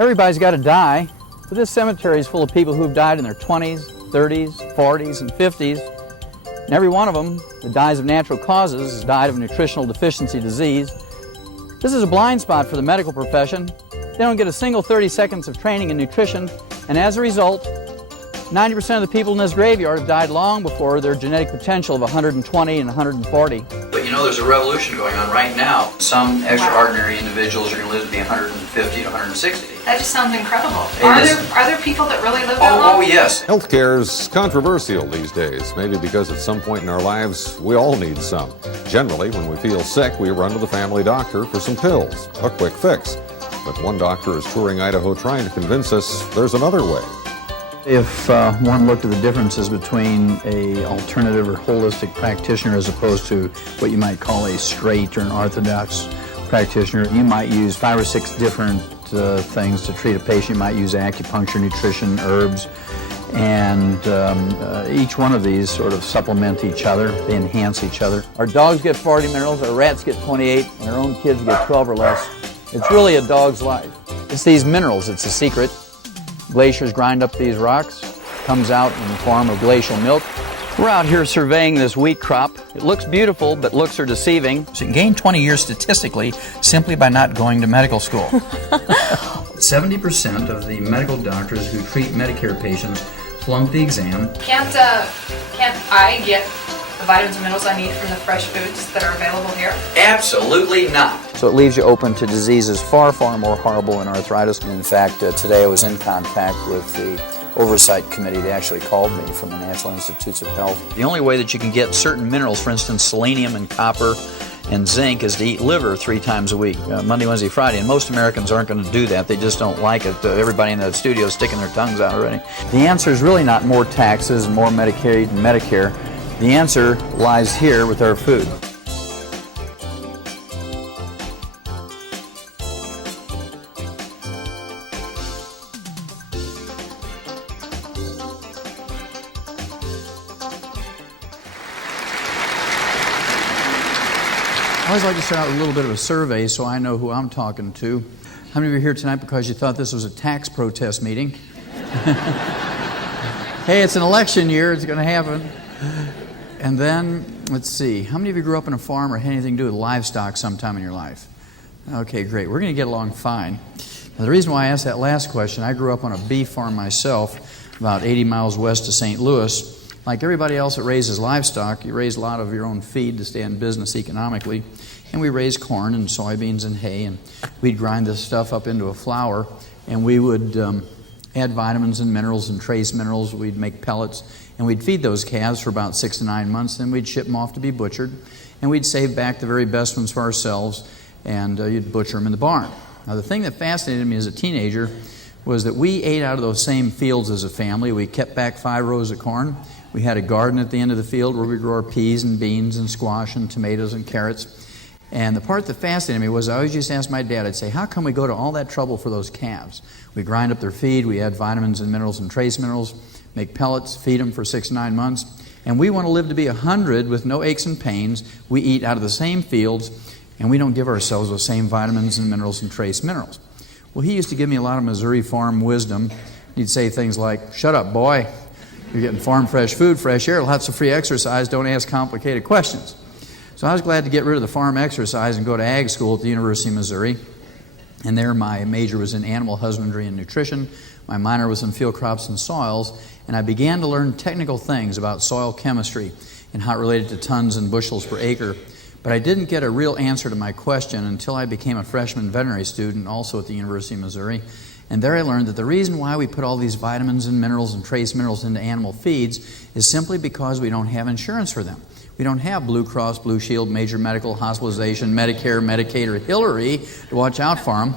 Everybody's got to die, but this cemetery is full of people who've died in their 20s, 30s, 40s, and 50s. And every one of them that dies of natural causes has died of nutritional deficiency disease. This is a blind spot for the medical profession. They don't get a single 30 seconds of training in nutrition, and as a result, 90% of the people in this graveyard have died long before their genetic potential of 120 and 140. But you know, there's a revolution going on right now. Some extraordinary individuals are going to live to be 150 to 160. That just sounds incredible. Are there people that really live that long? Oh, yes. Healthcare's controversial these days, maybe because at some point in our lives, we all need some. Generally, when we feel sick, we run to the family doctor for some pills, a quick fix. But one doctor is touring Idaho trying to convince us there's another way. If one looked at the differences between an alternative or holistic practitioner as opposed to what you might call a straight or an orthodox practitioner, you might use 5 or 6 different things to treat a patient. You might use acupuncture, nutrition, herbs, and each one of these sort of supplement each other. They enhance each other. Our dogs get 40 minerals, our rats get 28, and our own kids get 12 or less. It's really a dog's life. It's these minerals, it's a secret. Glaciers grind up these rocks, comes out in the form of glacial milk. We're out here surveying this wheat crop. It looks beautiful, but looks are deceiving. So you can gain 20 years statistically simply by not going to medical school. 70% of the medical doctors who treat Medicare patients flunk the exam. Can't I get the vitamins and minerals I need from the fresh foods that are available here? Absolutely not. So it leaves you open to diseases far, far more horrible than arthritis. In fact, today I was in contact with the oversight committee. They actually called me from the National Institutes of Health. The only way that you can get certain minerals, for instance, selenium and copper and zinc, is to eat liver 3 times a week, Monday, Wednesday, Friday. And most Americans aren't going to do that. They just don't like it. Everybody in the studio is sticking their tongues out already. The answer is really not more taxes and more Medicaid and Medicare. The answer lies here with our food. I always like to start out with a little bit of a survey so I know who I'm talking to. How many of you are here tonight because you thought this was a tax protest meeting? Hey, it's an election year, it's going to happen. And then, let's see, how many of you grew up in a farm or had anything to do with livestock sometime in your life? Okay, great. We're going to get along fine. Now, the reason why I asked that last question, I grew up on a beef farm myself, about 80 miles west of St. Louis. Like everybody else that raises livestock, you raise a lot of your own feed to stay in business economically. And we raised corn and soybeans and hay, and we'd grind this stuff up into a flour, and we would add vitamins and minerals and trace minerals. We'd make pellets, and we'd feed those calves for about 6 to 9 months, then we'd ship them off to be butchered, and we'd save back the very best ones for ourselves, and you'd butcher them in the barn. Now, the thing that fascinated me as a teenager was that we ate out of those same fields as a family. We kept back 5 rows of corn. We had a garden at the end of the field where we grew our peas and beans and squash and tomatoes and carrots. And the part that fascinated me was I always used to ask my dad, I'd say, how come we go to all that trouble for those calves? We grind up their feed, we add vitamins and minerals and trace minerals, make pellets, feed them for 6 to 9 months, and we want to live to be 100 with no aches and pains. We eat out of the same fields, and we don't give ourselves those same vitamins and minerals and trace minerals. Well, he used to give me a lot of Missouri farm wisdom. He'd say things like, shut up, boy. You're getting farm fresh food, fresh air, lots of free exercise, don't ask complicated questions. So I was glad to get rid of the farm exercise and go to ag school at the University of Missouri. And there my major was in animal husbandry and nutrition. My minor was in field crops and soils. And I began to learn technical things about soil chemistry and how it related to tons and bushels per acre. But I didn't get a real answer to my question until I became a freshman veterinary student also at the University of Missouri. And there I learned that the reason why we put all these vitamins and minerals and trace minerals into animal feeds is simply because we don't have insurance for them. We don't have Blue Cross, Blue Shield, major medical, hospitalization, Medicare, Medicaid, or Hillary to watch out for them.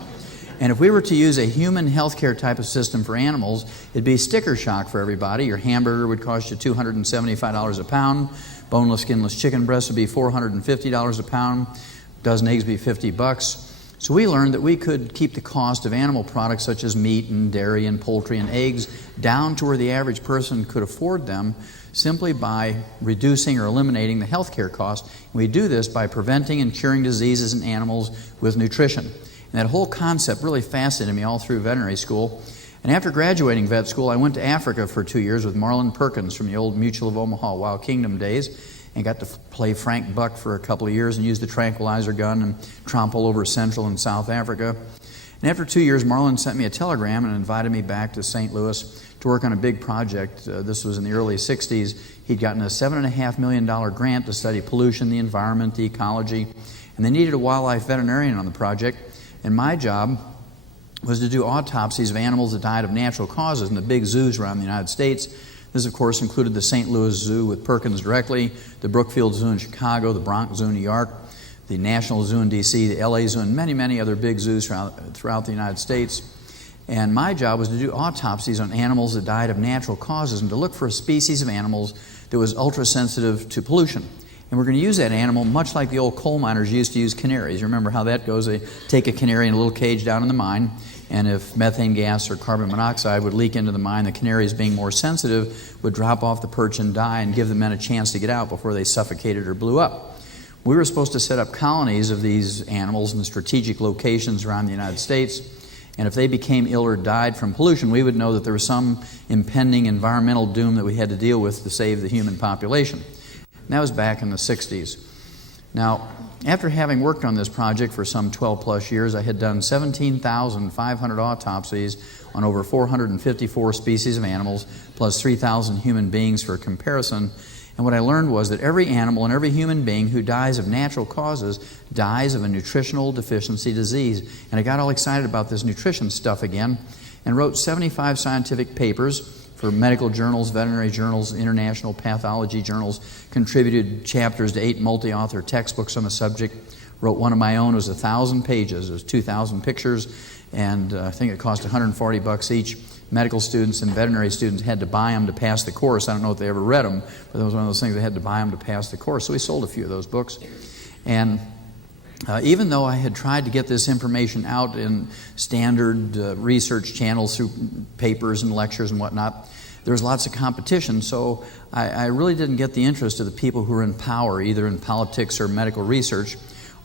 And if we were to use a human healthcare type of system for animals, it'd be sticker shock for everybody. Your hamburger would cost you $275 a pound. Boneless, skinless chicken breasts would be $450 a pound. A dozen eggs would be $50. So we learned that we could keep the cost of animal products such as meat and dairy and poultry and eggs down to where the average person could afford them simply by reducing or eliminating the health care cost. We do this by preventing and curing diseases in animals with nutrition. And that whole concept really fascinated me all through veterinary school. And after graduating vet school, I went to Africa for 2 years with Marlon Perkins from the old Mutual of Omaha Wild Kingdom days, and got to play Frank Buck for a couple of years and use the tranquilizer gun and tromp all over Central and South Africa. And after 2 years, Marlon sent me a telegram and invited me back to St. Louis to work on a big project. This was in the early 60s. He'd gotten a $7.5 million grant to study pollution, the environment, the ecology, and they needed a wildlife veterinarian on the project. And my job was to do autopsies of animals that died of natural causes in the big zoos around the United States. This, of course, included the St. Louis Zoo with Perkins directly, the Brookfield Zoo in Chicago, the Bronx Zoo in New York, the National Zoo in D.C., the L.A. Zoo, and many, many other big zoos throughout the United States. And my job was to do autopsies on animals that died of natural causes and to look for a species of animals that was ultra-sensitive to pollution. And we're going to use that animal much like the old coal miners used to use canaries. You remember how that goes? They take a canary in a little cage down in the mine, and if methane gas or carbon monoxide would leak into the mine, the canaries, being more sensitive, would drop off the perch and die and give the men a chance to get out before they suffocated or blew up. We were supposed to set up colonies of these animals in strategic locations around the United States, and if they became ill or died from pollution, we would know that there was some impending environmental doom that we had to deal with to save the human population. And that was back in the 60s. Now, after having worked on this project for some 12 plus years, I had done 17,500 autopsies on over 454 species of animals, plus 3,000 human beings for comparison. And what I learned was that every animal and every human being who dies of natural causes dies of a nutritional deficiency disease. And I got all excited about this nutrition stuff again and wrote 75 scientific papers for medical journals, veterinary journals, international pathology journals, contributed chapters to 8 multi-author textbooks on the subject, wrote one of my own. It was 1,000 pages. It was 2,000 pictures, and I think it cost $140 each. Medical students and veterinary students had to buy them to pass the course. I don't know if they ever read them, but it was one of those things they had to buy them to pass the course. So we sold a few of those books. And even though I had tried to get this information out in standard research channels through papers and lectures and whatnot, there was lots of competition, so I really didn't get the interest of the people who were in power, either in politics or medical research.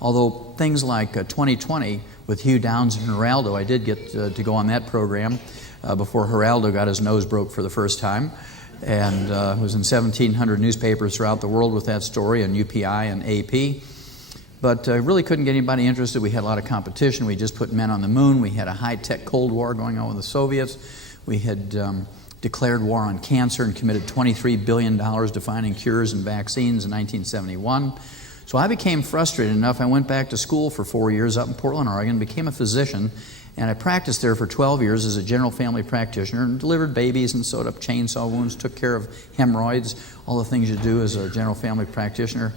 Although things like 2020 with Hugh Downs and Geraldo, I did get to go on that program before Geraldo got his nose broke for the first time. And it was in 1,700 newspapers throughout the world with that story on UPI and AP. But I really couldn't get anybody interested. We had a lot of competition. We just put men on the moon. We had a high-tech Cold War going on with the Soviets. We had declared war on cancer and committed $23 billion to finding cures and vaccines in 1971. So I became frustrated enough. I went back to school for 4 years up in Portland, Oregon, became a physician, and I practiced there for 12 years as a general family practitioner and delivered babies and sewed up chainsaw wounds, took care of hemorrhoids, all the things you do as a general family practitioner.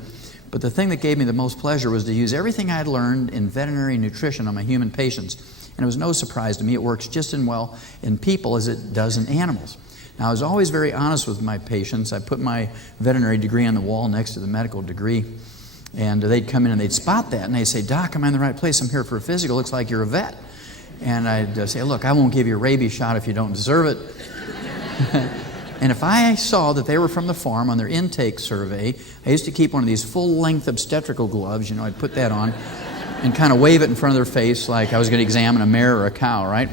But the thing that gave me the most pleasure was to use everything I'd learned in veterinary nutrition on my human patients. And it was no surprise to me, it works just as well in people as it does in animals. Now, I was always very honest with my patients. I put my veterinary degree on the wall next to the medical degree. And they'd come in and they'd spot that. And they'd say, "Doc, am I in the right place? I'm here for a physical. Looks like you're a vet." And I'd say, "Look, I won't give you a rabies shot if you don't deserve it." And if I saw that they were from the farm on their intake survey, I used to keep one of these full-length obstetrical gloves. You know, I'd put that on and kind of wave it in front of their face like I was going to examine a mare or a cow, right?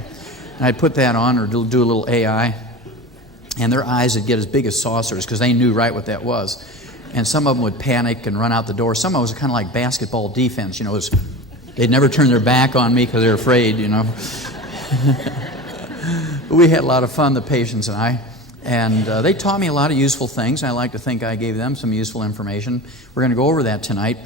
And I'd put that on or do a little AI. And their eyes would get as big as saucers because they knew right what that was. And some of them would panic and run out the door. Some of them was kind of like basketball defense, you know. They'd never turn their back on me because they were afraid, you know. But we had a lot of fun, the patients and I. And they taught me a lot of useful things. I like to think I gave them some useful information. We're going to go over that tonight.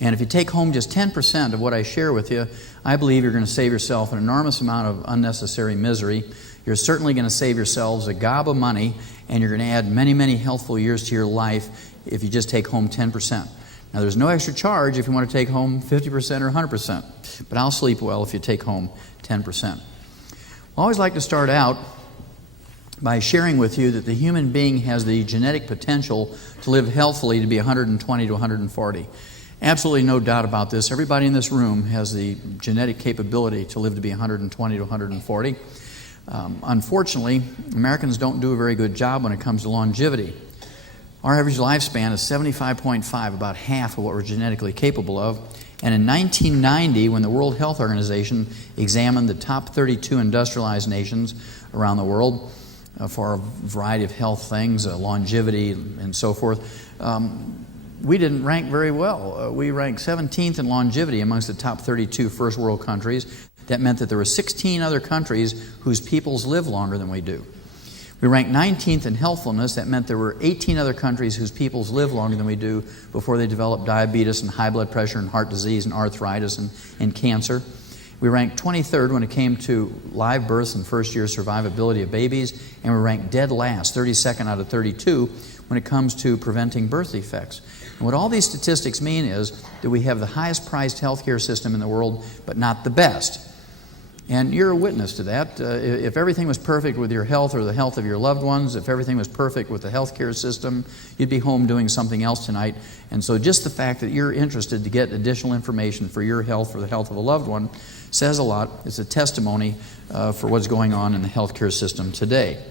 And if you take home just 10% of what I share with you, I believe you're going to save yourself an enormous amount of unnecessary misery. You're certainly going to save yourselves a gob of money, and you're going to add many, many healthful years to your life if you just take home 10%. Now, there's no extra charge if you want to take home 50% or 100%, but I'll sleep well if you take home 10%. I always like to start out by sharing with you that the human being has the genetic potential to live healthfully to be 120 to 140. Absolutely no doubt about this. Everybody in this room has the genetic capability to live to be 120 to 140. Unfortunately, Americans don't do a very good job when it comes to longevity. Our average lifespan is 75.5, about half of what we're genetically capable of, And in 1990, when the World Health Organization examined the top 32 industrialized nations around the world for a variety of health things, longevity and so forth, we didn't rank very well. We ranked 17th in longevity amongst the top 32 first world countries. That meant that there were 16 other countries whose peoples live longer than we do. We ranked 19th in healthfulness. That meant there were 18 other countries whose peoples live longer than we do before they develop diabetes and high blood pressure and heart disease and arthritis and cancer. We ranked 23rd when it came to live births and first-year survivability of babies, and we ranked dead last, 32nd out of 32, when it comes to preventing birth defects. And what all these statistics mean is that we have the highest priced healthcare system in the world, but not the best. And you're a witness to that. If everything was perfect with your health or the health of your loved ones, if everything was perfect with the healthcare system, you'd be home doing something else tonight. And so just the fact that you're interested to get additional information for your health or the health of a loved one says a lot. It's a testimony for what's going on in the healthcare system today.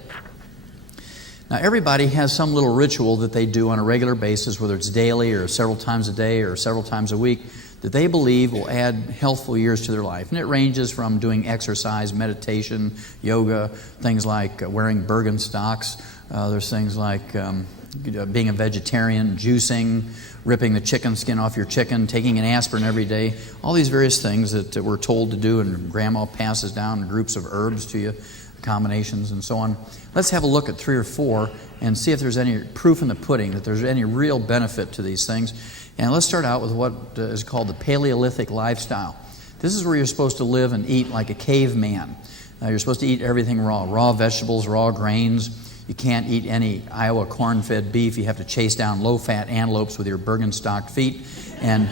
Now, everybody has some little ritual that they do on a regular basis, whether it's daily or several times a day or several times a week, that they believe will add healthful years to their life. And it ranges from doing exercise, meditation, yoga, things like wearing Birkenstocks. There's things like being a vegetarian, juicing, ripping the chicken skin off your chicken, taking an aspirin every day. All these various things that we're told to do, and Grandma passes down groups of herbs to you, combinations and so on. Let's have a look at 3 or 4 and see if there's any proof in the pudding that there's any real benefit to these things. And let's start out with what is called the Paleolithic lifestyle. This is where you're supposed to live and eat like a caveman. You're supposed to eat everything raw vegetables, raw grains. You can't eat any Iowa corn-fed beef. You have to chase down low-fat antelopes with your Birkenstock feet and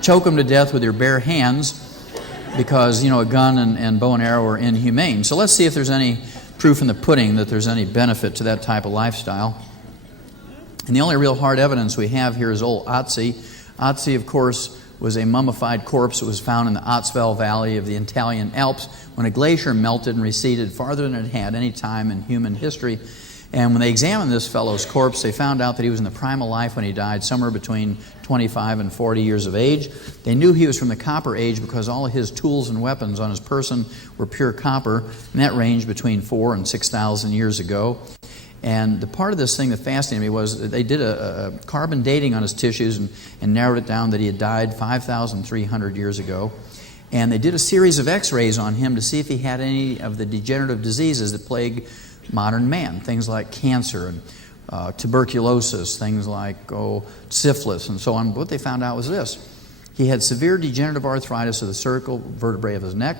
choke them to death with your bare hands because, a gun and bow and arrow are inhumane. So let's see if there's any proof in the pudding that there's any benefit to that type of lifestyle. And the only real hard evidence we have here is old Otzi. Otzi, of course, was a mummified corpse that was found in the Otzwell Valley of the Italian Alps when a glacier melted and receded farther than it had any time in human history. And when they examined this fellow's corpse, they found out that he was in the prime of life when he died, somewhere between 25 and 40 years of age. They knew he was from the Copper Age because all of his tools and weapons on his person were pure copper, and that ranged between 4,000 and 6,000 years ago. And the part of this thing that fascinated me was that they did a carbon dating on his tissues and narrowed it down that he had died 5,300 years ago. And they did a series of x-rays on him to see if he had any of the degenerative diseases that plague modern man, things like cancer and tuberculosis, things like syphilis and so on. What they found out was this. He had severe degenerative arthritis of the cervical vertebrae of his neck,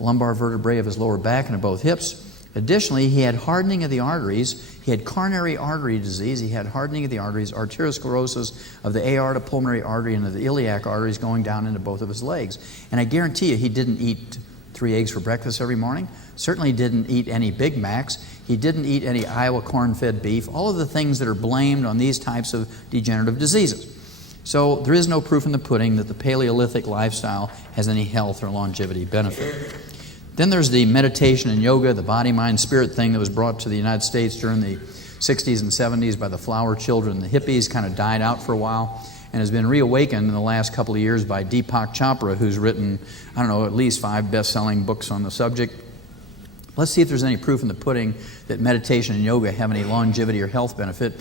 lumbar vertebrae of his lower back and of both hips. Additionally, he had hardening of the arteries. He had coronary artery disease. He had hardening of the arteries, arteriosclerosis of the aorta, pulmonary artery, and of the iliac arteries going down into both of his legs. And I guarantee you, he didn't eat 3 eggs for breakfast every morning. Certainly didn't eat any Big Macs. He didn't eat any Iowa corn-fed beef. All of the things that are blamed on these types of degenerative diseases. So there is no proof in the pudding that the Paleolithic lifestyle has any health or longevity benefit. Then there's the meditation and yoga, the body, mind, spirit thing that was brought to the United States during the 60s and 70s by the flower children. The hippies kind of died out for a while and has been reawakened in the last couple of years by Deepak Chopra, who's written, at least 5 best-selling books on the subject. Let's see if there's any proof in the pudding that meditation and yoga have any longevity or health benefit.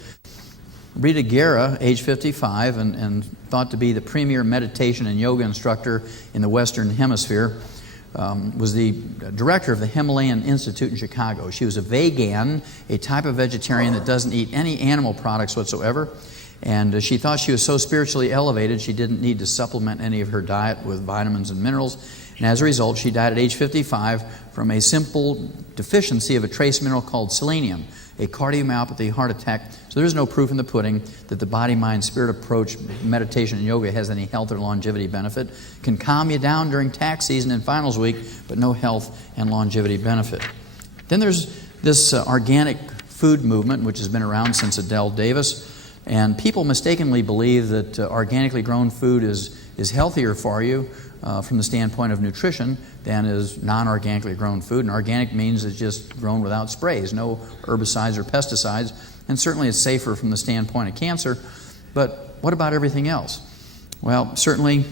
Rita Guerra, age 55, and thought to be the premier meditation and yoga instructor in the Western Hemisphere, was the director of the Himalayan Institute in Chicago. She was a vegan, a type of vegetarian that doesn't eat any animal products whatsoever. And she thought she was so spiritually elevated she didn't need to supplement any of her diet with vitamins and minerals. And as a result, she died at age 55 from a simple deficiency of a trace mineral called selenium, a cardiomyopathy heart attack. So there's no proof in the pudding that the body, mind, spirit approach, meditation and yoga has any health or longevity benefit. Can calm you down during tax season and finals week, but no health and longevity benefit. Then there's this organic food movement, which has been around since Adele Davis. And people mistakenly believe that organically grown food is healthier for you from the standpoint of nutrition than is non-organically grown food. And organic means it's just grown without sprays, no herbicides or pesticides. And certainly it's safer from the standpoint of cancer. But what about everything else? Well, certainly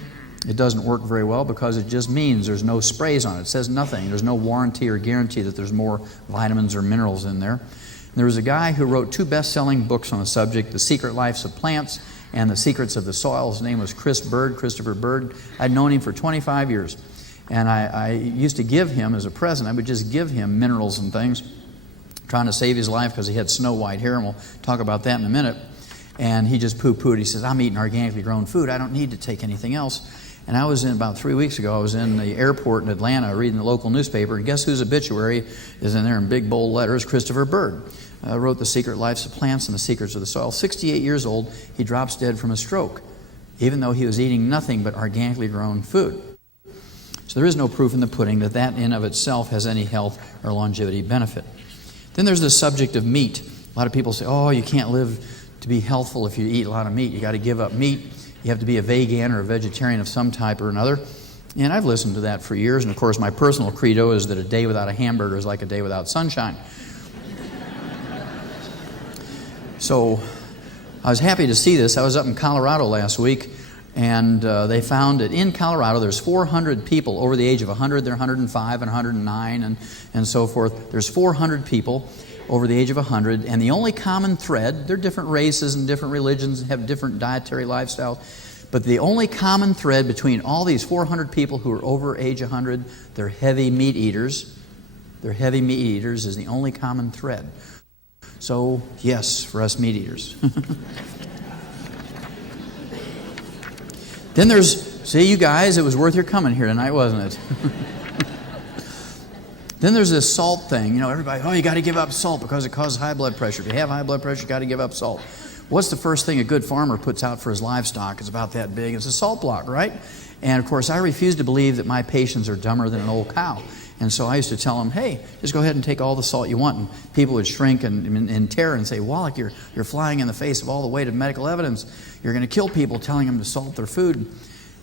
It doesn't work very well because it just means there's no sprays on it. It says nothing. There's no warranty or guarantee that there's more vitamins or minerals in there. And there was a guy who wrote 2 best-selling books on the subject, The Secret Lives of Plants and The Secrets of the Soil. His name was Christopher Bird. I'd known him for 25 years. And I used to give him as a present, I would just give him minerals and things, trying to save his life because he had snow white hair, and we'll talk about that in a minute. And he just poo-pooed. He says, I'm eating organically grown food. I don't need to take anything else. And I was in, about 3 weeks ago, I was in the airport in Atlanta reading the local newspaper, and guess whose obituary is in there in big bold letters? Christopher Bird. Wrote The Secret Lives of Plants and The Secrets of the Soil. 68 years old, he drops dead from a stroke, even though he was eating nothing but organically grown food. So there is no proof in the pudding that that in of itself has any health or longevity benefit. Then there's the subject of meat. A lot of people say, oh, you can't live to be healthful if you eat a lot of meat. You got to give up meat. You have to be a vegan or a vegetarian of some type or another. And I've listened to that for years. And of course, my personal credo is that a day without a hamburger is like a day without sunshine. So I was happy to see this. I was up in Colorado last week, and they found that in Colorado there's 400 people over the age of 100. They're 105 and 109 and so forth. There's 400 people over the age of 100, and the only common thread, they're different races and different religions and have different dietary lifestyles, but the only common thread between all these 400 people who are over age 100, they're heavy meat eaters. They're heavy meat eaters is the only common thread. So, yes, for us meat eaters. Then there's, see you guys, it was worth your coming here tonight, wasn't it? Then there's this salt thing. You know, everybody, oh, you got to give up salt because it causes high blood pressure. If you have high blood pressure, you got to give up salt. What's the first thing a good farmer puts out for his livestock? It's about that big. It's a salt block, right? And, of course, I refuse to believe that my patients are dumber than an old cow. And so I used to tell them, hey, just go ahead and take all the salt you want. And people would shrink in terror and say, Wallach, you're flying in the face of all the weight of medical evidence. You're going to kill people telling them to salt their food.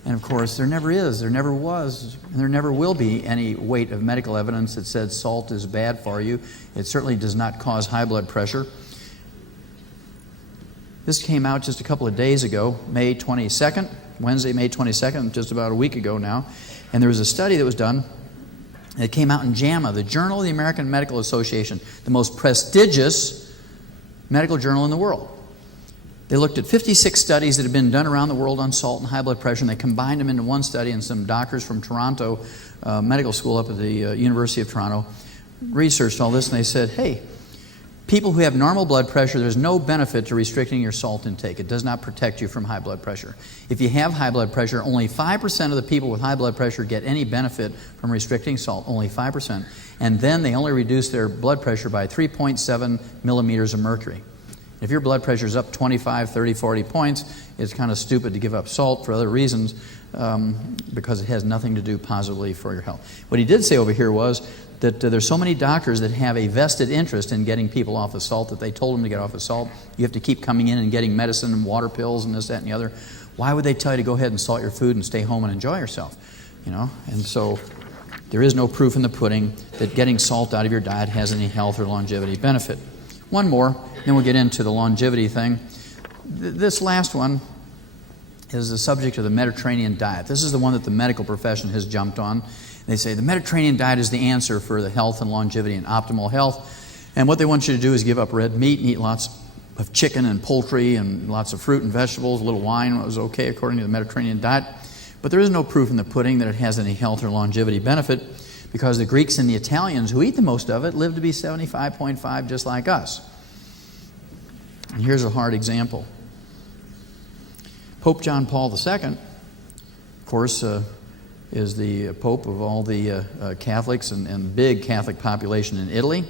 And, of course, there never is, there never was, and there never will be any weight of medical evidence that said salt is bad for you. It certainly does not cause high blood pressure. This came out just a couple of days ago, May 22nd, Wednesday, May 22nd, just about a week ago now. And there was a study that was done. It came out in JAMA, the Journal of the American Medical Association, the most prestigious medical journal in the world. They looked at 56 studies that had been done around the world on salt and high blood pressure, and they combined them into one study, and some doctors from Toronto Medical School up at the University of Toronto researched all this, and they said, hey, people who have normal blood pressure, there's no benefit to restricting your salt intake. It does not protect you from high blood pressure. If you have high blood pressure, only 5% of the people with high blood pressure get any benefit from restricting salt, only 5%. And then they only reduce their blood pressure by 3.7 millimeters of mercury. If your blood pressure is up 25, 30, 40 points, it's kind of stupid to give up salt for other reasons because it has nothing to do positively for your health. What he did say over here was that there's so many doctors that have a vested interest in getting people off of salt that they told them to get off of salt. You have to keep coming in and getting medicine and water pills and this, that, and the other. Why would they tell you to go ahead and salt your food and stay home and enjoy yourself? You know, and so there is no proof in the pudding that getting salt out of your diet has any health or longevity benefit. One more, then we'll get into the longevity thing. This last one is the subject of the Mediterranean diet. This is the one that the medical profession has jumped on. They say the Mediterranean diet is the answer for the health and longevity and optimal health. And what they want you to do is give up red meat and eat lots of chicken and poultry and lots of fruit and vegetables. A little wine was okay according to the Mediterranean diet. But there is no proof in the pudding that it has any health or longevity benefit, because the Greeks and the Italians, who eat the most of it, live to be 75.5 just like us. And here's a hard example. Pope John Paul II, of course, is the Pope of all the Catholics and big Catholic population in Italy.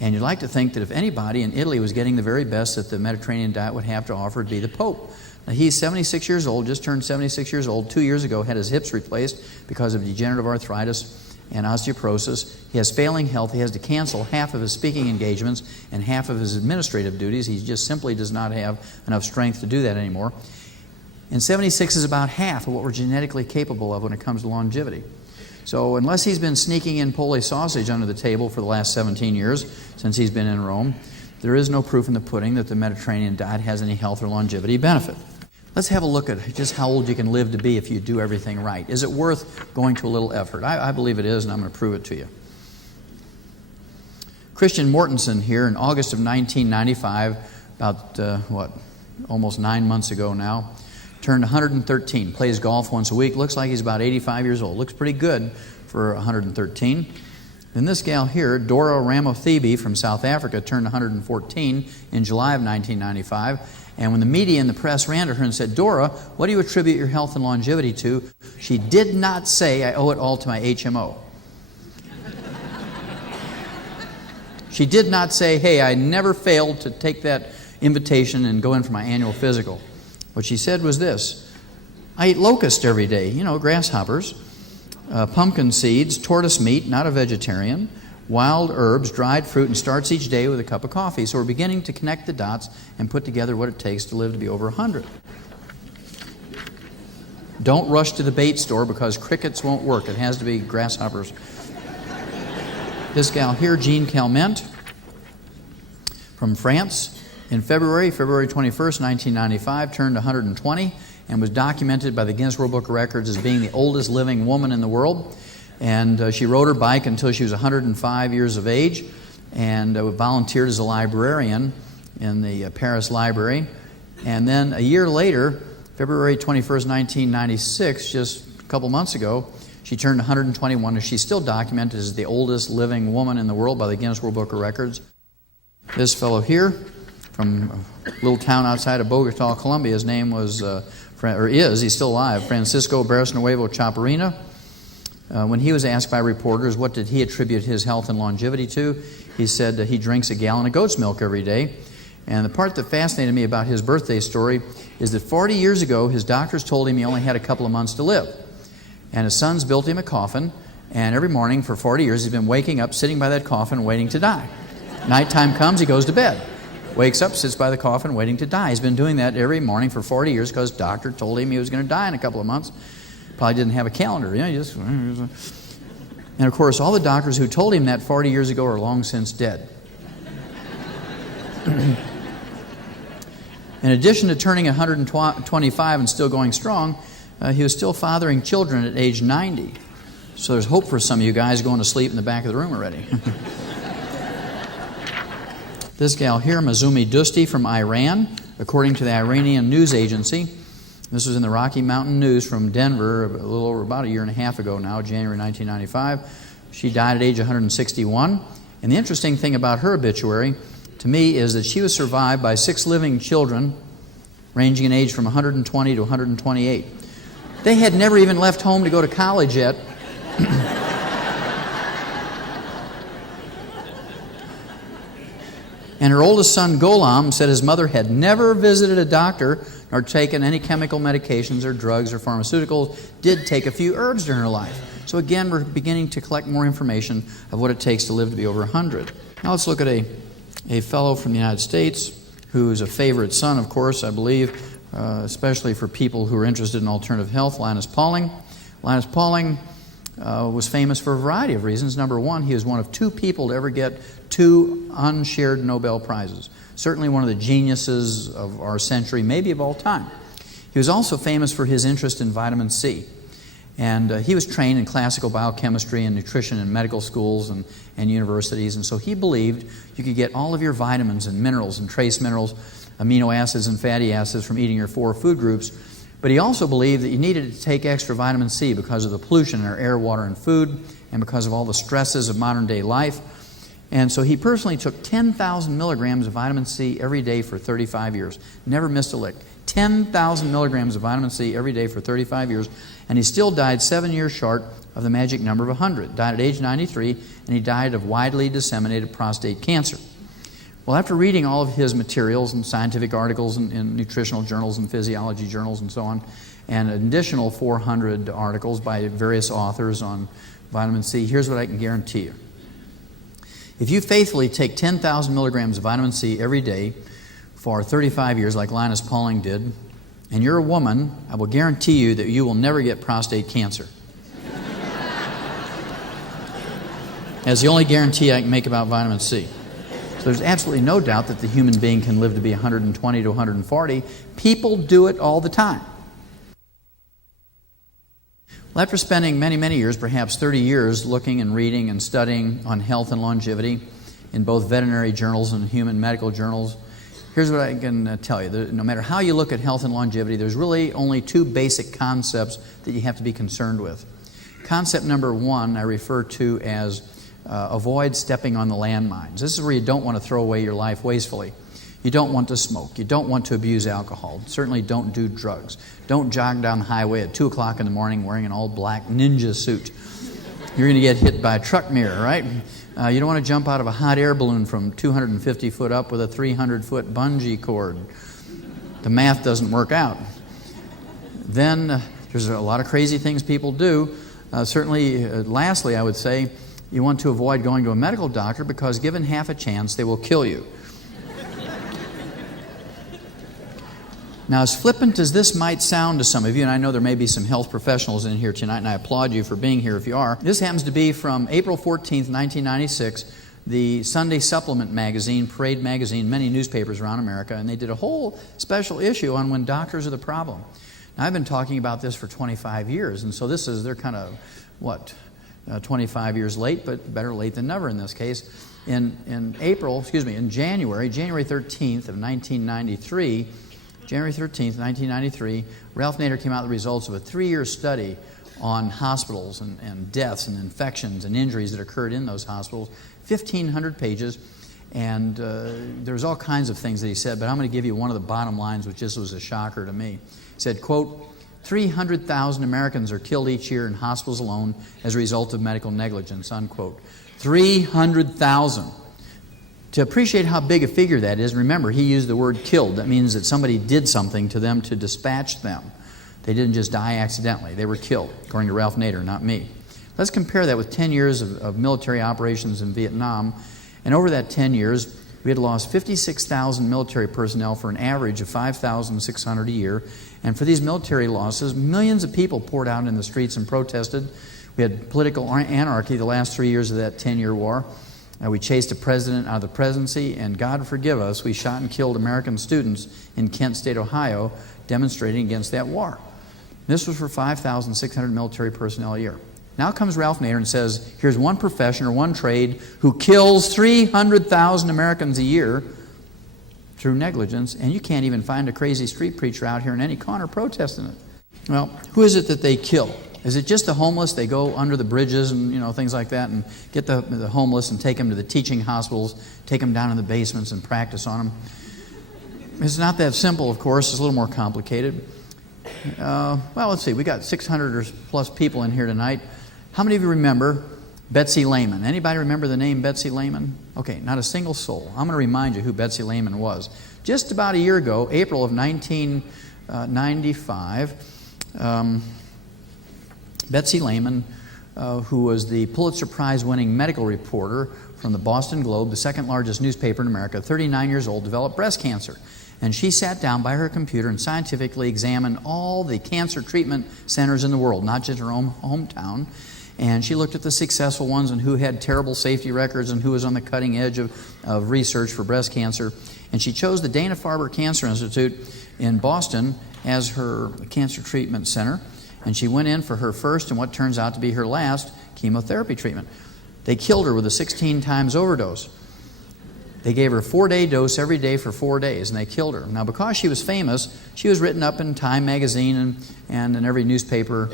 And you'd like to think that if anybody in Italy was getting the very best that the Mediterranean diet would have to offer, it'd be the Pope. Now, he's 76 years old, just turned 76 years old. 2 years ago, had his hips replaced because of degenerative arthritis and osteoporosis. He has failing health. He has to cancel half of his speaking engagements and half of his administrative duties. He just simply does not have enough strength to do that anymore. And 76 is about half of what we're genetically capable of when it comes to longevity. So unless he's been sneaking in Polish sausage under the table for the last 17 years since he's been in Rome, there is no proof in the pudding that the Mediterranean diet has any health or longevity benefit. Let's have a look at just how old you can live to be if you do everything right. Is it worth going to a little effort? I believe it is, and I'm going to prove it to you. Christian Mortensen here in August of 1995, about, almost 9 months ago now, turned 113, plays golf once a week, looks like he's about 85 years old. Looks pretty good for 113. And this gal here, Dora Ramothebe from South Africa, turned 114 in July of 1995. And when the media and the press ran to her and said, Dora, what do you attribute your health and longevity to? She did not say, I owe it all to my HMO. She did not say, hey, I never failed to take that invitation and go in for my annual physical. What she said was this: I eat locusts every day, grasshoppers, pumpkin seeds, tortoise meat, not a vegetarian, wild herbs, dried fruit, and starts each day with a cup of coffee. So we're beginning to connect the dots and put together what it takes to live to be over 100. Don't rush to the bait store because crickets won't work. It has to be grasshoppers. This gal here, Jean Calment, from France, in February 21st, 1995, turned 120 and was documented by the Guinness World Book of Records as being the oldest living woman in the world. And she rode her bike until she was 105 years of age and volunteered as a librarian in the Paris Library. And then a year later, February 21st, 1996, just a couple months ago, she turned 121, and she's still documented as the oldest living woman in the world by the Guinness World Book of Records. This fellow here, from a little town outside of Bogota, Colombia, his name was, he's still alive, Francisco Barrisnuevo Chaparina. When he was asked by reporters what did he attribute his health and longevity to, he said he drinks a gallon of goat's milk every day. And the part that fascinated me about his birthday story is that 40 years ago, his doctors told him he only had a couple of months to live. And his sons built him a coffin, and every morning for 40 years he's been waking up, sitting by that coffin, waiting to die. Nighttime comes, he goes to bed. Wakes up, sits by the coffin, waiting to die. He's been doing that every morning for 40 years because the doctor told him he was going to die in a couple of months. Probably didn't have a calendar. And of course, all the doctors who told him that 40 years ago are long since dead. In addition to turning 125 and still going strong, he was still fathering children at age 90. So there's hope for some of you guys going to sleep in the back of the room already. This gal here, Mazumi Dusti from Iran, according to the Iranian news agency. This was in the Rocky Mountain News from Denver a little over about a year and a half ago now, January 1995. She died at age 161. And the interesting thing about her obituary, to me, is that she was survived by 6 living children, ranging in age from 120 to 128. They had never even left home to go to college yet. And her oldest son, Golam, said his mother had never visited a doctor nor taken any chemical medications or drugs or pharmaceuticals, did take a few herbs during her life. So again, we're beginning to collect more information of what it takes to live to be over 100. Now let's look at a fellow from the United States who is a favorite son, of course, I believe, especially for people who are interested in alternative health, Linus Pauling. Linus Pauling was famous for a variety of reasons. Number one, he was one of 2 people to ever get 2 unshared Nobel Prizes. Certainly one of the geniuses of our century, maybe of all time. He was also famous for his interest in vitamin C. And he was trained in classical biochemistry and nutrition in medical schools and universities. And so he believed you could get all of your vitamins and minerals and trace minerals, amino acids and fatty acids from eating your 4 food groups. But he also believed that you needed to take extra vitamin C because of the pollution in our air, water, and food, and because of all the stresses of modern-day life. And so he personally took 10,000 milligrams of vitamin C every day for 35 years. Never missed a lick. 10,000 milligrams of vitamin C every day for 35 years. And he still died 7 years short of the magic number of 100. Died at age 93, and he died of widely disseminated prostate cancer. Well, after reading all of his materials and scientific articles in nutritional journals and physiology journals and so on, and an additional 400 articles by various authors on vitamin C, here's what I can guarantee you. If you faithfully take 10,000 milligrams of vitamin C every day for 35 years, like Linus Pauling did, and you're a woman, I will guarantee you that you will never get prostate cancer. That's the only guarantee I can make about vitamin C. So there's absolutely no doubt that the human being can live to be 120 to 140. People do it all the time. Well, after spending many, many years, perhaps 30 years, looking and reading and studying on health and longevity in both veterinary journals and human medical journals, here's what I can tell you. No matter how you look at health and longevity, there's really only two basic concepts that you have to be concerned with. Concept number one I refer to as avoid stepping on the landmines. This is where you don't want to throw away your life wastefully. You don't want to smoke. You don't want to abuse alcohol. Certainly don't do drugs. Don't jog down the highway at 2 o'clock in the morning wearing an all-black ninja suit. You're going to get hit by a truck mirror, right? You don't want to jump out of a hot air balloon from 250 foot up with a 300-foot bungee cord. The math doesn't work out. Then there's a lot of crazy things people do. Lastly, I would say, you want to avoid going to a medical doctor because given half a chance, they will kill you. Now, as flippant as this might sound to some of you, and I know there may be some health professionals in here tonight, and I applaud you for being here if you are. This happens to be from April 14th, 1996, the Sunday Supplement magazine, Parade magazine, many newspapers around America, and they did a whole special issue on when doctors are the problem. Now, I've been talking about this for 25 years, and so they're kind of, 25 years late, but better late than never in this case. In January 13th of 1993, January 13th, 1993, Ralph Nader came out with the results of a 3-year study on hospitals and deaths and infections and injuries that occurred in those hospitals, 1,500 pages, and there's all kinds of things that he said, but I'm going to give you one of the bottom lines, which just was a shocker to me. He said, quote, 300,000 Americans are killed each year in hospitals alone as a result of medical negligence, unquote. 300,000. To appreciate how big a figure that is, remember, he used the word killed. That means that somebody did something to them to dispatch them. They didn't just die accidentally. They were killed, according to Ralph Nader, not me. Let's compare that with 10 years of military operations in Vietnam. And over that 10 years, we had lost 56,000 military personnel for an average of 5,600 a year. And for these military losses, millions of people poured out in the streets and protested. We had political anarchy the last 3 years of that 10-year war. We chased a president out of the presidency, and God forgive us, we shot and killed American students in Kent State, Ohio, demonstrating against that war. This was for 5,600 military personnel a year. Now comes Ralph Nader and says, here's one profession or one trade who kills 300,000 Americans a year through negligence, and you can't even find a crazy street preacher out here in any corner protesting it. Well, who is it that they kill? Is it just the homeless? They go under the bridges and things like that and get the homeless and take them to the teaching hospitals, take them down in the basements and practice on them. It's not that simple, of course. It's a little more complicated. Well, let's see. We got 600 or plus people in here tonight. How many of you remember Betsy Lehman? Anybody remember the name Betsy Lehman? Okay, not a single soul. I'm going to remind you who Betsy Lehman was. Just about a year ago, April of 1995, Betsy Lehman, who was the Pulitzer Prize-winning medical reporter from the Boston Globe, the second largest newspaper in America, 39 years old, developed breast cancer. And she sat down by her computer and scientifically examined all the cancer treatment centers in the world, not just her own hometown. And she looked at the successful ones and who had terrible safety records and who was on the cutting edge of research for breast cancer. And she chose the Dana-Farber Cancer Institute in Boston as her cancer treatment center. And she went in for her first and what turns out to be her last chemotherapy treatment. They killed her with a 16 times overdose. They gave her a 4-day dose every day for 4 days, and they killed her. Now, because she was famous, she was written up in Time magazine and in every newspaper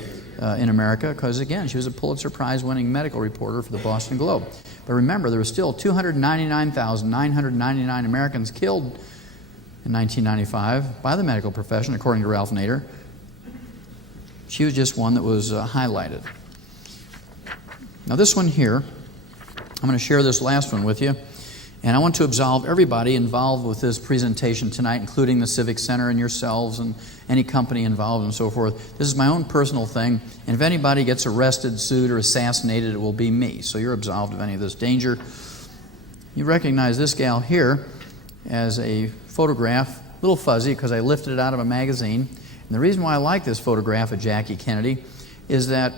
in America because, again, she was a Pulitzer Prize-winning medical reporter for the Boston Globe. But remember, there were still 299,999 Americans killed in 1995 by the medical profession, according to Ralph Nader. She was just one that was highlighted. Now, this one here, I'm going to share this last one with you. And I want to absolve everybody involved with this presentation tonight, including the Civic Center and yourselves and any company involved and so forth. This is my own personal thing, and if anybody gets arrested, sued, or assassinated, it will be me. So you're absolved of any of this danger. You recognize this gal here as a photograph, a little fuzzy because I lifted it out of a magazine. And the reason why I like this photograph of Jackie Kennedy is that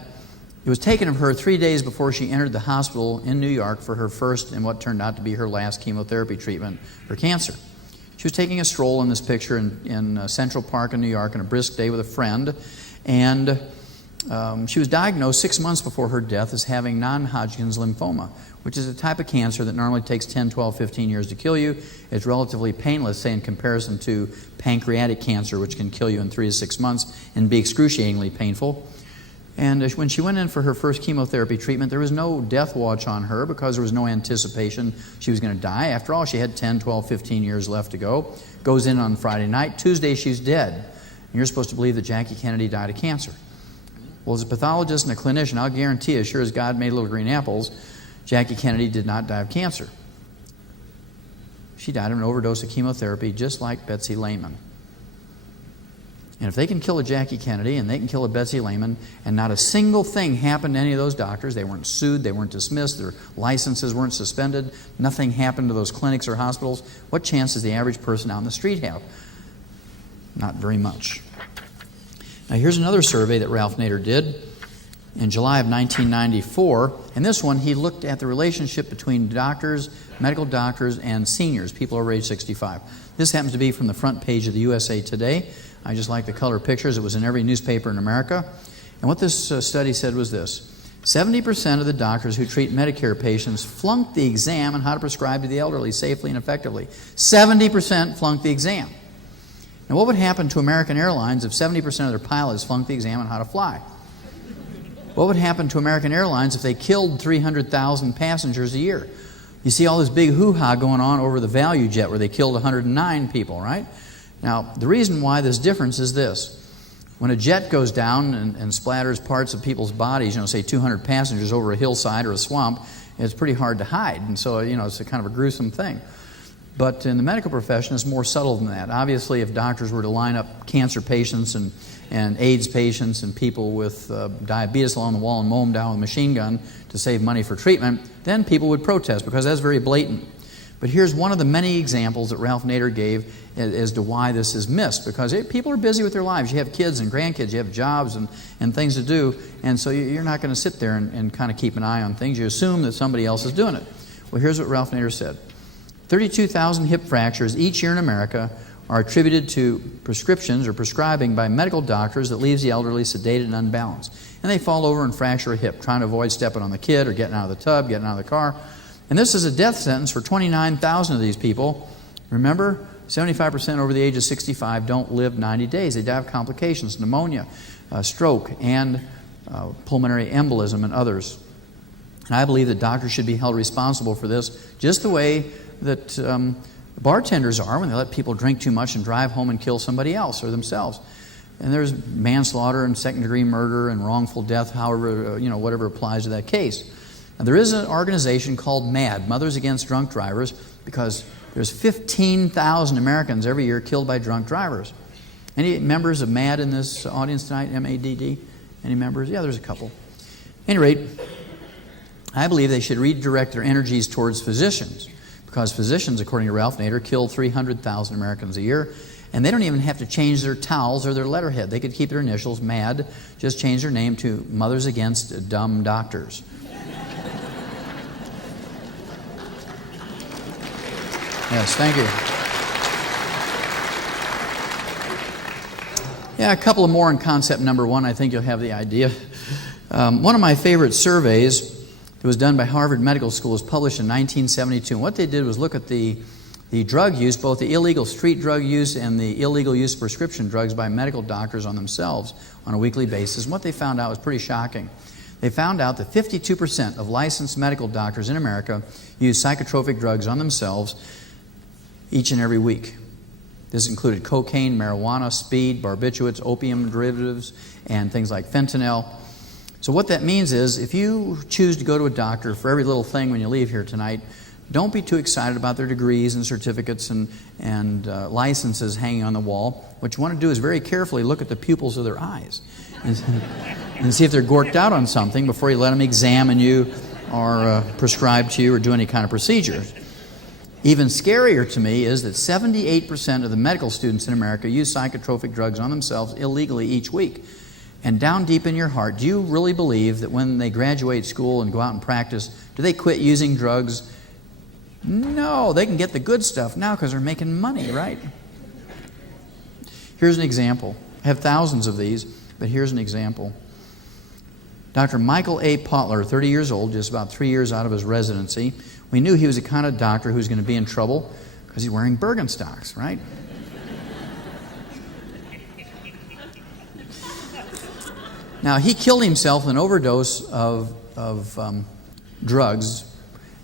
It was taken of her 3 days before she entered the hospital in New York for her first and what turned out to be her last chemotherapy treatment for cancer. She was taking a stroll in this picture in Central Park in New York on a brisk day with a friend, and she was diagnosed 6 months before her death as having non-Hodgkin's lymphoma, which is a type of cancer that normally takes 10, 12, 15 years to kill you. It's relatively painless, say, in comparison to pancreatic cancer, which can kill you in 3 to 6 months and be excruciatingly painful. And when she went in for her first chemotherapy treatment, there was no death watch on her because there was no anticipation she was going to die. After all, she had 10, 12, 15 years left to go. Goes in on Friday night. Tuesday, she's dead. And you're supposed to believe that Jackie Kennedy died of cancer. Well, as a pathologist and a clinician, I'll guarantee you, as sure as God made little green apples, Jackie Kennedy did not die of cancer. She died of an overdose of chemotherapy, just like Betsy Lehman. And if they can kill a Jackie Kennedy and they can kill a Betsy Lehman, and not a single thing happened to any of those doctors, they weren't sued, they weren't dismissed, their licenses weren't suspended, nothing happened to those clinics or hospitals, what chance does the average person out in the street have? Not very much. Now here's another survey that Ralph Nader did in July of 1994. In this one, he looked at the relationship between doctors, medical doctors, and seniors, people over age 65. This happens to be from the front page of the USA Today. I just like the color pictures. It was in every newspaper in America. And what this study said was this: 70% of the doctors who treat Medicare patients flunked the exam on how to prescribe to the elderly safely and effectively. 70% flunked the exam. Now, what would happen to American Airlines if 70% of their pilots flunked the exam on how to fly? What would happen to American Airlines if they killed 300,000 passengers a year? You see all this big hoo-ha going on over the Value Jet where they killed 109 people, right? Now, the reason why this difference is this. When a jet goes down and splatters parts of people's bodies, say 200 passengers over a hillside or a swamp, it's pretty hard to hide. And so, it's a kind of a gruesome thing. But in the medical profession, it's more subtle than that. Obviously, if doctors were to line up cancer patients and AIDS patients and people with diabetes along the wall and mow them down with a machine gun to save money for treatment, then people would protest because that's very blatant. But here's one of the many examples that Ralph Nader gave as to why this is missed. Because people are busy with their lives. You have kids and grandkids, you have jobs and things to do, and so you're not going to sit there and kind of keep an eye on things. You assume that somebody else is doing it. Well, here's what Ralph Nader said. 32,000 hip fractures each year in America are attributed to prescriptions or prescribing by medical doctors that leaves the elderly sedated and unbalanced. And they fall over and fracture a hip, trying to avoid stepping on the kid or getting out of the tub, getting out of the car. And this is a death sentence for 29,000 of these people. Remember, 75% over the age of 65 don't live 90 days. They die of complications, pneumonia, stroke, and pulmonary embolism and others. And I believe that doctors should be held responsible for this just the way that bartenders are when they let people drink too much and drive home and kill somebody else or themselves. And there's manslaughter and second-degree murder and wrongful death, however, whatever applies to that case. Now, there is an organization called MAD, Mothers Against Drunk Drivers, because there's 15,000 Americans every year killed by drunk drivers. Any members of MAD in this audience tonight, M-A-D-D? Any members? Yeah, there's a couple. At any rate, I believe they should redirect their energies towards physicians, because physicians, according to Ralph Nader, kill 300,000 Americans a year, and they don't even have to change their towels or their letterhead. They could keep their initials, MAD, just change their name to Mothers Against Dumb Doctors. Yes, thank you. Yeah, a couple of more in concept number one. I think you'll have the idea. One of my favorite surveys that was done by Harvard Medical School was published in 1972. And what they did was look at the drug use, both the illegal street drug use and the illegal use of prescription drugs by medical doctors on themselves on a weekly basis. And what they found out was pretty shocking. They found out that 52% of licensed medical doctors in America use psychotropic drugs on themselves each and every week. This included cocaine, marijuana, speed, barbiturates, opium derivatives, and things like fentanyl. So what that means is if you choose to go to a doctor for every little thing when you leave here tonight, don't be too excited about their degrees and certificates and licenses hanging on the wall. What you want to do is very carefully look at the pupils of their eyes and see if they're gorked out on something before you let them examine you or prescribe to you or do any kind of procedure. Even scarier to me is that 78% of the medical students in America use psychotropic drugs on themselves illegally each week. And down deep in your heart, do you really believe that when they graduate school and go out and practice, do they quit using drugs? No, they can get the good stuff now because they're making money, right? Here's an example. I have thousands of these, but here's an example. Dr. Michael A. Potler, 30 years old, just about 3 years out of his residency. We knew he was the kind of doctor who was going to be in trouble because he's wearing Birkenstocks, right? Now, he killed himself with an overdose of drugs,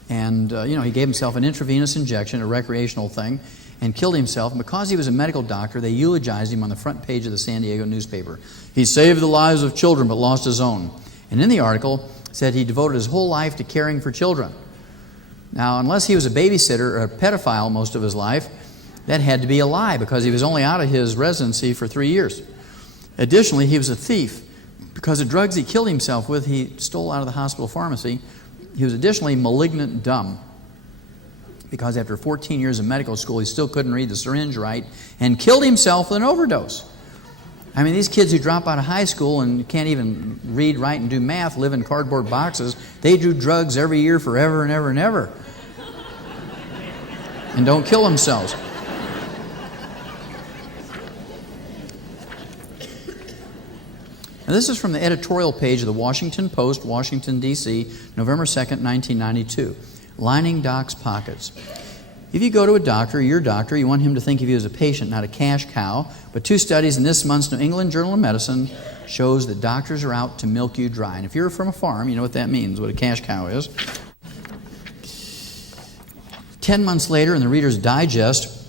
and he gave himself an intravenous injection, a recreational thing, and killed himself. And because he was a medical doctor, they eulogized him on the front page of the San Diego newspaper. He saved the lives of children but lost his own. And in the article, it said he devoted his whole life to caring for children. Now, unless he was a babysitter or a pedophile most of his life, that had to be a lie because he was only out of his residency for 3 years. Additionally, he was a thief. Because the drugs he killed himself with, he stole out of the hospital pharmacy. He was additionally malignant dumb. Because after 14 years of medical school, he still couldn't read the syringe right and killed himself with an overdose. I mean, these kids who drop out of high school and can't even read, write, and do math live in cardboard boxes. They do drugs every year forever and ever and ever. And don't kill themselves. Now, this is from the editorial page of the Washington Post, Washington, D.C., November 2nd, 1992. Lining Doc's Pockets. If you go to a doctor, your doctor, you want him to think of you as a patient, not a cash cow. But 2 studies in this month's New England Journal of Medicine shows that doctors are out to milk you dry. And if you're from a farm, you know what that means, what a cash cow is. 10 months later in the Reader's Digest,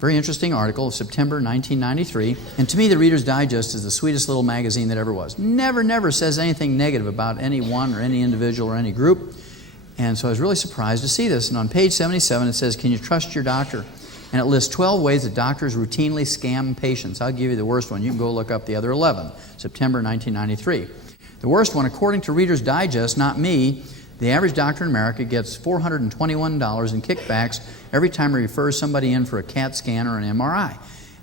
very interesting article of September 1993. And to me, the Reader's Digest is the sweetest little magazine that ever was. Never says anything negative about anyone or any individual or any group. And so I was really surprised to see this. And on page 77, it says, "Can you trust your doctor?" And it lists 12 ways that doctors routinely scam patients. I'll give you the worst one. You can go look up the other 11, September 1993. The worst one, according to Reader's Digest, not me, the average doctor in America gets $421 in kickbacks every time he refers somebody in for a CAT scan or an MRI.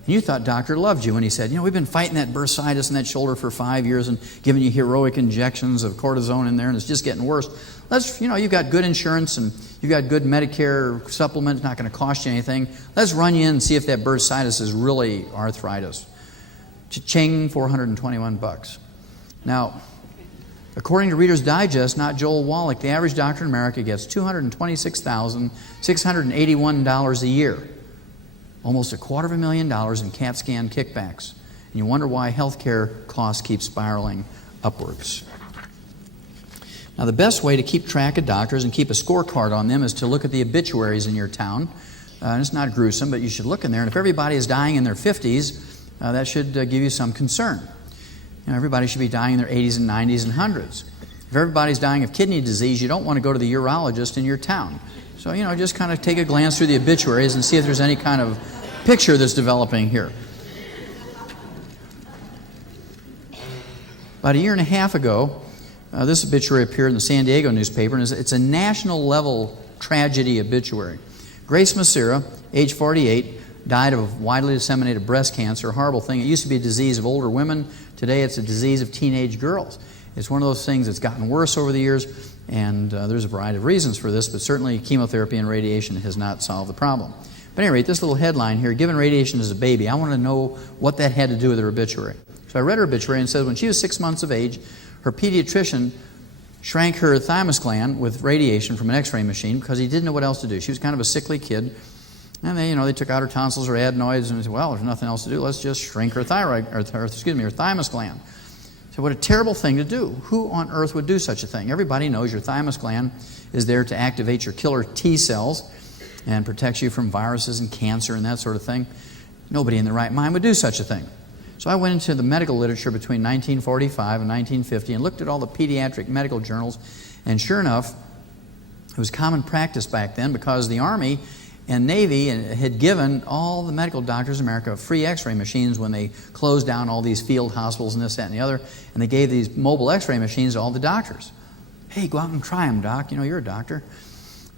And you thought doctor loved you when he said, we've been fighting that bursitis in that shoulder for 5 years and giving you heroic injections of cortisone in there, and it's just getting worse. You've got good insurance and you've got good Medicare supplement. It's not going to cost you anything. Let's run you in and see if that bursitis is really arthritis. Cha-ching, $421. Now, according to Reader's Digest, not Joel Wallach, the average doctor in America gets $226,681 a year. Almost $250,000 in CAT scan kickbacks. And you wonder why healthcare costs keep spiraling upwards. Now, the best way to keep track of doctors and keep a scorecard on them is to look at the obituaries in your town. And it's not gruesome, but you should look in there. And if everybody is dying in their 50s, that should give you some concern. Everybody should be dying in their 80s and 90s and 100s. If everybody's dying of kidney disease, you don't want to go to the urologist in your town. So, just kind of take a glance through the obituaries and see if there's any kind of picture that's developing here. About a year and a half ago, this obituary appeared in the San Diego newspaper, and it's a national-level tragedy obituary. Grace Macera, age 48, died of widely disseminated breast cancer, a horrible thing. It used to be a disease of older women. Today it's a disease of teenage girls. It's one of those things that's gotten worse over the years, and there's a variety of reasons for this, but certainly chemotherapy and radiation has not solved the problem. But at any rate, this little headline here, given radiation as a baby, I want to know what that had to do with her obituary. So I read her obituary and it says when she was 6 months of age, her pediatrician shrank her thymus gland with radiation from an x-ray machine because he didn't know what else to do. She was kind of a sickly kid. And they took out her tonsils or adenoids and they said, well, there's nothing else to do. Let's just shrink her her thymus gland. So what a terrible thing to do. Who on earth would do such a thing? Everybody knows your thymus gland is there to activate your killer T cells and protects you from viruses and cancer and that sort of thing. Nobody in their right mind would do such a thing. So I went into the medical literature between 1945 and 1950 and looked at all the pediatric medical journals, and sure enough, it was common practice back then because the Army and Navy had given all the medical doctors in America free x-ray machines when they closed down all these field hospitals and this, that, and the other, and they gave these mobile x-ray machines to all the doctors. Hey, go out and try them, Doc. You're a doctor.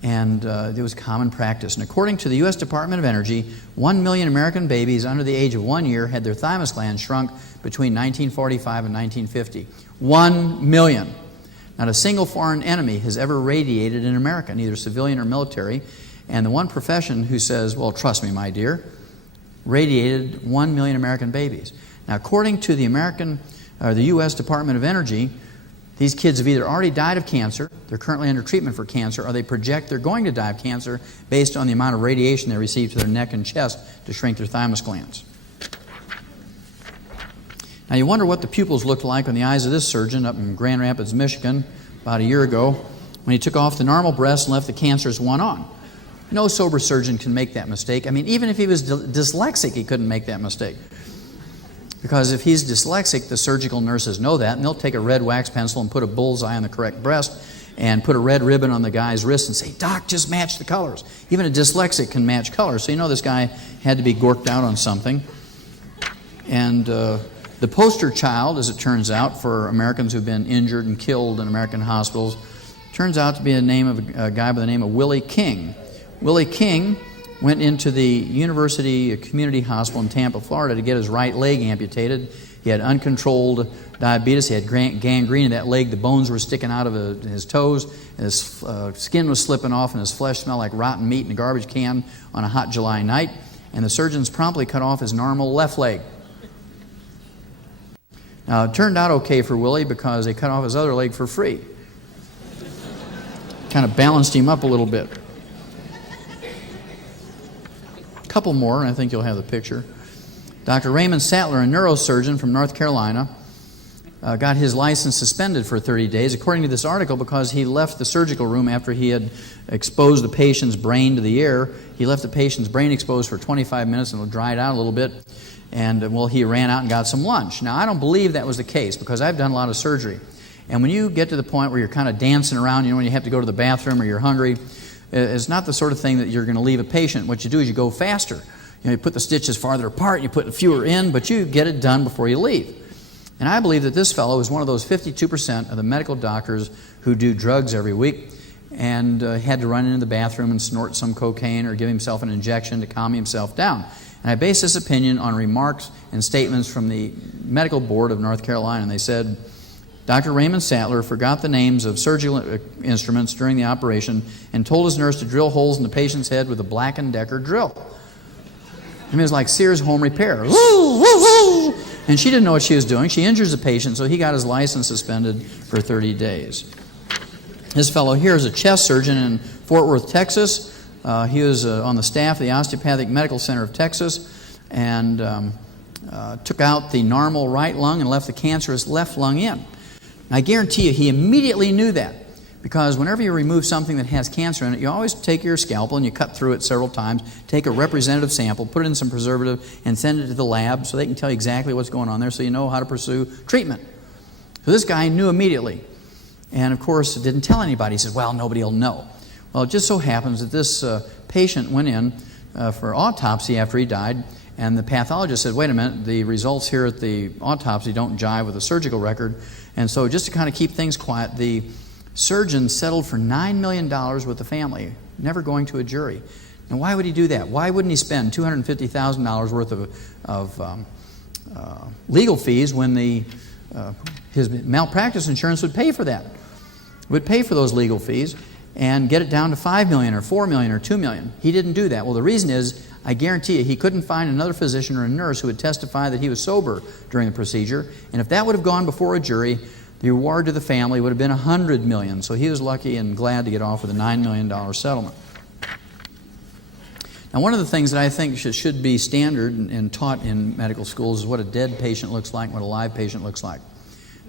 And it was common practice. And according to the U.S. Department of Energy, 1 million American babies under the age of 1 year had their thymus glands shrunk between 1945 and 1950. 1 million. Not a single foreign enemy has ever radiated in America, neither civilian or military. And the one profession who says, well, trust me, my dear, radiated 1 million American babies. Now, according to the U.S. Department of Energy, these kids have either already died of cancer, they're currently under treatment for cancer, or they project they're going to die of cancer based on the amount of radiation they receive to their neck and chest to shrink their thymus glands. Now you wonder what the pupils looked like on the eyes of this surgeon up in Grand Rapids, Michigan, about a year ago, when he took off the normal breast and left the cancerous one on. No sober surgeon can make that mistake. I mean, even if he was dyslexic, he couldn't make that mistake. Because if he's dyslexic, the surgical nurses know that, and they'll take a red wax pencil and put a bullseye on the correct breast and put a red ribbon on the guy's wrist and say, Doc, just match the colors. Even a dyslexic can match colors. So you know this guy had to be gorked out on something. And the poster child, as it turns out, for Americans who've been injured and killed in American hospitals, turns out to be the name of a guy by the name of Willie King. Willie King went into the University Community Hospital in Tampa, Florida to get his right leg amputated. He had uncontrolled diabetes. He had gangrene in that leg. The bones were sticking out of his toes. His skin was slipping off, and his flesh smelled like rotten meat in a garbage can on a hot July night. And the surgeons promptly cut off his normal left leg. Now, it turned out okay for Willie because they cut off his other leg for free. Kind of balanced him up a little bit. Couple more, and I think you'll have the picture. Dr. Raymond Sattler, a neurosurgeon from North Carolina, got his license suspended for 30 days, according to this article, because he left the surgical room after he had exposed the patient's brain to the air. He left the patient's brain exposed for 25 minutes and it dried out a little bit, and well, he ran out and got some lunch. Now, I don't believe that was the case, because I've done a lot of surgery. And when you get to the point where you're kind of dancing around, when you have to go to the bathroom or you're hungry, it's not the sort of thing that you're going to leave a patient. What you do is you go faster. You put the stitches farther apart, you put fewer in, but you get it done before you leave. And I believe that this fellow is one of those 52% of the medical doctors who do drugs every week and had to run into the bathroom and snort some cocaine or give himself an injection to calm himself down. And I base this opinion on remarks and statements from the Medical Board of North Carolina. And they said, Dr. Raymond Sattler forgot the names of surgical instruments during the operation and told his nurse to drill holes in the patient's head with a Black & Decker drill. I mean, it was like Sears Home Repair. And she didn't know what she was doing. She injures the patient, so he got his license suspended for 30 days. This fellow here is a chest surgeon in Fort Worth, Texas. He was on the staff of the Osteopathic Medical Center of Texas and took out the normal right lung and left the cancerous left lung in. I guarantee you he immediately knew that, because whenever you remove something that has cancer in it, you always take your scalpel and you cut through it several times, take a representative sample, put it in some preservative, and send it to the lab so they can tell you exactly what's going on there so you know how to pursue treatment. So this guy knew immediately. And of course, didn't tell anybody. He said, well, nobody will know. Well, it just so happens that this patient went in for autopsy after he died, and the pathologist said, wait a minute, the results here at the autopsy don't jive with the surgical record. And so just to kind of keep things quiet, the surgeon settled for $9 million with the family, never going to a jury. And why would he do that? Why wouldn't he spend $250,000 worth of legal fees when his malpractice insurance would pay for that? Would pay for those legal fees and get it down to $5 million or $4 million or $2 million. He didn't do that. Well, the reason is, I guarantee you, he couldn't find another physician or a nurse who would testify that he was sober during the procedure. And if that would have gone before a jury, the reward to the family would have been $100 million. So he was lucky and glad to get off with a $9 million settlement. Now, one of the things that I think should be standard and taught in medical schools is what a dead patient looks like, what a live patient looks like.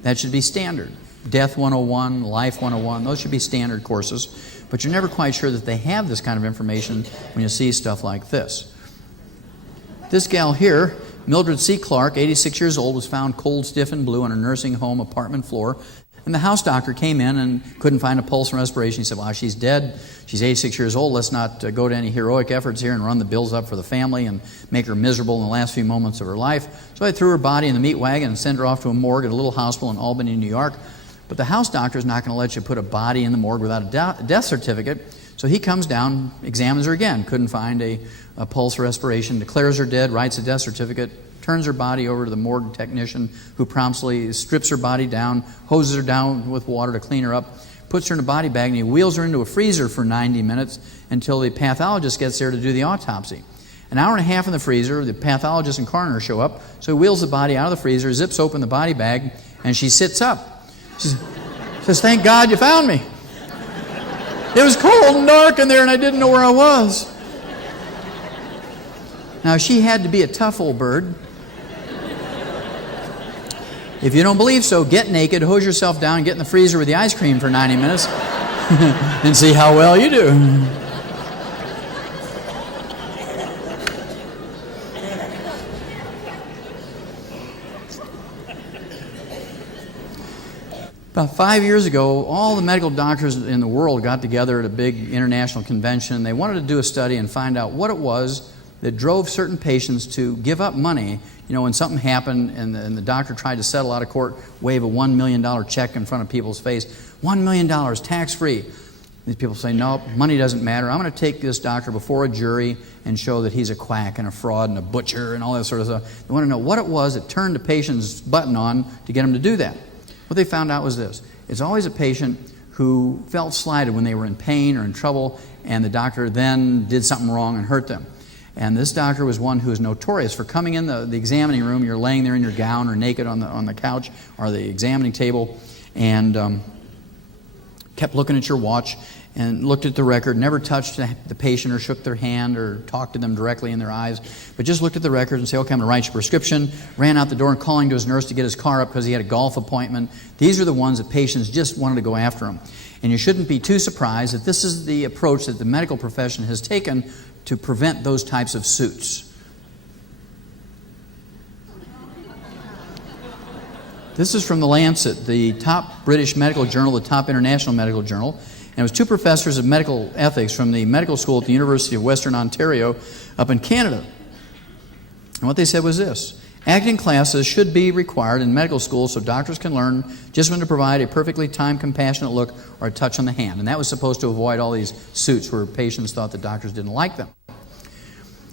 That should be standard. Death 101, Life 101, those should be standard courses. But you're never quite sure that they have this kind of information when you see stuff like this. This gal here, Mildred C. Clark, 86 years old, was found cold, stiff, and blue on a nursing home apartment floor. And the house doctor came in and couldn't find a pulse and respiration. He said, well, she's dead. She's 86 years old. Let's not go to any heroic efforts here and run the bills up for the family and make her miserable in the last few moments of her life. So I threw her body in the meat wagon and sent her off to a morgue at a little hospital in Albany, New York. But the house doctor is not going to let you put a body in the morgue without a death certificate. So So he comes down, examines her again, couldn't find a pulse or respiration, declares her dead, writes a death certificate, turns her body over to the morgue technician, who promptly strips her body down, hoses her down with water to clean her up, puts her in a body bag, and he wheels her into a freezer for 90 minutes until the pathologist gets there to do the autopsy. An hour and a half in the freezer, the pathologist and coroner show up, so he wheels the body out of the freezer, zips open the body bag, and she sits up. She says, "Thank God you found me. It was cold and dark in there, and I didn't know where I was." Now, she had to be a tough old bird. If you don't believe so, get naked, hose yourself down, get in the freezer with the ice cream for 90 minutes, and see how well you do. About 5 years ago, all the medical doctors in the world got together at a big international convention. They wanted to do a study and find out what it was that drove certain patients to give up money. You know, when something happened and the doctor tried to settle out of court, wave a $1 million check in front of people's face. $1 million, tax-free. These people say, "No, money doesn't matter. I'm going to take this doctor before a jury and show that he's a quack and a fraud and a butcher and all that sort of stuff." They want to know what it was that turned the patient's button on to get him to do that. What they found out was this: it's always a patient who felt slighted when they were in pain or in trouble, and the doctor then did something wrong and hurt them. And this doctor was one who was notorious for coming in the examining room. You're laying there in your gown or naked on the couch or the examining table, and kept looking at your watch and looked at the record, never touched the patient or shook their hand or talked to them directly in their eyes, but just looked at the record and said, "Okay, I'm going to write you a prescription," ran out the door and calling to his nurse to get his car up because he had a golf appointment. These are the ones that patients just wanted to go after him. And you shouldn't be too surprised that this is the approach that the medical profession has taken to prevent those types of suits. This is from The Lancet, the top British medical journal, the top international medical journal. And it was two professors of medical ethics from the medical school at the University of Western Ontario up in Canada. And what they said was this: acting classes should be required in medical school so doctors can learn just when to provide a perfectly timed, compassionate look or a touch on the hand. And that was supposed to avoid all these suits where patients thought the doctors didn't like them.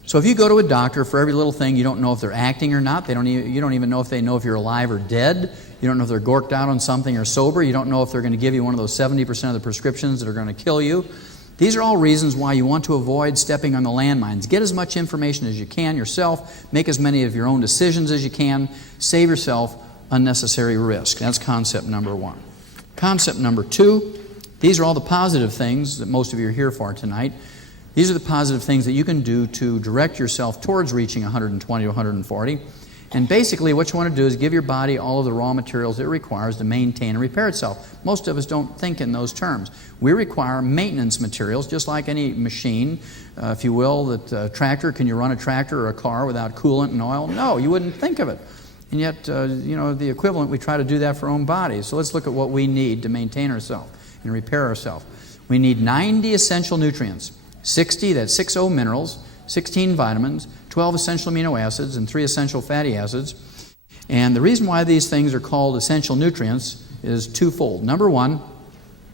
So if you go to a doctor for every little thing, you don't know if they're acting or not. You don't even know if they know if you're alive or dead. You don't know if they're gorked out on something or sober. You don't know if they're going to give you one of those 70% of the prescriptions that are going to kill you. These are all reasons why you want to avoid stepping on the landmines. Get as much information as you can yourself. Make as many of your own decisions as you can. Save yourself unnecessary risk. That's concept number one. Concept number two, these are all the positive things that most of you are here for tonight. These are the positive things that you can do to direct yourself towards reaching 120 to 140. And basically what you want to do is give your body all of the raw materials it requires to maintain and repair itself. Most of us don't think in those terms. We require maintenance materials, just like any machine, if you will. That tractor, can you run a tractor or a car without coolant and oil? No, you wouldn't think of it. And yet, the equivalent, we try to do that for our own bodies. So let's look at what we need to maintain ourselves and repair ourselves. We need 90 essential nutrients. 60, that's 60 minerals, 16 vitamins, 12 essential amino acids, and 3 essential fatty acids. And the reason why these things are called essential nutrients is twofold. Number one,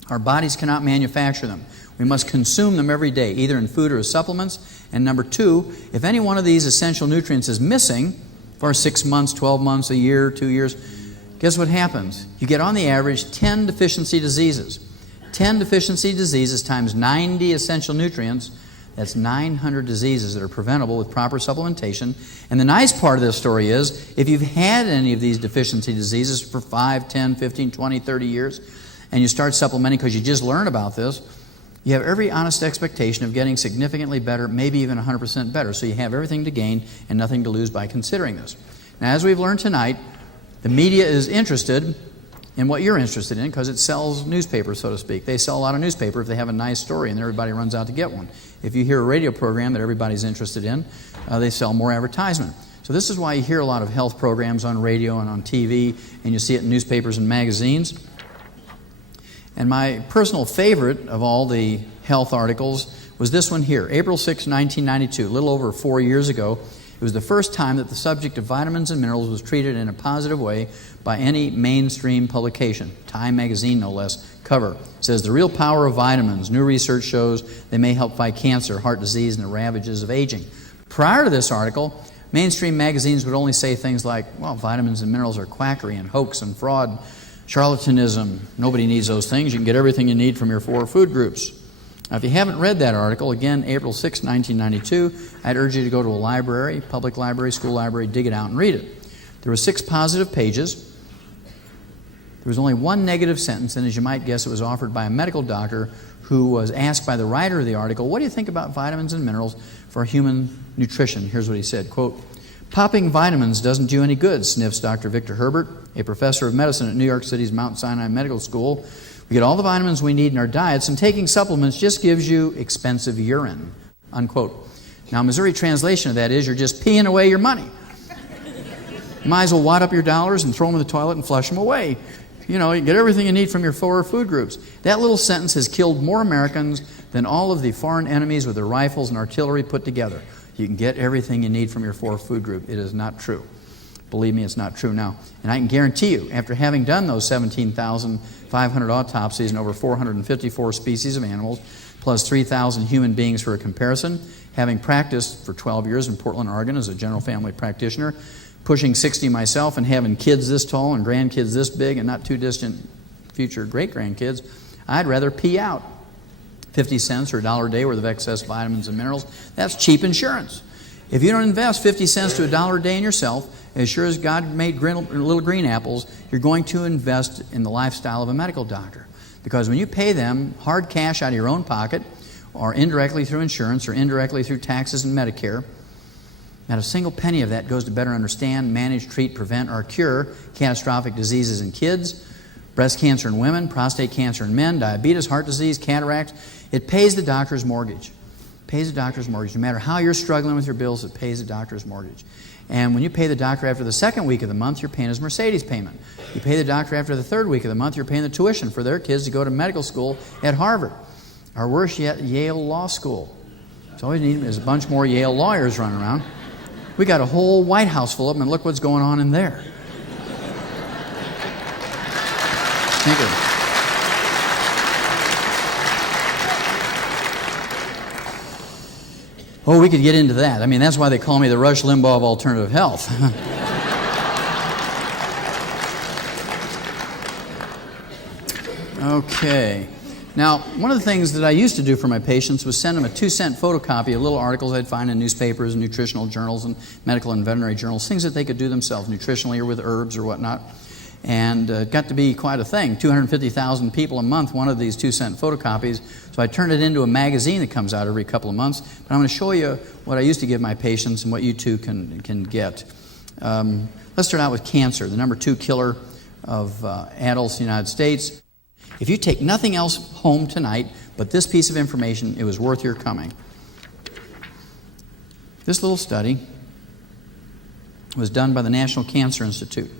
our bodies cannot manufacture them. We must consume them every day, either in food or as supplements. And number two, if any one of these essential nutrients is missing for 6 months, 12 months, a year, 2 years, guess what happens? You get on the average 10 deficiency diseases. 10 deficiency diseases times 90 essential nutrients, that's 900 diseases that are preventable with proper supplementation. And the nice part of this story is, if you've had any of these deficiency diseases for 5, 10, 15, 20, 30 years, and you start supplementing because you just learned about this, you have every honest expectation of getting significantly better, maybe even 100% better. So you have everything to gain and nothing to lose by considering this. Now, as we've learned tonight, the media is interested in what you're interested in because it sells newspapers, so to speak. They sell a lot of newspaper if they have a nice story and everybody runs out to get one. If you hear a radio program that everybody's interested in, they sell more advertisement. So this is why you hear a lot of health programs on radio and on TV, and you see it in newspapers and magazines. And my personal favorite of all the health articles was this one here, April 6, 1992, a little over 4 years ago. It was the first time that the subject of vitamins and minerals was treated in a positive way by any mainstream publication, Time magazine no less, cover. says, the real power of vitamins. New research shows they may help fight cancer, heart disease, and the ravages of aging. Prior to this article, mainstream magazines would only say things like, well, vitamins and minerals are quackery and hoax and fraud, charlatanism. Nobody needs those things. You can get everything you need from your 4 food groups. Now, if you haven't read that article, again, April 6, 1992, I'd urge you to go to a library, public library, school library, dig it out and read it. There were 6 positive pages. There was only 1 negative sentence, and as you might guess, it was offered by a medical doctor who was asked by the writer of the article, what do you think about vitamins and minerals for human nutrition? Here's what he said, quote, popping vitamins doesn't do any good, sniffs Dr. Victor Herbert, a professor of medicine at New York City's Mount Sinai Medical School. We get all the vitamins we need in our diets, and taking supplements just gives you expensive urine, unquote. Now, Missouri translation of that is you're just peeing away your money. You might as well wad up your dollars and throw them in the toilet and flush them away. You know, you get everything you need from your 4 food groups. That little sentence has killed more Americans than all of the foreign enemies with their rifles and artillery put together. You can get everything you need from your 4 food group. It is not true. Believe me, it's not true now. And I can guarantee you, after having done those 17,500 autopsies in over 454 species of animals, plus 3,000 human beings for a comparison, having practiced for 12 years in Portland, Oregon as a general family practitioner, pushing 60 myself and having kids this tall and grandkids this big and not too distant future great-grandkids, I'd rather pee out 50 cents or $1 a day worth of excess vitamins and minerals. That's cheap insurance. If you don't invest 50 cents to $1 a day in yourself, as sure as God made little green apples, you're going to invest in the lifestyle of a medical doctor. Because when you pay them hard cash out of your own pocket, or indirectly through insurance, or indirectly through taxes and Medicare, not a single penny of that goes to better understand, manage, treat, prevent, or cure catastrophic diseases in kids, breast cancer in women, prostate cancer in men, diabetes, heart disease, cataracts. It pays the doctor's mortgage. It pays the doctor's mortgage. No matter how you're struggling with your bills, it pays the doctor's mortgage. And when you pay the doctor after the 2nd week of the month, you're paying his Mercedes payment. You pay the doctor after the 3rd week of the month, you're paying the tuition for their kids to go to medical school at Harvard. Or worse yet, Yale Law School. It's all we need is a bunch more Yale lawyers running around. We got a whole White House full of them, and look what's going on in there. Thank you. Oh, we could get into that. I mean, that's why they call me the Rush Limbaugh of alternative health. Okay. Now, one of the things that I used to do for my patients was send them a 2-cent photocopy of little articles I'd find in newspapers, nutritional journals, and medical and veterinary journals, things that they could do themselves, nutritionally or with herbs or whatnot. And it got to be quite a thing. 250,000 people a month wanted these 2-cent photocopies, so I turned it into a magazine that comes out every couple of months. But I'm going to show you what I used to give my patients and what you too can get. Let's start out with cancer, the number 2 killer of adults in the United States. If you take nothing else home tonight but this piece of information, it was worth your coming. This little study was done by the National Cancer Institute.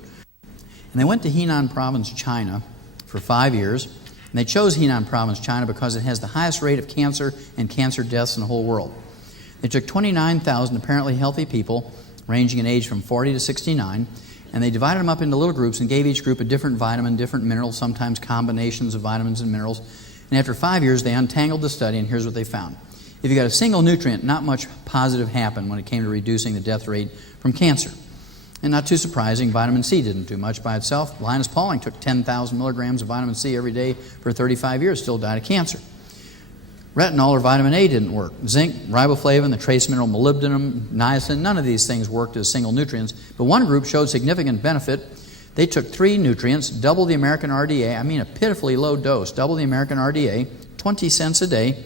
And they went to Henan Province, China, for 5 years. And they chose Henan Province, China, because it has the highest rate of cancer and cancer deaths in the whole world. They took 29,000 apparently healthy people, ranging in age from 40 to 69, and they divided them up into little groups and gave each group a different vitamin, different mineral, sometimes combinations of vitamins and minerals. And after 5 years, they untangled the study, and here's what they found. If you got a single nutrient, not much positive happened when it came to reducing the death rate from cancer. And not too surprising, vitamin C didn't do much by itself. Linus Pauling took 10,000 milligrams of vitamin C every day for 35 years, still died of cancer. Retinol or vitamin A didn't work. Zinc, riboflavin, the trace mineral molybdenum, niacin, none of these things worked as single nutrients. But one group showed significant benefit. They took 3 nutrients, double the American RDA, I mean a pitifully low dose, double the American RDA, 20 cents a day,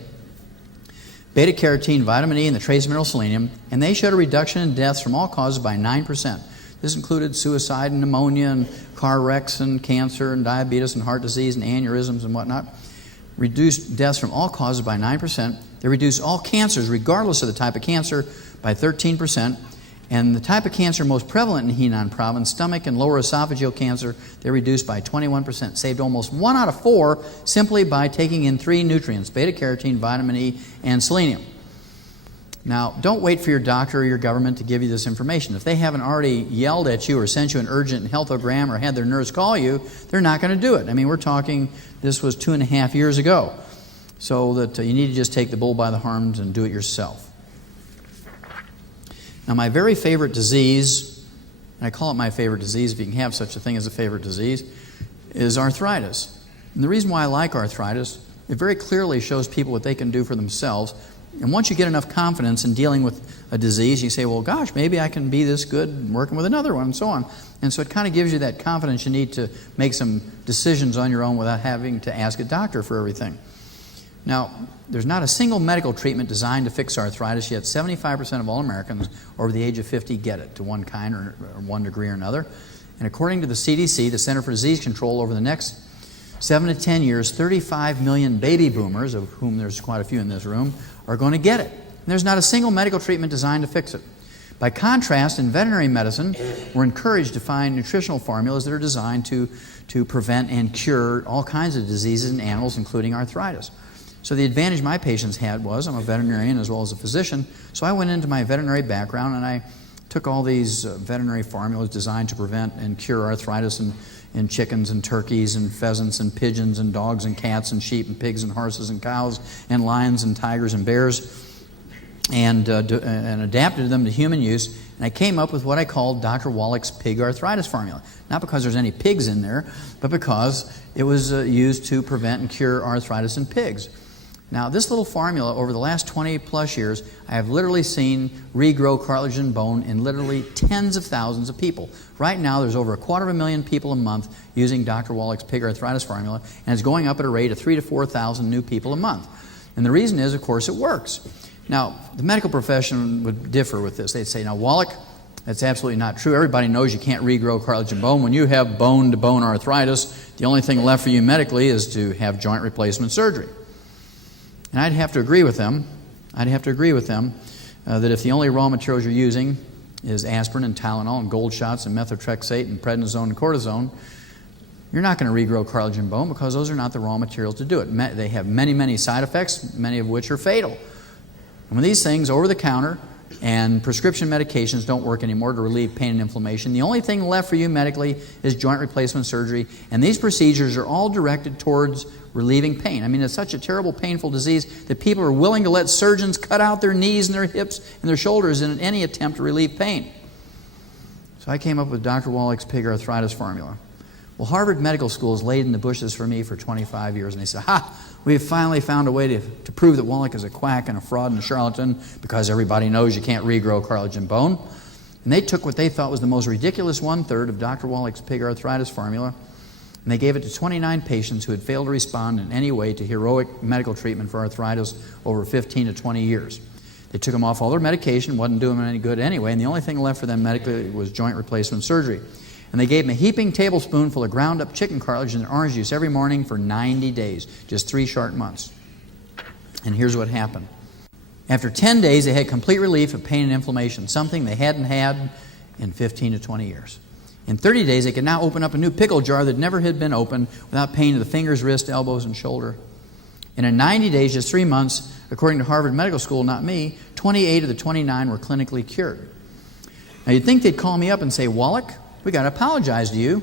beta-carotene, vitamin E, and the trace mineral selenium, and they showed a reduction in deaths from all causes by 9%. This included suicide and pneumonia and car wrecks and cancer and diabetes and heart disease and aneurysms and whatnot. Reduced deaths from all causes by 9%. They reduced all cancers, regardless of the type of cancer, by 13%. And the type of cancer most prevalent in Henan Province, stomach and lower esophageal cancer, they reduced by 21%. Saved almost 1 out of 4 simply by taking in 3 nutrients, beta-carotene, vitamin E, and selenium. Now, don't wait for your doctor or your government to give you this information. If they haven't already yelled at you or sent you an urgent healthogram or had their nurse call you, they're not going to do it. I mean, we're talking, this was 2.5 years ago. So that you need to just take the bull by the horns and do it yourself. Now, my very favorite disease, and I call it my favorite disease if you can have such a thing as a favorite disease, is arthritis. And the reason why I like arthritis, it very clearly shows people what they can do for themselves. And once you get enough confidence in dealing with a disease, you say, well, gosh, maybe I can be this good working with another one, and so on. And so it kind of gives you that confidence you need to make some decisions on your own without having to ask a doctor for everything. Now, there's not a single medical treatment designed to fix arthritis, yet 75% of all Americans over the age of 50 get it to one kind or one degree or another. And according to the CDC, the Center for Disease Control, over the next 7 to 10 years, 35 million baby boomers, of whom there's quite a few in this room, are going to get it. And there's not a single medical treatment designed to fix it. By contrast, in veterinary medicine, we're encouraged to find nutritional formulas that are designed to prevent and cure all kinds of diseases in animals, including arthritis. So the advantage my patients had was, I'm a veterinarian as well as a physician, so I went into my veterinary background and I took all these veterinary formulas designed to prevent and cure arthritis in chickens and turkeys and pheasants and pigeons and dogs and cats and sheep and pigs and horses and cows and lions and tigers and bears, and adapted them to human use. And I came up with what I called Dr. Wallach's pig arthritis formula. Not because there's any pigs in there, but because it was used to prevent and cure arthritis in pigs. Now, this little formula, over the last 20 plus years, I have literally seen regrow cartilage and bone in literally tens of thousands of people. Right now, there's over 250,000 people a month using Dr. Wallach's pig arthritis formula, and it's going up at a rate of 3,000 to 4,000 new people a month. And the reason is, of course, it works. Now, the medical profession would differ with this. They'd say, now, Wallach, that's absolutely not true. Everybody knows you can't regrow cartilage and bone. When you have bone-to-bone arthritis, the only thing left for you medically is to have joint replacement surgery. And I'd have to agree with them. That if the only raw materials you're using is aspirin and Tylenol and gold shots and methotrexate and prednisone and cortisone, you're not going to regrow cartilage and bone because those are not the raw materials to do it. They have many, many side effects, many of which are fatal. And when these things, over the counter and prescription medications, don't work anymore to relieve pain and inflammation, the only thing left for you medically is joint replacement surgery. And these procedures are all directed towards relieving pain. I mean, it's such a terrible, painful disease that people are willing to let surgeons cut out their knees and their hips and their shoulders in any attempt to relieve pain. So I came up with Dr. Wallach's pig arthritis formula. Well, Harvard Medical School has laid in the bushes for me for 25 years, and they said, we've finally found a way to prove that Wallach is a quack and a fraud and a charlatan because everybody knows you can't regrow cartilage and bone. And they took what they thought was the most ridiculous 1/3 of Dr. Wallach's pig arthritis formula, and they gave it to 29 patients who had failed to respond in any way to heroic medical treatment for arthritis over 15 to 20 years. They took them off all their medication, wasn't doing them any good anyway, and the only thing left for them medically was joint replacement surgery. And they gave them a heaping tablespoonful of ground-up chicken cartilage in their orange juice every morning for 90 days, just 3 short months. And here's what happened. After 10 days, they had complete relief of pain and inflammation, something they hadn't had in 15 to 20 years. In 30 days, they could now open up a new pickle jar that never had been opened without pain to the fingers, wrists, elbows, and shoulder. And in 90 days, just 3 months, according to Harvard Medical School, not me, 28 of the 29 were clinically cured. Now, you'd think they'd call me up and say, Wallach, we got to apologize to you.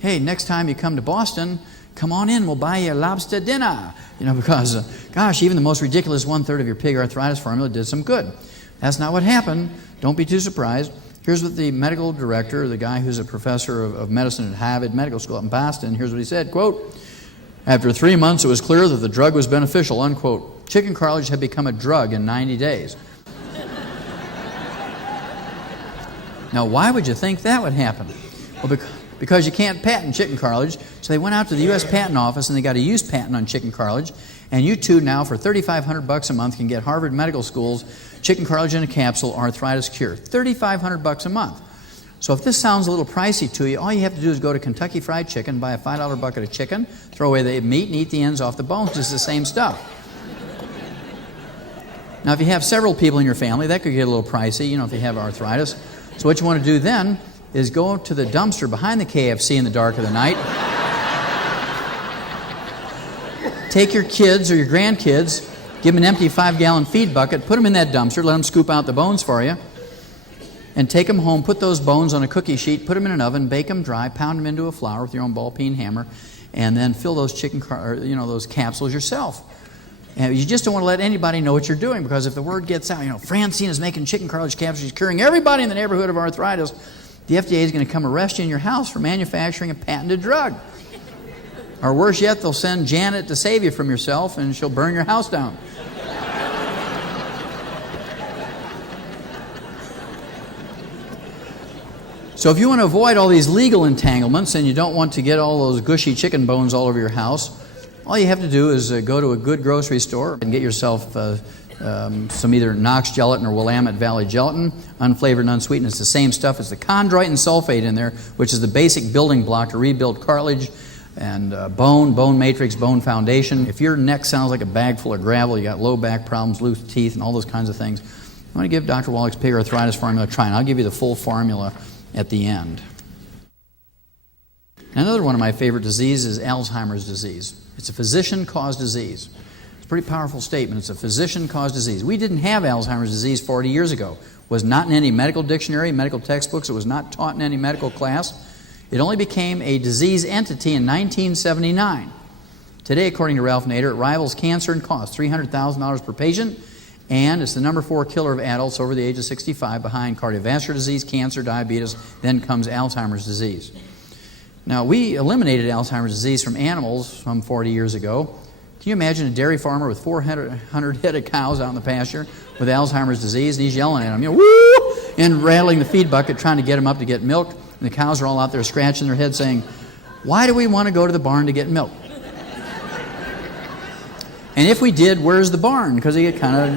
Hey, next time you come to Boston, come on in, we'll buy you a lobster dinner. Because, gosh, even the most ridiculous 1/3 of your pig arthritis formula did some good. That's not what happened. Don't be too surprised. Here's what the medical director, the guy who's a professor of medicine at Harvard Medical School up in Boston, here's what he said, quote, after 3 months, it was clear that the drug was beneficial, unquote. Chicken cartilage had become a drug in 90 days. Now, why would you think that would happen? Well, because you can't patent chicken cartilage, so they went out to the U.S. Patent Office and they got a use patent on chicken cartilage, and you too now, for $3,500 a month, can get Harvard Medical School's chicken cartilage in a capsule arthritis cure. $3,500 a month. So if this sounds a little pricey to you, all you have to do is go to Kentucky Fried Chicken, buy a $5 bucket of chicken, throw away the meat, and eat the ends off the bones. It's the same stuff. Now, if you have several people in your family, that could get a little pricey, if you have arthritis. So what you want to do then is go to the dumpster behind the KFC in the dark of the night. Take your kids or your grandkids, Give them an empty 5-gallon feed bucket, put them in that dumpster, let them scoop out the bones for you, and take them home, put those bones on a cookie sheet, put them in an oven, bake them dry, pound them into a flour with your own ball-peen hammer, and then fill those those capsules yourself. And you just don't want to let anybody know what you're doing, because if the word gets out, Francine is making chicken cartilage capsules, she's curing everybody in the neighborhood of arthritis, the FDA is going to come arrest you in your house for manufacturing a patented drug. Or worse yet, they'll send Janet to save you from yourself, and she'll burn your house down. So if you want to avoid all these legal entanglements and you don't want to get all those gushy chicken bones all over your house, all you have to do is go to a good grocery store and get yourself some either Knox gelatin or Willamette Valley gelatin, unflavored and unsweetened. It's the same stuff. It's the chondroitin sulfate in there, which is the basic building block to rebuild cartilage and bone matrix, bone foundation. If your neck sounds like a bag full of gravel, you got low back problems, loose teeth, and all those kinds of things, you want to give Dr. Wallach's pig arthritis formula a try, and I'll give you the full formula at the end. Another one of my favorite diseases is Alzheimer's disease. It's a physician-caused disease. It's a pretty powerful statement. It's a physician-caused disease. We didn't have Alzheimer's disease 40 years ago. It was not in any medical dictionary, medical textbooks. It was not taught in any medical class. It only became a disease entity in 1979. Today, according to Ralph Nader, it rivals cancer in cost, $300,000 per patient, and it's the number 4 killer of adults over the age of 65, behind cardiovascular disease, cancer, diabetes, then comes Alzheimer's disease. Now, we eliminated Alzheimer's disease from animals some 40 years ago. Can you imagine a dairy farmer with 400 head of cows out in the pasture with Alzheimer's disease, and he's yelling at them, woo, and rattling the feed bucket, trying to get them up to get milk, and the cows are all out there scratching their heads saying, why do we want to go to the barn to get milk? And if we did, where's the barn? Because they get kind of...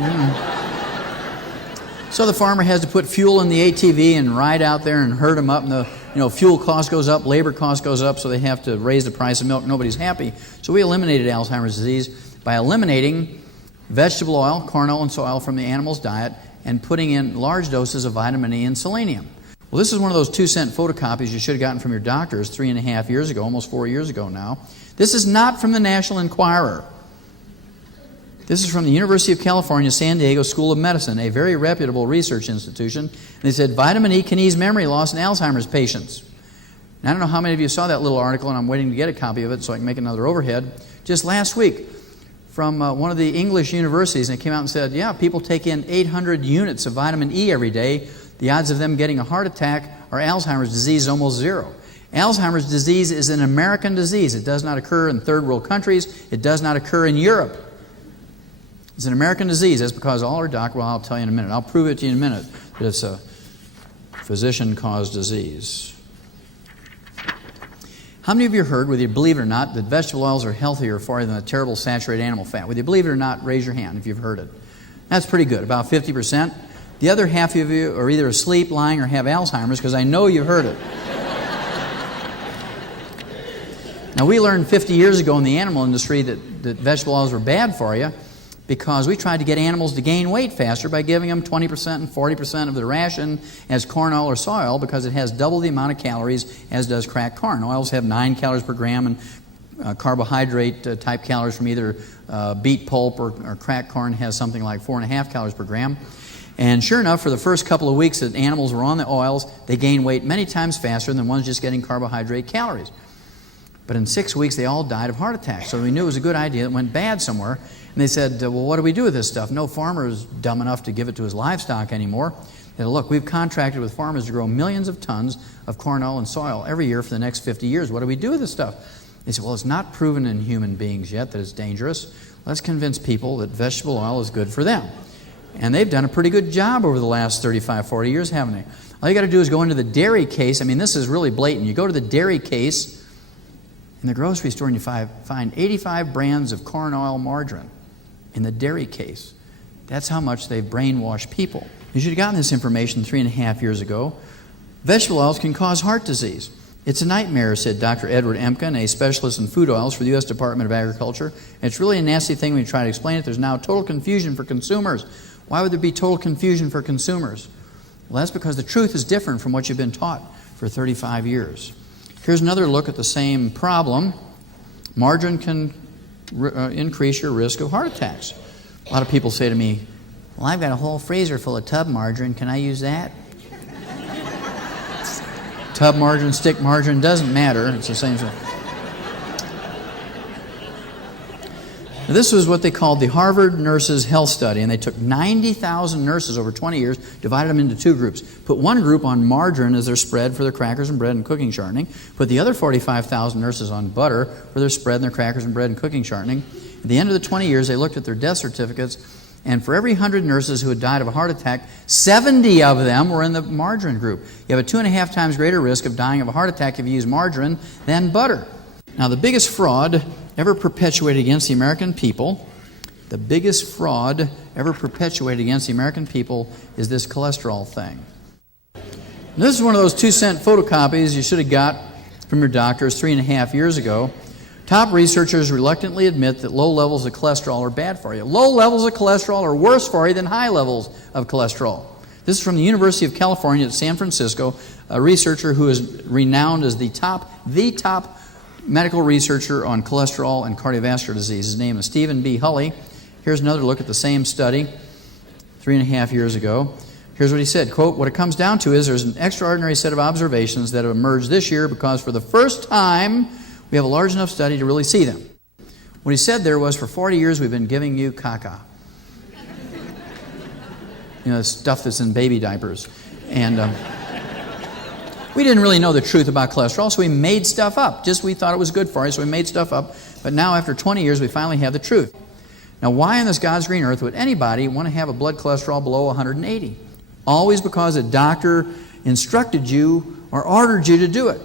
So the farmer has to put fuel in the ATV and ride out there and herd them up, and the fuel cost goes up, labor cost goes up, so they have to raise the price of milk. Nobody's happy. So we eliminated Alzheimer's disease by eliminating vegetable oil, corn oil, and soy oil from the animal's diet and putting in large doses of vitamin E and selenium. Well, this is one of those 2-cent photocopies you should have gotten from your doctors 3.5 years ago, almost 4 years ago now. This is not from the National Enquirer. This is from the University of California, San Diego School of Medicine, a very reputable research institution. And they said vitamin E can ease memory loss in Alzheimer's patients. Now, I don't know how many of you saw that little article, and I'm waiting to get a copy of it so I can make another overhead. Just last week, from one of the English universities, and it came out and said, yeah, people take in 800 units of vitamin E every day. The odds of them getting a heart attack or Alzheimer's disease is almost zero. Alzheimer's disease is an American disease. It does not occur in third world countries. It does not occur in Europe. It's an American disease. That's because all our doctors, well, I'll tell you in a minute. I'll prove it to you in a minute that it's a physician-caused disease. How many of you heard, whether you believe it or not, that vegetable oils are healthier for you than the terrible saturated animal fat? Whether you believe it or not, raise your hand if you've heard it. That's pretty good, about 50%. The other half of you are either asleep, lying, or have Alzheimer's, because I know you've heard it. Now, we learned 50 years ago in the animal industry that vegetable oils were bad for you, because we tried to get animals to gain weight faster by giving them 20% and 40% of the ration as corn oil or soy oil, because it has double the amount of calories as does cracked corn. Oils have 9 calories per gram, and carbohydrate type calories from either beet pulp or cracked corn has something like 4.5 calories per gram. And sure enough, for the first couple of weeks that animals were on the oils, they gained weight many times faster than ones just getting carbohydrate calories. But in 6 weeks, they all died of heart attacks. So we knew it was a good idea. It went bad somewhere. And they said, well, what do we do with this stuff? No farmer is dumb enough to give it to his livestock anymore. They said, look, we've contracted with farmers to grow millions of tons of corn oil and soy oil every year for the next 50 years. What do we do with this stuff? They said, well, it's not proven in human beings yet that it's dangerous. Let's convince people that vegetable oil is good for them. And they've done a pretty good job over the last 35, 40 years, haven't they? All you got to do is go into the dairy case. I mean, this is really blatant. You go to the dairy case in the grocery store and you find 85 brands of corn oil margarine in the dairy case. That's how much they've brainwashed people. You should have gotten this information 3.5 years ago. Vegetable oils can cause heart disease. It's a nightmare, said Dr. Edward Emken, a specialist in food oils for the U.S. Department of Agriculture. And it's really a nasty thing when you try to explain it. There's now total confusion for consumers. Why would there be total confusion for consumers? Well, that's because the truth is different from what you've been taught for 35 years. Here's another look at the same problem. Margarine can increase your risk of heart attacks. A lot of people say to me, well, I've got a whole freezer full of tub margarine. Can I use that? Tub margarine, stick margarine, doesn't matter. It's the same thing. This was what they called the Harvard Nurses Health Study, and they took 90,000 nurses over 20 years, divided them into two groups. Put one group on margarine as their spread for their crackers and bread and cooking shortening. Put the other 45,000 nurses on butter for their spread and their crackers and bread and cooking shortening. At the end of the 20 years, they looked at their death certificates, and for every 100 nurses who had died of a heart attack, 70 of them were in the margarine group. You have a 2.5 times greater risk of dying of a heart attack if you use margarine than butter. Now, the biggest fraud ever perpetuated against the American people, is this cholesterol thing. Now, this is one of those 2-cent photocopies you should have got from your doctors 3.5 years ago. Top researchers reluctantly admit that low levels of cholesterol are bad for you. Low levels of cholesterol are worse for you than high levels of cholesterol. This is from the University of California at San Francisco, a researcher who is renowned as the top medical researcher on cholesterol and cardiovascular disease. His name is Stephen B. Hulley. Here's another look at the same study 3.5 years ago. Here's what he said, quote, what it comes down to is there's an extraordinary set of observations that have emerged this year because for the first time we have a large enough study to really see them. What he said there was for 40 years we've been giving you caca. You know, the stuff that's in baby diapers. And we didn't really know the truth about cholesterol, so we made stuff up. We thought it was good for us, so we made stuff up. But now, after 20 years, we finally have the truth. Now, why on this God's green earth would anybody want to have a blood cholesterol below 180? Always because a doctor instructed you or ordered you to do it.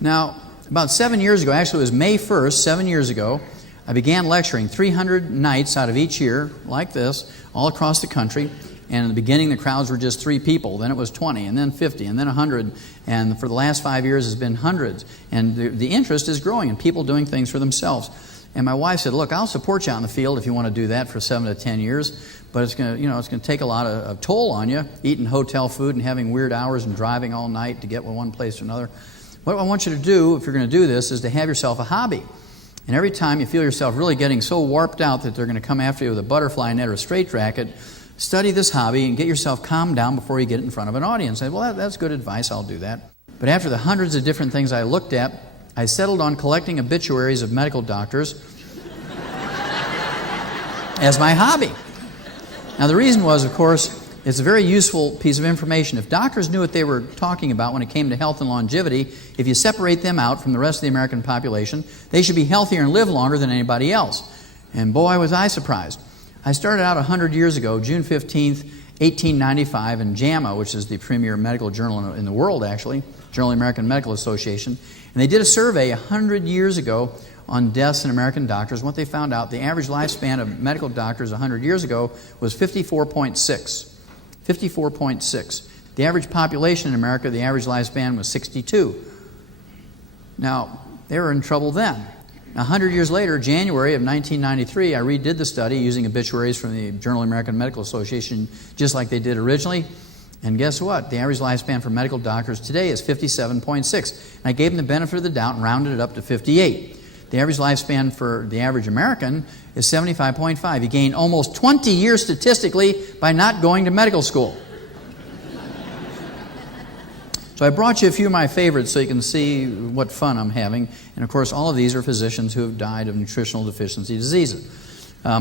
Now, about 7 years ago, actually it was May 1st, 7 years ago, I began lecturing 300 nights out of each year, like this, all across the country. And in the beginning, the crowds were just 3 people. Then it was 20, and then 50, and then 100. And for the last 5 years, it's been hundreds. And the interest is growing, and people doing things for themselves. And my wife said, look, I'll support you out in the field if you want to do that for 7 to 10 years. But it's going to take a lot of toll on you, eating hotel food and having weird hours and driving all night to get from one place to another. What I want you to do, if you're going to do this, is to have yourself a hobby. And every time you feel yourself really getting so warped out that they're going to come after you with a butterfly net or a straitjacket, study this hobby and get yourself calmed down before you get it in front of an audience. Say, well, that's good advice, I'll do that. But after the hundreds of different things I looked at, I settled on collecting obituaries of medical doctors as my hobby. Now, the reason was, of course, it's a very useful piece of information. If doctors knew what they were talking about when it came to health and longevity, if you separate them out from the rest of the American population, they should be healthier and live longer than anybody else. And boy, was I surprised. I started out 100 years ago, June 15th, 1895, in JAMA, which is the premier medical journal in the world, actually, Journal of the American Medical Association. And they did a survey 100 years ago on deaths in American doctors. What they found out, the average lifespan of medical doctors 100 years ago was 54.6. 54.6. The average population in America, the average lifespan was 62. Now, they were in trouble then. 100 years later, January of 1993, I redid the study using obituaries from the Journal of the American Medical Association just like they did originally. And guess what? The average lifespan for medical doctors today is 57.6. And I gave them the benefit of the doubt and rounded it up to 58. The average lifespan for the average American is 75.5. You gain almost 20 years statistically by not going to medical school. So I brought you a few of my favorites so you can see what fun I'm having. And of course, all of these are physicians who have died of nutritional deficiency diseases.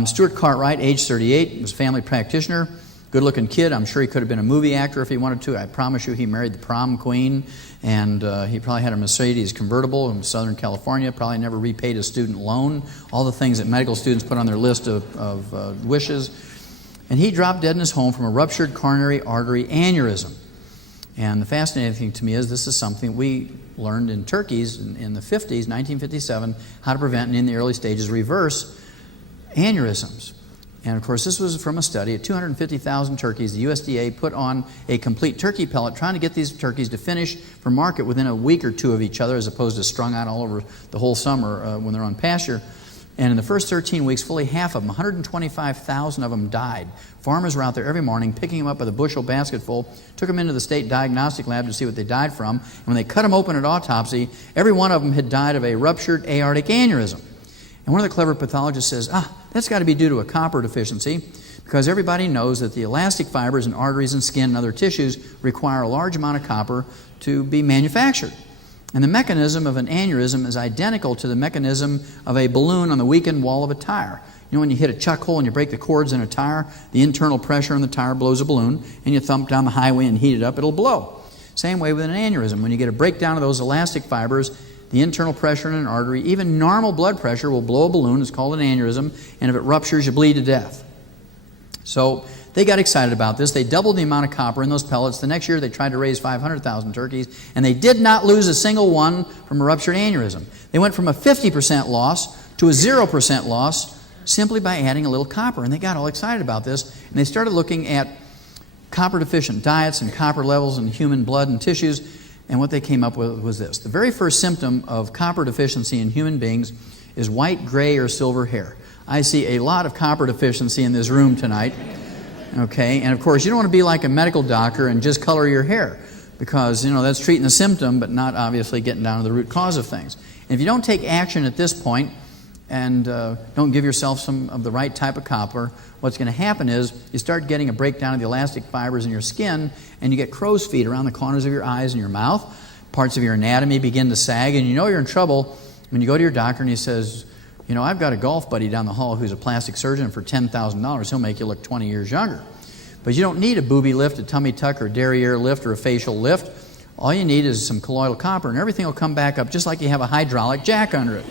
Stuart Cartwright, age 38, was a family practitioner. Good-looking kid. I'm sure he could have been a movie actor if he wanted to. I promise you he married the prom queen. And he probably had a Mercedes convertible in Southern California. Probably never repaid a student loan. All the things that medical students put on their list of wishes. And he dropped dead in his home from a ruptured coronary artery aneurysm. And the fascinating thing to me is this is something we learned in turkeys in the 50s, 1957, how to prevent and in the early stages reverse aneurysms. And of course, this was from a study of 250,000 turkeys. The USDA put on a complete turkey pellet, trying to get these turkeys to finish for market within a week or two of each other, as opposed to strung out all over the whole summer when they're on pasture. And in the first 13 weeks, fully half of them, 125,000 of them died. Farmers were out there every morning picking them up with a bushel basketful, took them into the state diagnostic lab to see what they died from. And when they cut them open at autopsy, every one of them had died of a ruptured aortic aneurysm. And one of the clever pathologists says, That's got to be due to a copper deficiency, because everybody knows that the elastic fibers and arteries and skin and other tissues require a large amount of copper to be manufactured. And the mechanism of an aneurysm is identical to the mechanism of a balloon on the weakened wall of a tire. You know, when you hit a chuck hole and you break the cords in a tire, the internal pressure in the tire blows a balloon, and you thump down the highway and heat it up, it'll blow. Same way with an aneurysm. When you get a breakdown of those elastic fibers, the internal pressure in an artery, even normal blood pressure, will blow a balloon. It's called an aneurysm, and if it ruptures, you bleed to death. So they got excited about this. They doubled the amount of copper in those pellets. The next year they tried to raise 500,000 turkeys, and they did not lose a single one from a ruptured aneurysm. They went from a 50% loss to a 0% loss simply by adding a little copper. And they got all excited about this, and they started looking at copper-deficient diets and copper levels in human blood and tissues, and what they came up with was this. The very first symptom of copper deficiency in human beings is white, gray, or silver hair. I see a lot of copper deficiency in this room tonight. Okay, and of course you don't want to be like a medical doctor and just color your hair, because that's treating the symptom but not obviously getting down to the root cause of things. And if you don't take action at this point and don't give yourself some of the right type of copper, what's going to happen is you start getting a breakdown of the elastic fibers in your skin, and you get crow's feet around the corners of your eyes and your mouth. Parts of your anatomy begin to sag, and you're in trouble when you go to your doctor and he says, I've got a golf buddy down the hall who's a plastic surgeon. For $10,000, he'll make you look 20 years younger. But you don't need a booby lift, a tummy tuck, or a derriere lift, or a facial lift. All you need is some colloidal copper, and everything will come back up just like you have a hydraulic jack under it.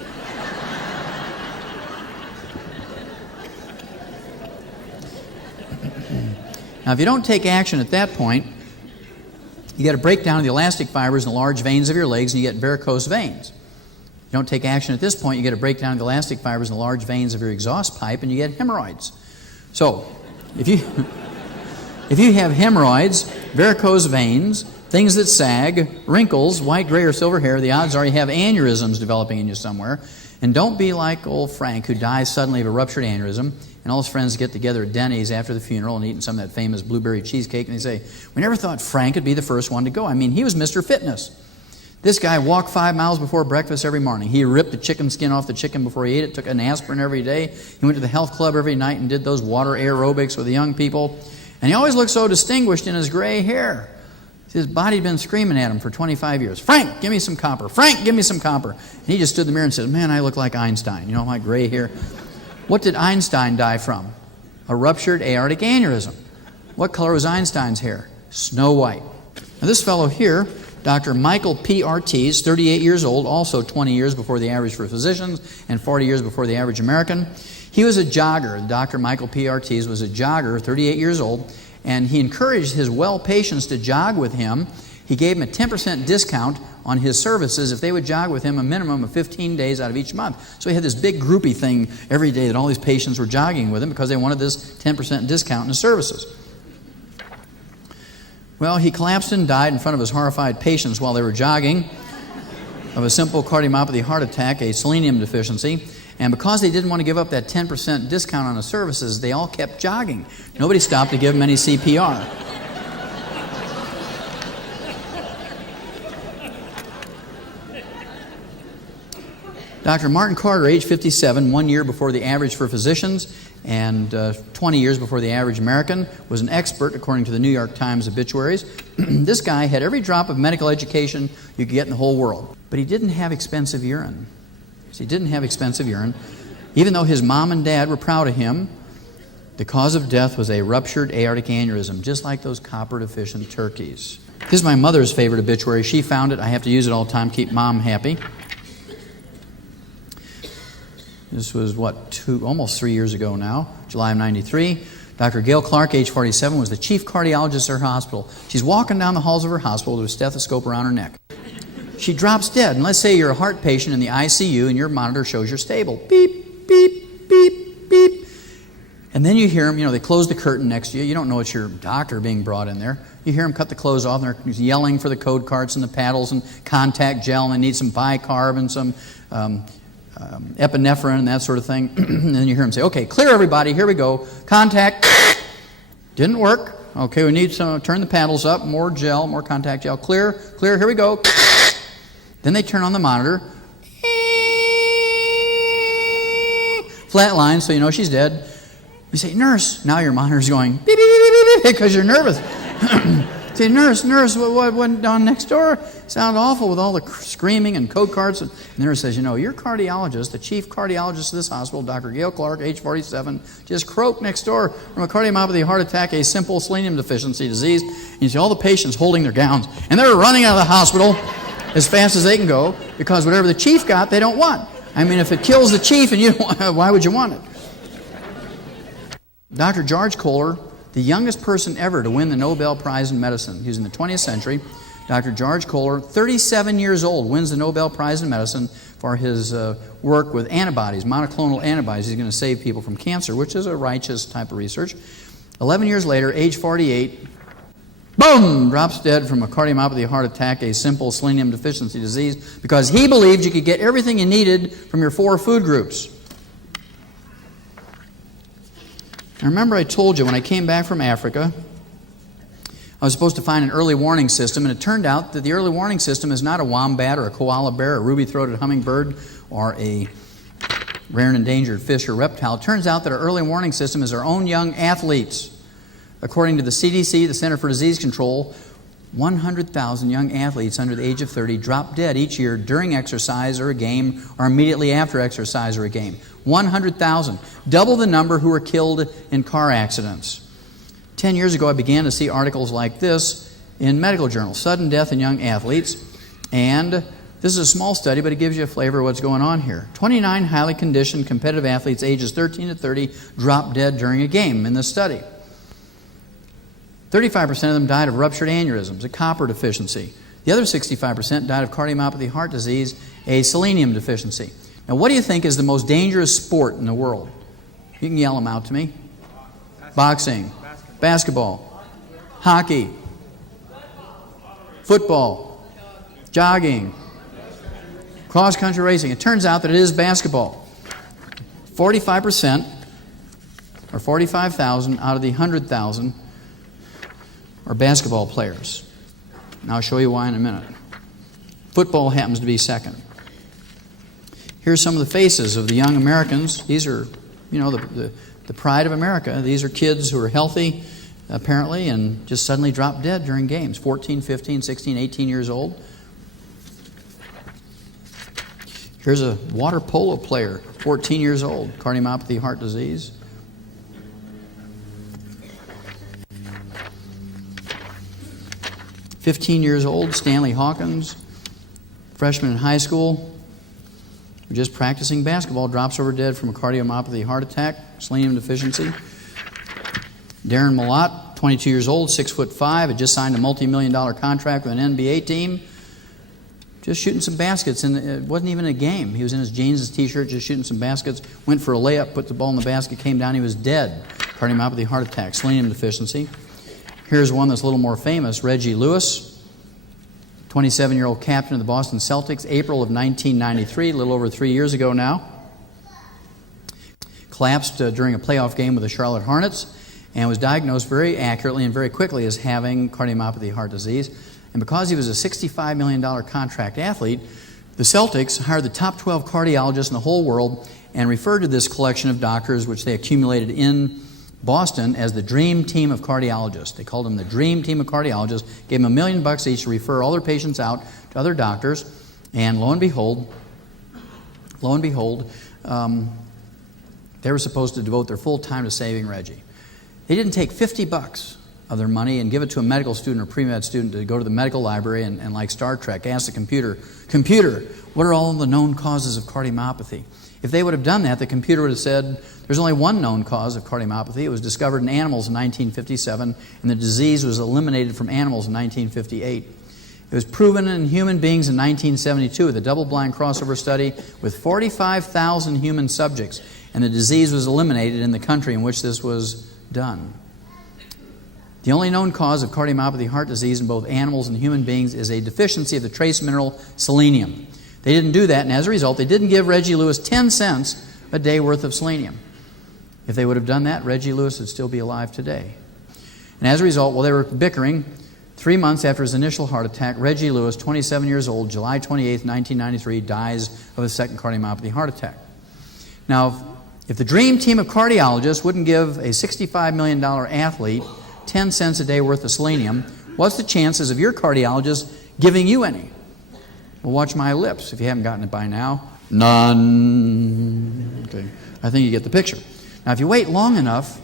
Now, if you don't take action at that point, you get a breakdown of the elastic fibers in the large veins of your legs, and you get varicose veins. You don't take action at this point, you get a breakdown of the elastic fibers in the large veins of your exhaust pipe, and you get hemorrhoids. So, if you have hemorrhoids, varicose veins, things that sag, wrinkles, white, gray, or silver hair, the odds are you have aneurysms developing in you somewhere. And don't be like old Frank, who dies suddenly of a ruptured aneurysm, and all his friends get together at Denny's after the funeral and eating some of that famous blueberry cheesecake, and they say, "We never thought Frank would be the first one to go. I mean, he was Mr. Fitness. This guy walked 5 miles before breakfast every morning. He ripped the chicken skin off the chicken before he ate it, took an aspirin every day. He went to the health club every night and did those water aerobics with the young people. And he always looked so distinguished in his gray hair. His body had been screaming at him for 25 years. Frank, give me some copper. Frank, give me some copper." And he just stood in the mirror and said, "Man, I look like Einstein. My gray hair." What did Einstein die from? A ruptured aortic aneurysm. What color was Einstein's hair? Snow white. Now this fellow here, Dr. Michael P. Ortiz, 38 years old, also 20 years before the average for physicians and 40 years before the average American. He was a jogger. Dr. Michael P. Ortiz was a jogger, 38 years old, and he encouraged his well patients to jog with him. He gave them a 10% discount on his services if they would jog with him a minimum of 15 days out of each month. So he had this big groupie thing every day that all these patients were jogging with him because they wanted this 10% discount in his services. Well, he collapsed and died in front of his horrified patients while they were jogging of a simple cardiomyopathy heart attack, a selenium deficiency. And because they didn't want to give up that 10% discount on the services, they all kept jogging. Nobody stopped to give him any CPR. Dr. Martin Carter, age 57, 1 year before the average for physicians and 20 years before the average American, was an expert according to the New York Times obituaries. This guy had every drop of medical education you could get in the whole world, but he didn't have expensive urine. So he didn't have expensive urine. Even though his mom and dad were proud of him, the cause of death was a ruptured aortic aneurysm, just like those copper-deficient turkeys. This is my mother's favorite obituary. She found it. I have to use it all the time, keep mom happy. This was, almost 3 years ago now, July of 93. Dr. Gail Clark, age 47, was the chief cardiologist at her hospital. She's walking down the halls of her hospital with a stethoscope around her neck. She drops dead, and let's say you're a heart patient in the ICU and your monitor shows you're stable. Beep, beep, beep, beep. And then you hear them, they close the curtain next to you. You don't know it's your doctor being brought in there. You hear them cut the clothes off, and they're yelling for the code carts and the paddles and contact gel, and they need some bicarb and some epinephrine and that sort of thing. And then you hear them say, "Okay, clear everybody, here we go. Contact." Didn't work. Okay, we need some, turn the paddles up, more gel, more contact gel. Clear, here we go. Then they turn on the monitor. flatline, so you know she's dead. You say, nurse. Now your monitor's going beep, beep, beep, beep, beep, because you're nervous. Say, nurse, what went on next door? Sounded awful with all the screaming and code cards. And the nurse says, you know, your cardiologist, the chief cardiologist of this hospital, Dr. Gail Clark, age 47, just croaked next door from a cardiomyopathy, heart attack, a simple selenium deficiency disease. And you see all the patients holding their gowns. And they're running out of the hospital as fast as they can go because whatever the chief got, they don't want. I mean, if it kills the chief, and you don't want, why would you want it? Dr. George Kohler, the youngest person ever to win the Nobel Prize in Medicine. He was in the 20th century. Dr. George Kohler, 37 years old, wins the Nobel Prize in Medicine for his work with antibodies, monoclonal antibodies. He's going to save people from cancer, which is a righteous type of research. 11 years later, age 48, boom, drops dead from a cardiomyopathy, heart attack, a simple selenium deficiency disease, because he believed you could get everything you needed from your 4 food groups. I remember I told you when I came back from Africa, I was supposed to find an early warning system, and it turned out that the early warning system is not a wombat or a koala bear, or a ruby-throated hummingbird, or a rare and endangered fish or reptile. It turns out that our early warning system is our own young athletes. According to the CDC, the Center for Disease Control, 100,000 young athletes under the age of 30 drop dead each year during exercise or a game or immediately after exercise or a game. 100,000. Double the number who were killed in car accidents. 10 years ago, I began to see articles like this in medical journals, sudden death in young athletes. And this is a small study, but it gives you a flavor of what's going on here. 29 highly conditioned competitive athletes ages 13 to 30 dropped dead during a game in this study. 35% of them died of ruptured aneurysms, a copper deficiency. The other 65% died of cardiomyopathy, heart disease, a selenium deficiency. Now, what do you think is the most dangerous sport in the world? You can yell them out to me. Boxing, basketball, hockey, football, jogging, cross-country racing. It turns out that it is basketball. 45%, or 45,000 out of the 100,000 are basketball players. And I'll show you why in a minute. Football happens to be second. Here's some of the faces of the young Americans. These are, you know, the pride of America. These are kids who are healthy, apparently, and just suddenly drop dead during games. 14, 15, 16, 18 years old. Here's a water polo player, 14 years old, cardiomyopathy, heart disease. "15 years old, Stanley Hawkins, freshman in high school, just practicing basketball, drops over dead from a cardiomyopathy, heart attack, selenium deficiency. Darren Malott, 22 years old, 6'5", had just signed a multi-million-dollar contract with an NBA team, just shooting some baskets. And it wasn't even a game. He was in his jeans, his T-shirt, just shooting some baskets, went for a layup, put the ball in the basket, came down, he was dead. Cardiomyopathy, heart attack, selenium deficiency. Here's one that's a little more famous, Reggie Lewis, 27-year-old captain of the Boston Celtics, April of 1993, a little over 3 years ago now. Collapsed during a playoff game with the Charlotte Hornets and was diagnosed very accurately and very quickly as having cardiomyopathy, heart disease. And because he was a $65 million contract athlete, the Celtics hired the top 12 cardiologists in the whole world and referred to this collection of doctors, which they accumulated in Boston, as the dream team of cardiologists. They called them the dream team of cardiologists, gave them $1 million each to refer all their patients out to other doctors, and lo and behold, they were supposed to devote their full time to saving Reggie. They didn't take $50 of their money and give it to a medical student or pre-med student to go to the medical library and like Star Trek, ask the computer, what are all the known causes of cardiomyopathy? If they would have done that, the computer would have said, there's only one known cause of cardiomyopathy. It was discovered in animals in 1957, and the disease was eliminated from animals in 1958. It was proven in human beings in 1972 with a double-blind crossover study with 45,000 human subjects, and the disease was eliminated in the country in which this was done. The only known cause of cardiomyopathy, heart disease in both animals and human beings is a deficiency of the trace mineral selenium. They didn't do that, and as a result, they didn't give Reggie Lewis 10 cents a day worth of selenium. If they would have done that, Reggie Lewis would still be alive today. And as a result, while they were bickering, 3 months after his initial heart attack, Reggie Lewis, 27 years old, July 28, 1993, dies of a second cardiomyopathy heart attack. Now, If the dream team of cardiologists wouldn't give a $65 million athlete 10 cents a day worth of selenium, what's the chances of your cardiologist giving you any? Well, watch my lips. If you haven't gotten it by now, none. Okay, I think you get the picture. Now, if you wait long enough,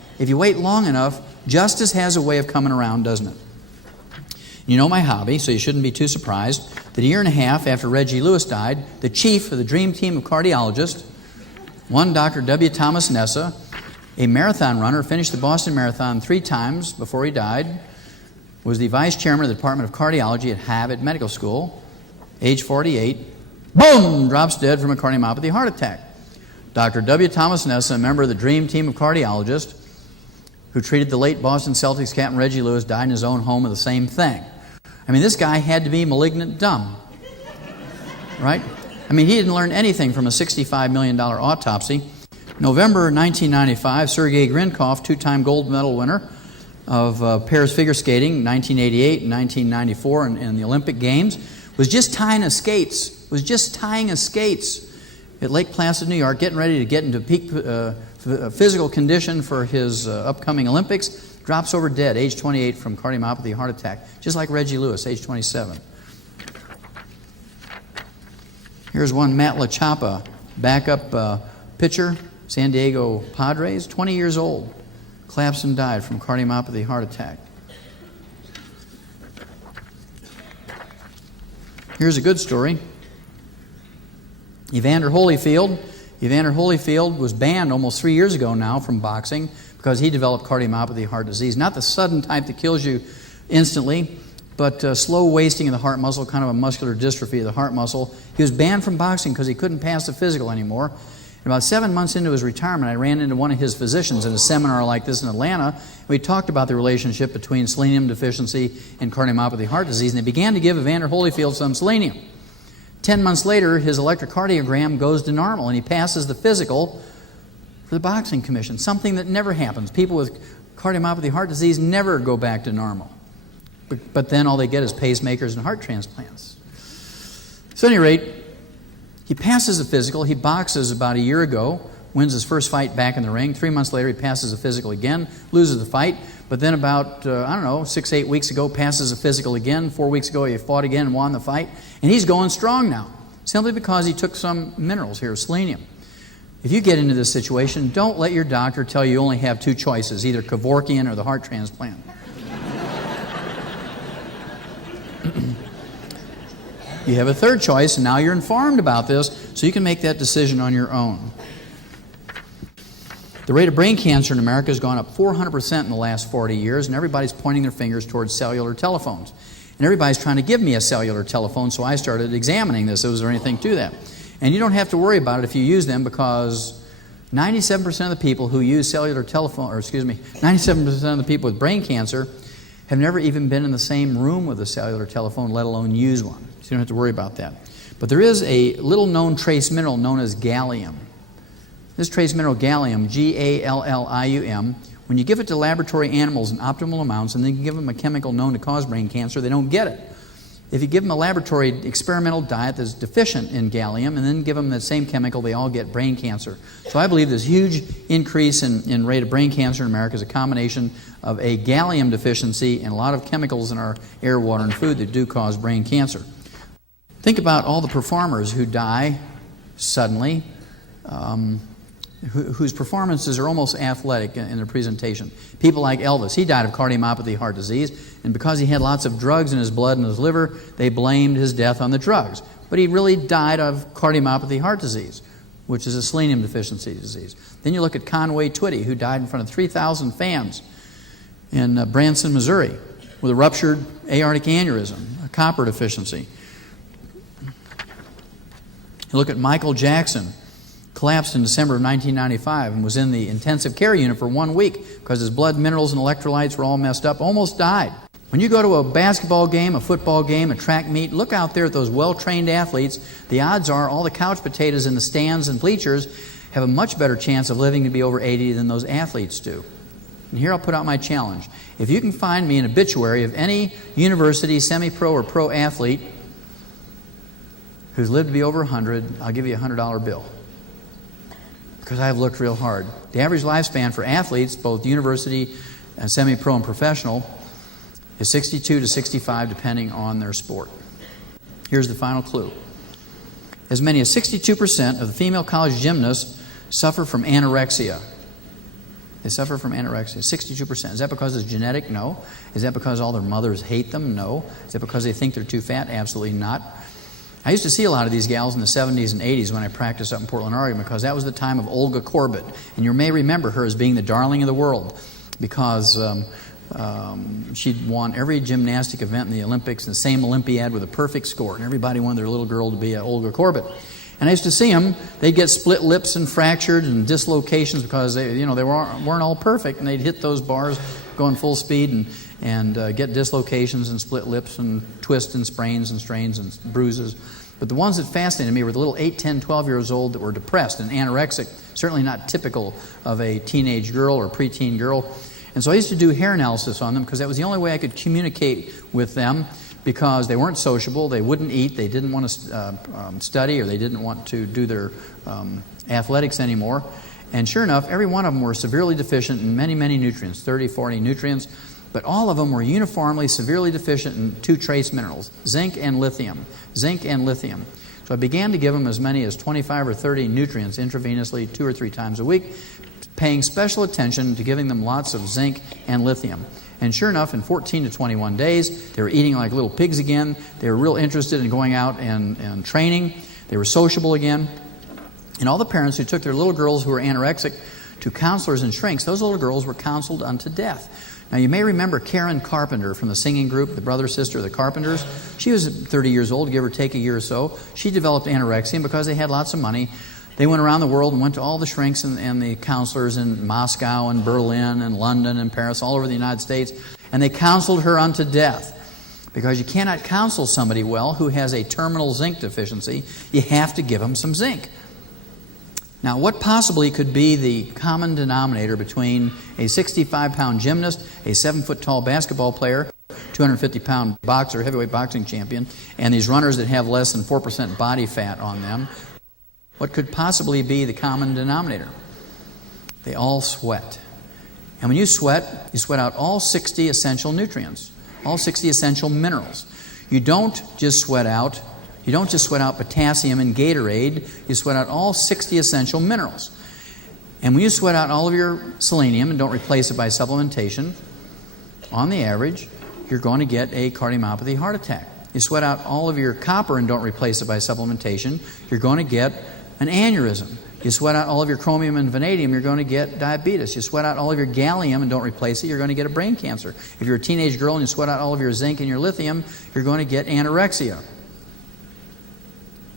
justice has a way of coming around, doesn't it? You know my hobby, so you shouldn't be too surprised that a year and a half after Reggie Lewis died, the chief of the dream team of cardiologists, one Dr. W. Thomas Nessa, a marathon runner, finished the Boston Marathon 3 times before he died, was the vice chairman of the Department of Cardiology at Harvard Medical School, age 48, boom, drops dead from a cardiomyopathy heart attack. Dr. W. Thomas Nessa, a member of the dream team of cardiologists who treated the late Boston Celtics captain Reggie Lewis, died in his own home of the same thing. I mean, this guy had to be malignant dumb, right? I mean, he didn't learn anything from a $65 million autopsy. November 1995, Sergei Grinkov, 2-time gold medal winner of pairs figure skating, 1988 and 1994 in the Olympic Games, was just tying his skates at Lake Placid, New York, getting ready to get into peak physical condition for his upcoming Olympics. Drops over dead, age 28, from cardiomyopathy heart attack, just like Reggie Lewis, age 27. Here's one Matt LaChapa, backup pitcher, San Diego Padres, 20 years old. Collapsed and died from cardiomyopathy heart attack. Here's a good story. Evander Holyfield was banned almost 3 years ago now from boxing because he developed cardiomyopathy heart disease. Not the sudden type that kills you instantly, but slow wasting of the heart muscle, kind of a muscular dystrophy of the heart muscle. He was banned from boxing because he couldn't pass the physical anymore. And about 7 months into his retirement, I ran into one of his physicians in a seminar like this in Atlanta. We talked about the relationship between selenium deficiency and cardiomyopathy heart disease, and they began to give Evander Holyfield some selenium. 10 months later, his electrocardiogram goes to normal, and he passes the physical for the boxing commission, something that never happens. People with cardiomyopathy heart disease never go back to normal. But then all they get is pacemakers and heart transplants. So at any rate, he passes the physical. He boxes about a year ago, wins his first fight back in the ring. 3 months later, he passes the physical again, loses the fight. But then about, 6-8 weeks ago, passes the physical again. 4 weeks ago, he fought again and won the fight. And he's going strong now, simply because he took some minerals here, selenium. If you get into this situation, don't let your doctor tell you only have 2 choices, either Kevorkian or the heart transplant. You have a third choice, and now you're informed about this, so you can make that decision on your own. The rate of brain cancer in America has gone up 400% in the last 40 years, and everybody's pointing their fingers towards cellular telephones. And everybody's trying to give me a cellular telephone, so I started examining this. Was there anything to that? And you don't have to worry about it if you use them, because 97% of the people who use cellular telephone, 97% of the people with brain cancer have never even been in the same room with a cellular telephone, let alone use one. So you don't have to worry about that. But there is a little-known trace mineral known as gallium. This trace mineral, gallium, Gallium, when you give it to laboratory animals in optimal amounts and then you give them a chemical known to cause brain cancer, they don't get it. If you give them a laboratory experimental diet that's deficient in gallium and then give them that same chemical, they all get brain cancer. So I believe this huge increase in rate of brain cancer in America is a combination of a gallium deficiency and a lot of chemicals in our air, water, and food that do cause brain cancer. Think about all the performers who die suddenly, whose performances are almost athletic in their presentation. People like Elvis, he died of cardiomyopathy heart disease, and because he had lots of drugs in his blood and his liver, they blamed his death on the drugs. But he really died of cardiomyopathy heart disease, which is a selenium deficiency disease. Then you look at Conway Twitty, who died in front of 3,000 fans in Branson, Missouri, with a ruptured aortic aneurysm, a copper deficiency. You look at Michael Jackson, collapsed in December of 1995 and was in the intensive care unit for 1 week because his blood minerals and electrolytes were all messed up, almost died. When you go to a basketball game, a football game, a track meet, look out there at those well-trained athletes. The odds are all the couch potatoes in the stands and bleachers have a much better chance of living to be over 80 than those athletes do. And here I'll put out my challenge. If you can find me an obituary of any university, semi-pro, or pro athlete who's lived to be over 100, I'll give you a $100 bill. because I've looked real hard. The average lifespan for athletes, both university, semi-pro, and professional, is 62 to 65, depending on their sport. Here's the final clue. As many as 62% of the female college gymnasts suffer from anorexia. They suffer from anorexia, 62%. Is that because it's genetic? No. Is that because all their mothers hate them? No. Is that because they think they're too fat? Absolutely not. I used to see a lot of these gals in the 70s and 80s when I practiced up in Portland, Oregon, because that was the time of Olga Korbut. And you may remember her as being the darling of the world because she'd won every gymnastic event in the Olympics, and the same Olympiad with a perfect score. And everybody wanted their little girl to be Olga Korbut. And I used to see them. They'd get split lips and fractured and dislocations because they weren't all perfect, and they'd hit those bars going full speed and get dislocations and split lips and twists and sprains and strains and bruises. But the ones that fascinated me were the little 8, 10, 12 years old that were depressed and anorexic, certainly not typical of a teenage girl or preteen girl. And so I used to do hair analysis on them because that was the only way I could communicate with them, because they weren't sociable, they wouldn't eat, they didn't want to study, or they didn't want to do their athletics anymore. And sure enough, every one of them were severely deficient in many, many nutrients, 30, 40 nutrients, but all of them were uniformly severely deficient in 2 trace minerals, zinc and lithium. Zinc and lithium. So I began to give them as many as 25 or 30 nutrients intravenously 2 or 3 times a week, paying special attention to giving them lots of zinc and lithium. And sure enough, in 14 to 21 days, they were eating like little pigs again. They were real interested in going out and training. They were sociable again. And all the parents who took their little girls who were anorexic to counselors and shrinks, those little girls were counseled unto death. Now, you may remember Karen Carpenter from the singing group, the brother-sister of the Carpenters. She was 30 years old, give or take a year or so. She developed anorexia, and because they had lots of money, they went around the world and went to all the shrinks and the counselors in Moscow and Berlin and London and Paris, all over the United States, and they counseled her unto death. Because you cannot counsel somebody well who has a terminal zinc deficiency. You have to give them some zinc. Now, what possibly could be the common denominator between a 65-pound gymnast, a 7-foot-tall basketball player, 250-pound boxer, heavyweight boxing champion, and these runners that have less than 4% body fat on them? What could possibly be the common denominator? They all sweat. And when you sweat out all 60 essential nutrients, all 60 essential minerals. You don't just sweat out potassium and Gatorade. You sweat out all 60 essential minerals. And when you sweat out all of your selenium and don't replace it by supplementation, on the average, you're going to get a cardiomyopathy heart attack. You sweat out all of your copper and don't replace it by supplementation, you're going to get an aneurysm. You sweat out all of your chromium and vanadium, you're going to get diabetes. You sweat out all of your gallium and don't replace it, you're going to get a brain cancer. If you're a teenage girl and you sweat out all of your zinc and your lithium, you're going to get anorexia.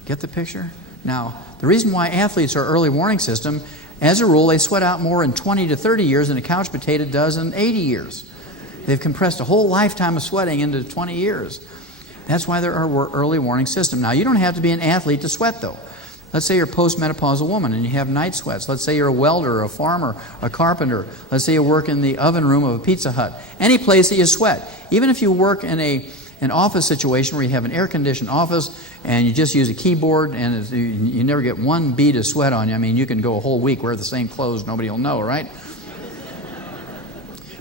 Get the picture? Now, the reason why athletes are early warning system, as a rule, they sweat out more in 20 to 30 years than a couch potato does in 80 years. They've compressed a whole lifetime of sweating into 20 years. That's why they're our early warning system. Now, you don't have to be an athlete to sweat, though. Let's say you're a postmenopausal woman and you have night sweats. Let's say you're a welder, a farmer, a carpenter. Let's say you work in the oven room of a Pizza Hut. Any place that you sweat. Even if you work in an office situation where you have an air-conditioned office and you just use a keyboard and you never get one bead of sweat on you. I mean, you can go a whole week, wear the same clothes, nobody will know, right?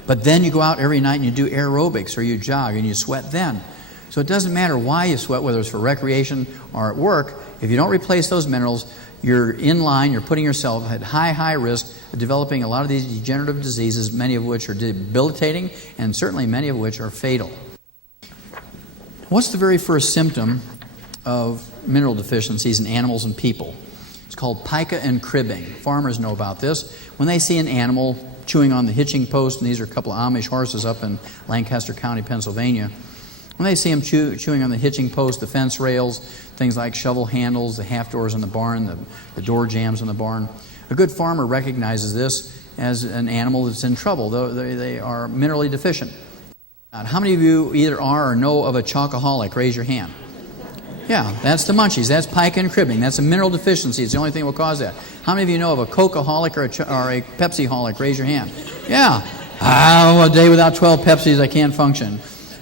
But then you go out every night and you do aerobics or you jog and you sweat then. So it doesn't matter why you sweat, whether it's for recreation or at work. If you don't replace those minerals, you're in line, you're putting yourself at high risk of developing a lot of these degenerative diseases, many of which are debilitating and certainly many of which are fatal. What's the very first symptom of mineral deficiencies in animals and people? It's called pica and cribbing. Farmers know about this. When they see an animal chewing on the hitching post, and these are a couple of Amish horses up in Lancaster County, Pennsylvania, when they see them chewing on the hitching post, the fence rails, things like shovel handles, the half doors in the barn, the door jambs in the barn, a good farmer recognizes this as an animal that's in trouble, though they are minerally deficient. How many of you either are or know of a chocoholic? Raise your hand. Yeah, that's the munchies. That's pica and cribbing. That's a mineral deficiency. It's the only thing that will cause that. How many of you know of a Coca-holic or a Pepsi-holic? Raise your hand. Yeah. A day without 12 Pepsis, I can't function.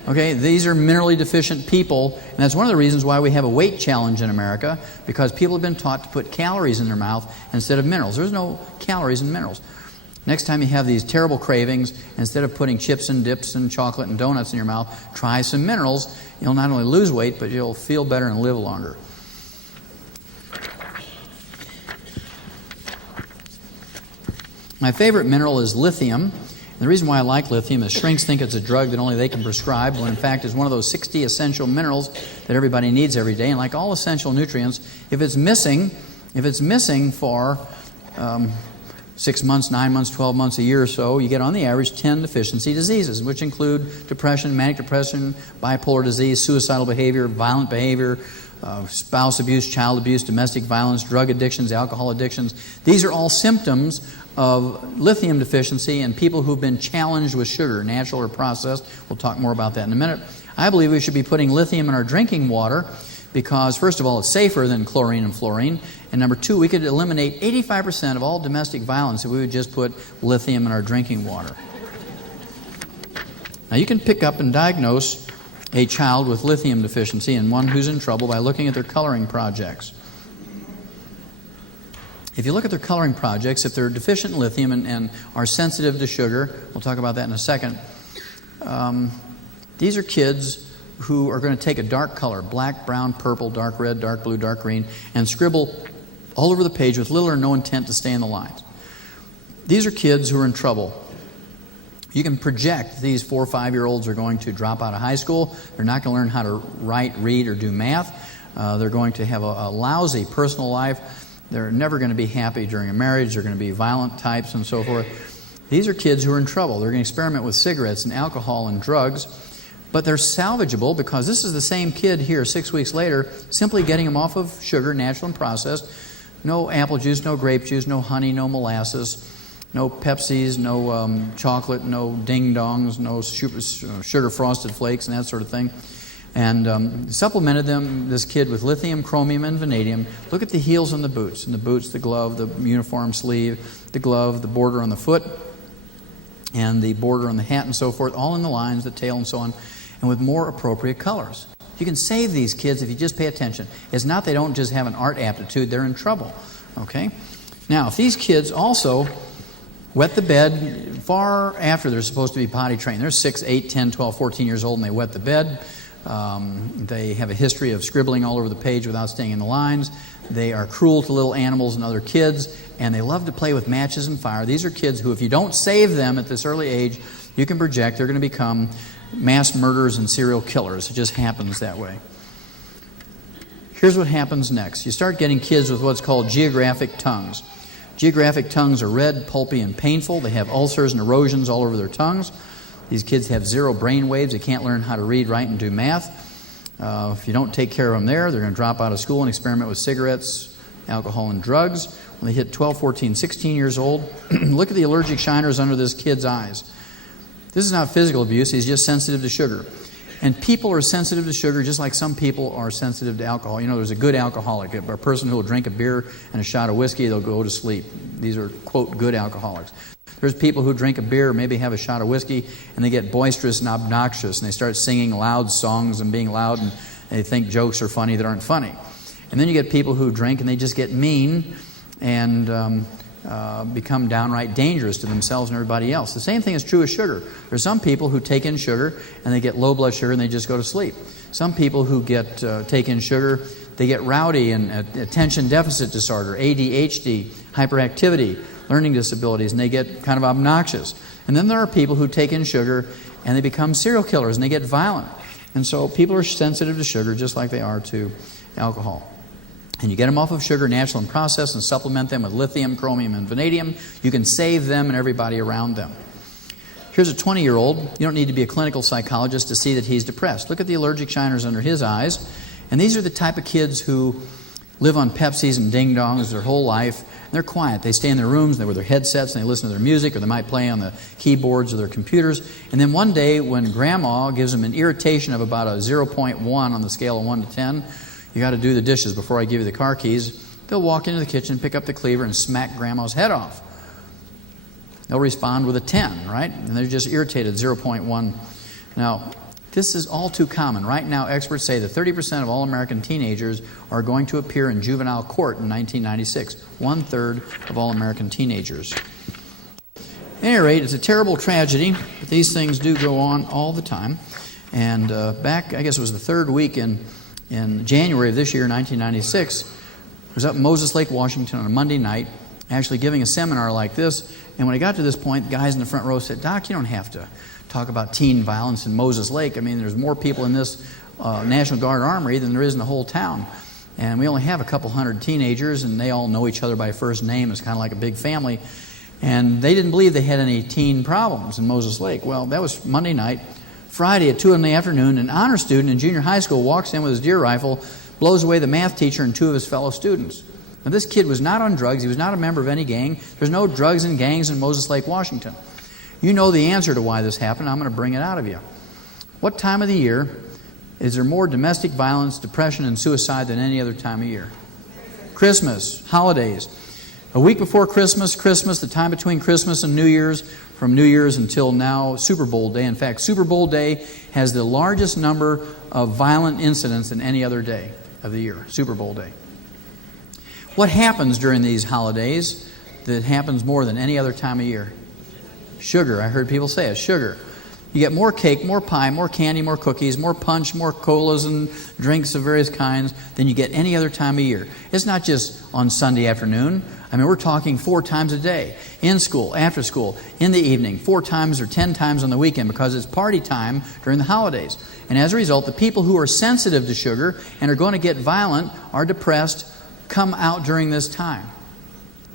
Okay, these are minerally deficient people, and that's one of the reasons why we have a weight challenge in America, because people have been taught to put calories in their mouth instead of minerals. There's no calories in minerals. Next time you have these terrible cravings, instead of putting chips and dips and chocolate and donuts in your mouth, try some minerals. You'll not only lose weight, but you'll feel better and live longer. My favorite mineral is lithium. And the reason why I like lithium is shrinks think it's a drug that only they can prescribe, when in fact it's one of those 60 essential minerals that everybody needs every day. And like all essential nutrients, if it's missing for 6 months, 9 months, 12 months, a year or so, you get on the average 10 deficiency diseases, which include depression, manic depression, bipolar disease, suicidal behavior, violent behavior, spouse abuse, child abuse, domestic violence, drug addictions, alcohol addictions. These are all symptoms of lithium deficiency in people who've been challenged with sugar, natural or processed. We'll talk more about that in a minute. I believe we should be putting lithium in our drinking water because, first of all, it's safer than chlorine and fluorine. And number two, we could eliminate 85% of all domestic violence if we would just put lithium in our drinking water. Now, you can pick up and diagnose a child with lithium deficiency and one who's in trouble by looking at their coloring projects. If you look at their coloring projects, if they're deficient in lithium and are sensitive to sugar, we'll talk about that in a second, these are kids who are going to take a dark color, black, brown, purple, dark red, dark blue, dark green, and scribble all over the page with little or no intent to stay in the lines. These are kids who are in trouble. You can project these 4 or 5-year-olds are going to drop out of high school. They're not going to learn how to write, read, or do math. They're going to have a lousy personal life. They're never going to be happy during a marriage. They're going to be violent types and so forth. These are kids who are in trouble. They're going to experiment with cigarettes and alcohol and drugs. But they're salvageable because this is the same kid here 6 weeks later, simply getting them off of sugar, natural and processed. No apple juice, no grape juice, no honey, no molasses, no Pepsis, no chocolate, no ding-dongs, no sugar frosted flakes and that sort of thing. And supplemented this kid with lithium, chromium, and vanadium. Look at the heels and the boots. And the boots, the glove, the uniform sleeve, the glove, the border on the foot, and the border on the hat and so forth, all in the lines, the tail and so on, and with more appropriate colors. You can save these kids if you just pay attention. It's not they don't just have an art aptitude, they're in trouble. Okay? Now, if these kids also wet the bed far after they're supposed to be potty trained, they're 6, 8, 10, 12, 14 years old and they wet the bed, they have a history of scribbling all over the page without staying in the lines. They are cruel to little animals and other kids, and they love to play with matches and fire. These are kids who, if you don't save them at this early age, you can project they're going to become mass murderers and serial killers. It just happens that way. Here's what happens next. You start getting kids with what's called geographic tongues. Geographic tongues are red, pulpy, and painful. They have ulcers and erosions all over their tongues. These kids have zero brain waves. They can't learn how to read, write, and do math. If you don't take care of them there, they're going to drop out of school and experiment with cigarettes, alcohol, and drugs. When they hit 12, 14, 16 years old, look at the allergic shiners under this kid's eyes. This is not physical abuse. He's just sensitive to sugar. And people are sensitive to sugar just like some people are sensitive to alcohol. You know, there's a good alcoholic, a person who will drink a beer and a shot of whiskey, they'll go to sleep. These are, quote, good alcoholics. There's people who drink a beer, maybe have a shot of whiskey, and they get boisterous and obnoxious, and they start singing loud songs and being loud, and they think jokes are funny that aren't funny. And then you get people who drink, and they just get mean and become downright dangerous to themselves and everybody else. The same thing is true with sugar. There's some people who take in sugar, and they get low blood sugar, and they just go to sleep. Some people who take in sugar, they get rowdy and attention deficit disorder, ADHD, hyperactivity, learning disabilities, and they get kind of obnoxious. And then there are people who take in sugar and they become serial killers and they get violent. And so people are sensitive to sugar just like they are to alcohol. And you get them off of sugar, natural and processed, and supplement them with lithium, chromium, and vanadium. You can save them and everybody around them. Here's a 20-year-old. You don't need to be a clinical psychologist to see that he's depressed. Look at the allergic shiners under his eyes. And these are the type of kids who live on Pepsis and ding-dongs their whole life. And they're quiet. They stay in their rooms, they wear their headsets, and they listen to their music, or they might play on the keyboards of their computers. And then one day, when grandma gives them an irritation of about a 0.1 on the scale of 1 to 10, you got to do the dishes before I give you the car keys, they'll walk into the kitchen, pick up the cleaver, and smack grandma's head off. They'll respond with a 10, right? And they're just irritated, 0.1. Now, This is all too common. Right now, experts say that 30% of all American teenagers are going to appear in juvenile court in 1996. 1/3 of all American teenagers. At any rate, it's a terrible tragedy, but these things do go on all the time. And back, I guess it was the third week in January of this year, 1996, I was up in Moses Lake, Washington on a Monday night, actually giving a seminar like this. And when I got to this point, the guys in the front row said, "Doc, you don't have to talk about teen violence in Moses Lake. I mean, there's more people in this National Guard Armory than there is in the whole town. And we only have a couple hundred teenagers, and they all know each other by first name. It's kind of like a big family." And they didn't believe they had any teen problems in Moses Lake. Well, that was Monday night. Friday at 2 in the afternoon, an honor student in junior high school walks in with his deer rifle, blows away the math teacher and 2 of his fellow students. Now, this kid was not on drugs. He was not a member of any gang. There's no drugs and gangs in Moses Lake, Washington. You know the answer to why this happened. I'm going to bring it out of you. What time of the year is there more domestic violence, depression, and suicide than any other time of year? Christmas, holidays. A week before Christmas, the time between Christmas and New Year's, from New Year's until now, Super Bowl Day. In fact, Super Bowl Day has the largest number of violent incidents than any other day of the year, Super Bowl Day. What happens during these holidays that happens more than any other time of year? Sugar. I heard people say it, sugar. You get more cake, more pie, more candy, more cookies, more punch, more colas and drinks of various kinds than you get any other time of year. It's not just on Sunday afternoon. I mean, we're talking 4 times a day, in school, after school, in the evening, 4 times or 10 times on the weekend, because it's party time during the holidays. And as a result, the people who are sensitive to sugar and are going to get violent, are depressed, come out during this time,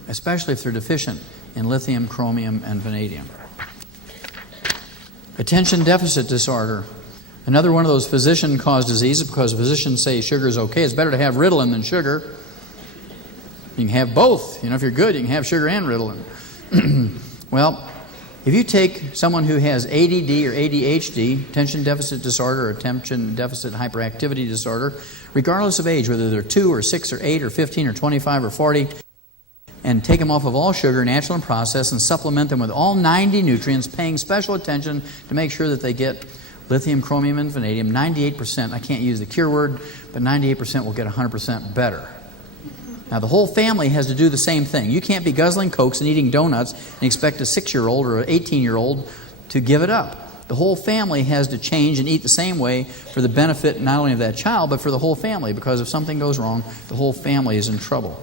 especially if they're deficient in lithium, chromium, and vanadium. Attention deficit disorder. Another one of those physician-caused diseases, because physicians say sugar is okay. It's better to have Ritalin than sugar. You can have both. You know, if you're good, you can have sugar and Ritalin. Well, if you take someone who has ADD or ADHD, attention deficit disorder or attention deficit hyperactivity disorder, regardless of age, whether they're 2 or 6 or 8 or 15 or 25 or 40, and take them off of all sugar, natural and processed, and supplement them with all 90 nutrients, paying special attention to make sure that they get lithium, chromium, and vanadium. 98%, I can't use the cure word, but 98% will get 100% better. Now, the whole family has to do the same thing. You can't be guzzling Cokes and eating donuts and expect a 6-year-old or an 18-year-old to give it up. The whole family has to change and eat the same way for the benefit not only of that child, but for the whole family, because if something goes wrong, the whole family is in trouble.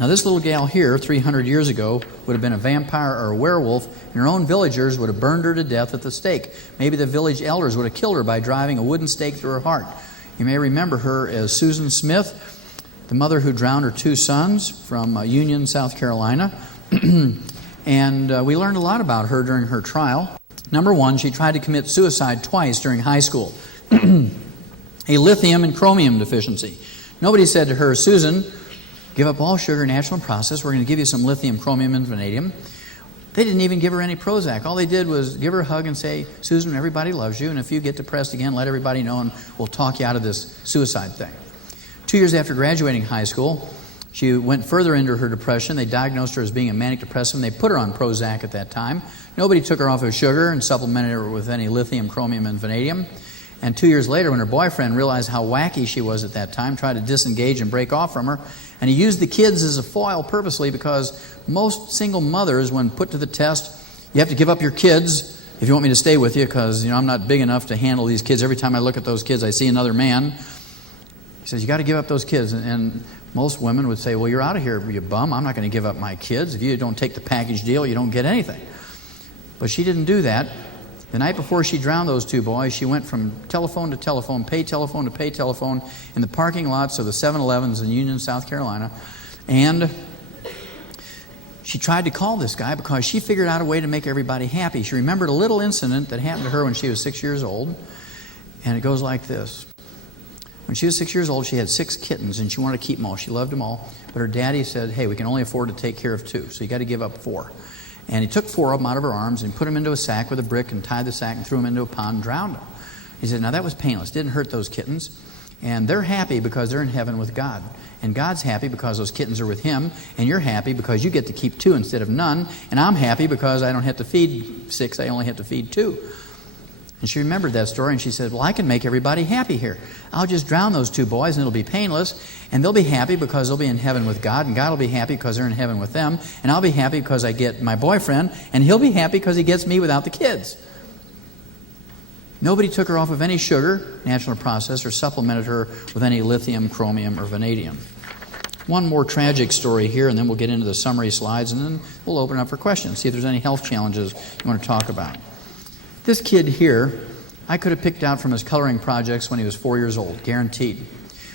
Now, this little gal here, 300 years ago, would have been a vampire or a werewolf, and her own villagers would have burned her to death at the stake. Maybe the village elders would have killed her by driving a wooden stake through her heart. You may remember her as Susan Smith, the mother who drowned her 2 sons from Union, South Carolina. And we learned a lot about her during her trial. Number 1, she tried to commit suicide twice during high school. A lithium and chromium deficiency. Nobody said to her, "Susan, give up all sugar, natural and processed. We're going to give you some lithium, chromium, and vanadium." They didn't even give her any Prozac. All they did was give her a hug and say, "Susan, everybody loves you, and if you get depressed again, let everybody know, and we'll talk you out of this suicide thing." 2 years after graduating high school, she went further into her depression. They diagnosed her as being a manic depressive, and they put her on Prozac at that time. Nobody took her off of sugar and supplemented her with any lithium, chromium, and vanadium. And 2 years later, when her boyfriend realized how wacky she was at that time, tried to disengage and break off from her, and he used the kids as a foil purposely, because most single mothers, when put to the test, you have to give up your kids if you want me to stay with you, because I'm not big enough to handle these kids. Every time I look at those kids, I see another man. He says, "You got to give up those kids." And most women would say, "Well, you're out of here, you bum. I'm not going to give up my kids. If you don't take the package deal, you don't get anything." But she didn't do that. The night before she drowned those 2 boys, she went from telephone to telephone, pay telephone to pay telephone in the parking lots of the 7-Elevens in Union, South Carolina. And she tried to call this guy because she figured out a way to make everybody happy. She remembered a little incident that happened to her when she was 6 years old. And it goes like this. When she was 6 years old, she had 6 kittens, and she wanted to keep them all. She loved them all. But her daddy said, "Hey, we can only afford to take care of 2, so you got to give up 4. And he took 4 of them out of her arms and put them into a sack with a brick and tied the sack and threw them into a pond and drowned them. He said, now that was painless. Didn't hurt those kittens. And they're happy because they're in heaven with God. And God's happy because those kittens are with Him. And you're happy because you get to keep 2 instead of none. And I'm happy because I don't have to feed 6. I only have to feed 2. And she remembered that story, and she said, well, I can make everybody happy here. I'll just drown those 2 boys, and it'll be painless, and they'll be happy because they'll be in heaven with God, and God will be happy because they're in heaven with them, and I'll be happy because I get my boyfriend, and he'll be happy because he gets me without the kids. Nobody took her off of any sugar, natural process, or supplemented her with any lithium, chromium, or vanadium. One more tragic story here, and then we'll get into the summary slides, and then we'll open up for questions, see if there's any health challenges you want to talk about. This kid here, I could have picked out from his coloring projects when he was 4 years old, guaranteed.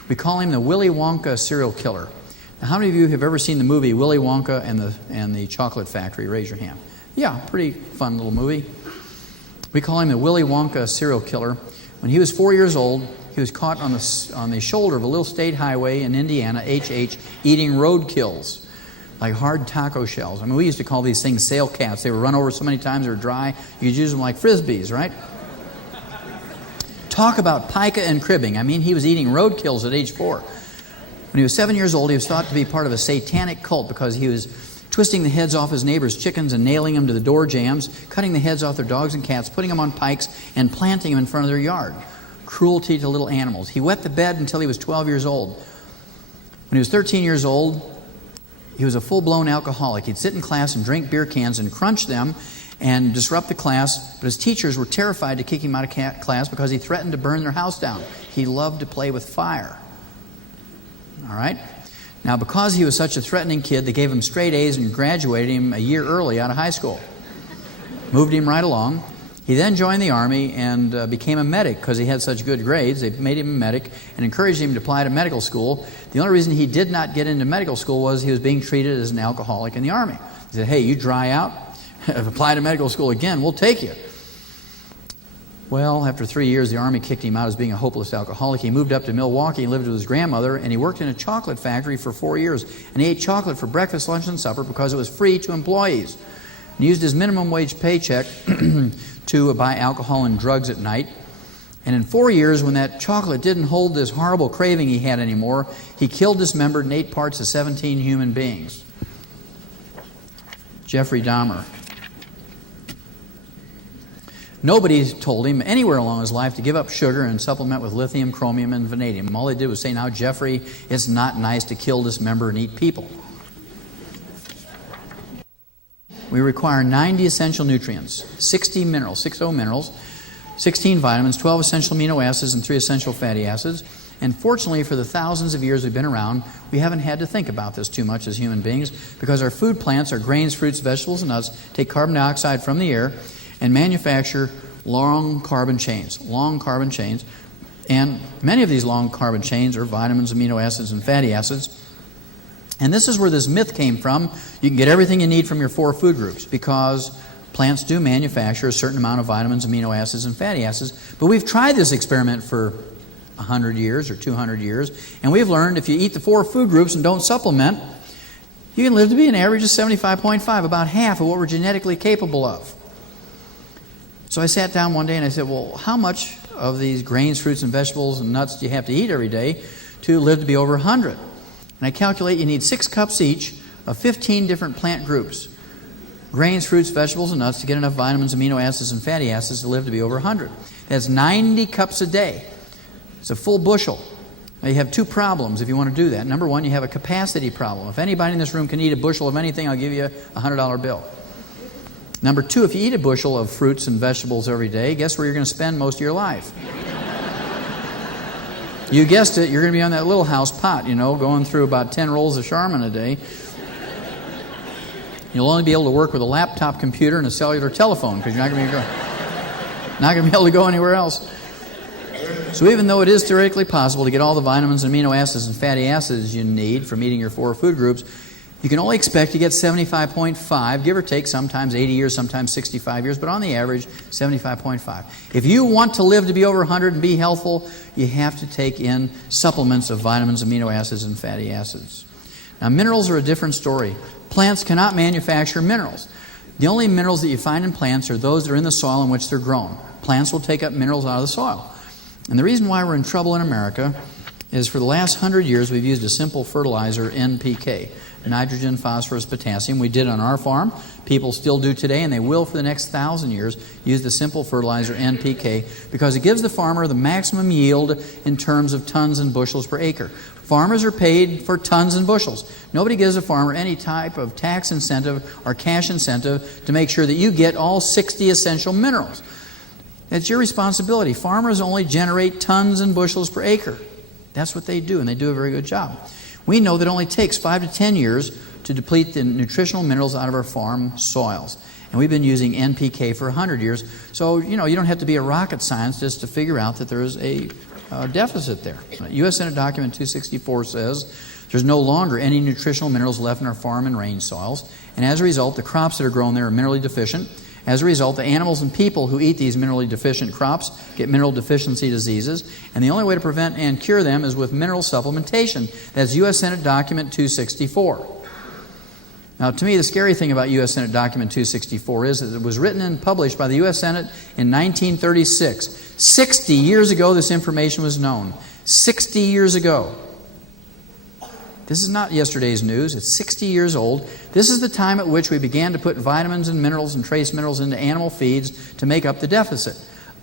We call him the Willy Wonka serial killer. Now, how many of you have ever seen the movie Willy Wonka and the Chocolate Factory? Raise your hand. Yeah, pretty fun little movie. We call him the Willy Wonka serial killer. When he was 4 years old, he was caught on the shoulder of a little state highway in Indiana, HH, eating roadkills, like hard taco shells. I mean, we used to call these things sail cats. They were run over so many times they were dry, you could use them like Frisbees, right? Talk about pica and cribbing. I mean, he was eating roadkills at age 4. When he was 7 years old, he was thought to be part of a satanic cult because he was twisting the heads off his neighbors' chickens and nailing them to the door jambs, cutting the heads off their dogs and cats, putting them on pikes, and planting them in front of their yard. Cruelty to little animals. He wet the bed until he was 12 years old. When he was 13 years old, he was a full-blown alcoholic. He'd sit in class and drink beer cans and crunch them and disrupt the class, but his teachers were terrified to kick him out of class because he threatened to burn their house down. He loved to play with fire. All right? Now, because he was such a threatening kid, they gave him straight A's and graduated him a year early out of high school. Moved him right along. He then joined the Army and became a medic because he had such good grades. They made him a medic and encouraged him to apply to medical school. The only reason he did not get into medical school was he was being treated as an alcoholic in the Army. He said, hey, you dry out, apply to medical school again, we'll take you. Well, after 3 years, the Army kicked him out as being a hopeless alcoholic. He moved up to Milwaukee, lived with his grandmother, and he worked in a chocolate factory for 4 years. And he ate chocolate for breakfast, lunch, and supper because it was free to employees. He used his minimum wage paycheck to buy alcohol and drugs at night. And in 4 years, when that chocolate didn't hold this horrible craving he had anymore, he killed, dismembered, and ate parts of 17 human beings. Jeffrey Dahmer. Nobody told him anywhere along his life to give up sugar and supplement with lithium, chromium, and vanadium. All they did was say, now, Jeffrey, it's not nice to kill, dismember, and eat people. We require 90 essential nutrients, 60 minerals, 60 minerals, 16 vitamins, 12 essential amino acids, and 3 essential fatty acids. And fortunately, for the thousands of years we've been around, we haven't had to think about this too much as human beings because our food plants, our grains, fruits, vegetables, and nuts, take carbon dioxide from the air and manufacture long carbon chains. And many of these long carbon chains are vitamins, amino acids, and fatty acids. And this is where this myth came from. You can get everything you need from your 4 food groups because plants do manufacture a certain amount of vitamins, amino acids, and fatty acids. But we've tried this experiment for 100 years or 200 years, and we've learned if you eat the 4 food groups and don't supplement, you can live to be an average of 75.5, about half of what we're genetically capable of. So I sat down one day and I said, well, how much of these grains, fruits, and vegetables and nuts do you have to eat every day to live to be over 100? And I calculate you need 6 cups each of 15 different plant groups. Grains, fruits, vegetables, and nuts to get enough vitamins, amino acids, and fatty acids to live to be over 100. That's 90 cups a day. It's a full bushel. Now you have 2 problems if you want to do that. Number 1, you have a capacity problem. If anybody in this room can eat a bushel of anything, I'll give you a $100 bill. Number 2, if you eat a bushel of fruits and vegetables every day, guess where you're going to spend most of your life? You guessed it, you're going to be on that little house pot, going through about 10 rolls of Charmin a day. You'll only be able to work with a laptop computer and a cellular telephone because you're not going to be able to go anywhere else. So even though it is theoretically possible to get all the vitamins, amino acids, and fatty acids you need from eating your 4 food groups, you can only expect to get 75.5, give or take, sometimes 80 years, sometimes 65 years, but on the average, 75.5. If you want to live to be over 100 and be healthful, you have to take in supplements of vitamins, amino acids, and fatty acids. Now, minerals are a different story. Plants cannot manufacture minerals. The only minerals that you find in plants are those that are in the soil in which they're grown. Plants will take up minerals out of the soil. And the reason why we're in trouble in America is for the last 100 years we've used a simple fertilizer, NPK. Nitrogen, phosphorus, potassium. We did on our farm People still do today, and they will for the next 1,000 years, use the simple fertilizer NPK because it gives the farmer the maximum yield in terms of tons and bushels per acre. Farmers are paid for tons and bushels. Nobody gives a farmer any type of tax incentive or cash incentive to make sure that you get all 60 essential minerals. It's your responsibility. Farmers only generate tons and bushels per acre. That's what they do, and they do a very good job. We know that it only takes 5 to 10 years to deplete the nutritional minerals out of our farm soils. And we've been using NPK for 100 years. So, you don't have to be a rocket scientist to figure out that there is a deficit there. U.S. Senate Document 264 says there's no longer any nutritional minerals left in our farm and range soils. And as a result, the crops that are grown there are minerally deficient. As a result, the animals and people who eat these minerally deficient crops get mineral deficiency diseases, and the only way to prevent and cure them is with mineral supplementation. That's U.S. Senate Document 264. Now, to me, the scary thing about U.S. Senate Document 264 is that it was written and published by the U.S. Senate in 1936. 60 years ago, this information was known. 60 years ago. This is not yesterday's news. It's 60 years old. This is the time at which we began to put vitamins and minerals and trace minerals into animal feeds to make up the deficit.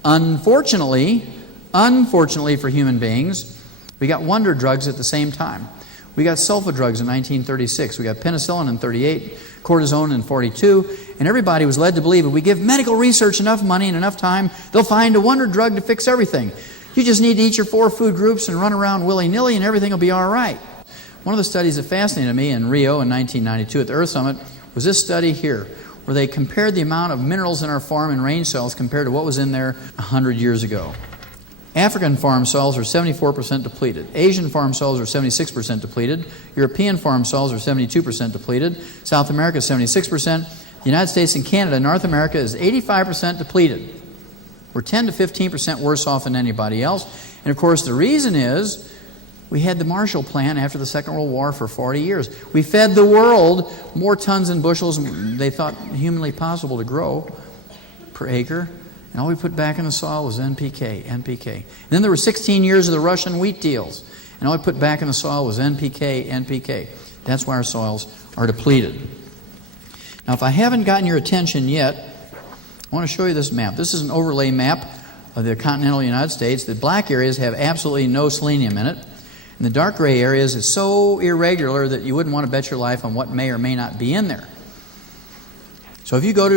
Unfortunately for human beings, we got wonder drugs at the same time. We got sulfa drugs in 1936. We got penicillin in 38, cortisone in 42, and everybody was led to believe if we give medical research enough money and enough time, they'll find a wonder drug to fix everything. You just need to eat your 4 food groups and run around willy-nilly and everything will be all right. One of the studies that fascinated me in Rio in 1992 at the Earth Summit was this study here, where they compared the amount of minerals in our farm and range soils compared to what was in there 100 years ago. African farm soils are 74% depleted. Asian farm soils are 76% depleted. European farm soils are 72% depleted. South America is 76%. The United States and Canada, North America is 85% depleted. We're 10 to 15% worse off than anybody else. And of course, the reason is we had the Marshall Plan after the Second World War for 40 years. We fed the world more tons and bushels than they thought humanly possible to grow per acre. And all we put back in the soil was NPK. And then there were 16 years of the Russian wheat deals. And all we put back in the soil was NPK. That's why our soils are depleted. Now, if I haven't gotten your attention yet, I want to show you this map. This is an overlay map of the continental United States. The black areas have absolutely no selenium in it. And the dark gray areas is so irregular that you wouldn't want to bet your life on what may or may not be in there. So if you go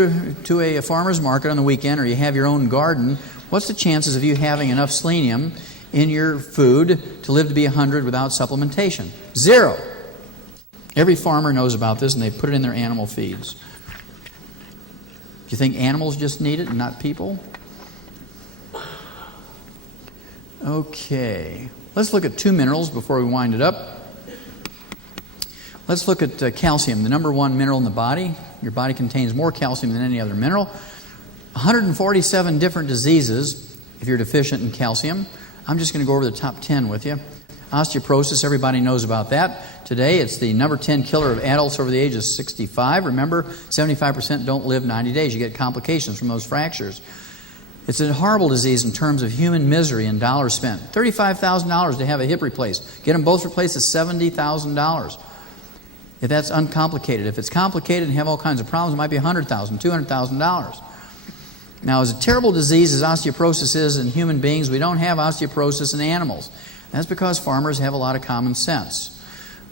to a farmer's market on the weekend or you have your own garden, what's the chances of you having enough selenium in your food to live to be 100 without supplementation? 0. Every farmer knows about this and they put it in their animal feeds. Do you think animals just need it and not people? Okay. Let's look at 2 minerals before we wind it up. Let's look at calcium, the number 1 mineral in the body. Your body contains more calcium than any other mineral. 147 different diseases if you're deficient in calcium. I'm just going to go over the top 10 with you. Osteoporosis, everybody knows about that. Today, it's the number 10 killer of adults over the age of 65. Remember, 75% don't live 90 days. You get complications from those fractures. It's a horrible disease in terms of human misery and dollars spent. $35,000 to have a hip replaced. Get them both replaced is $70,000. If that's uncomplicated. If it's complicated and have all kinds of problems, it might be $100,000, $200,000. Now, as a terrible disease as osteoporosis is in human beings, we don't have osteoporosis in animals. That's because farmers have a lot of common sense.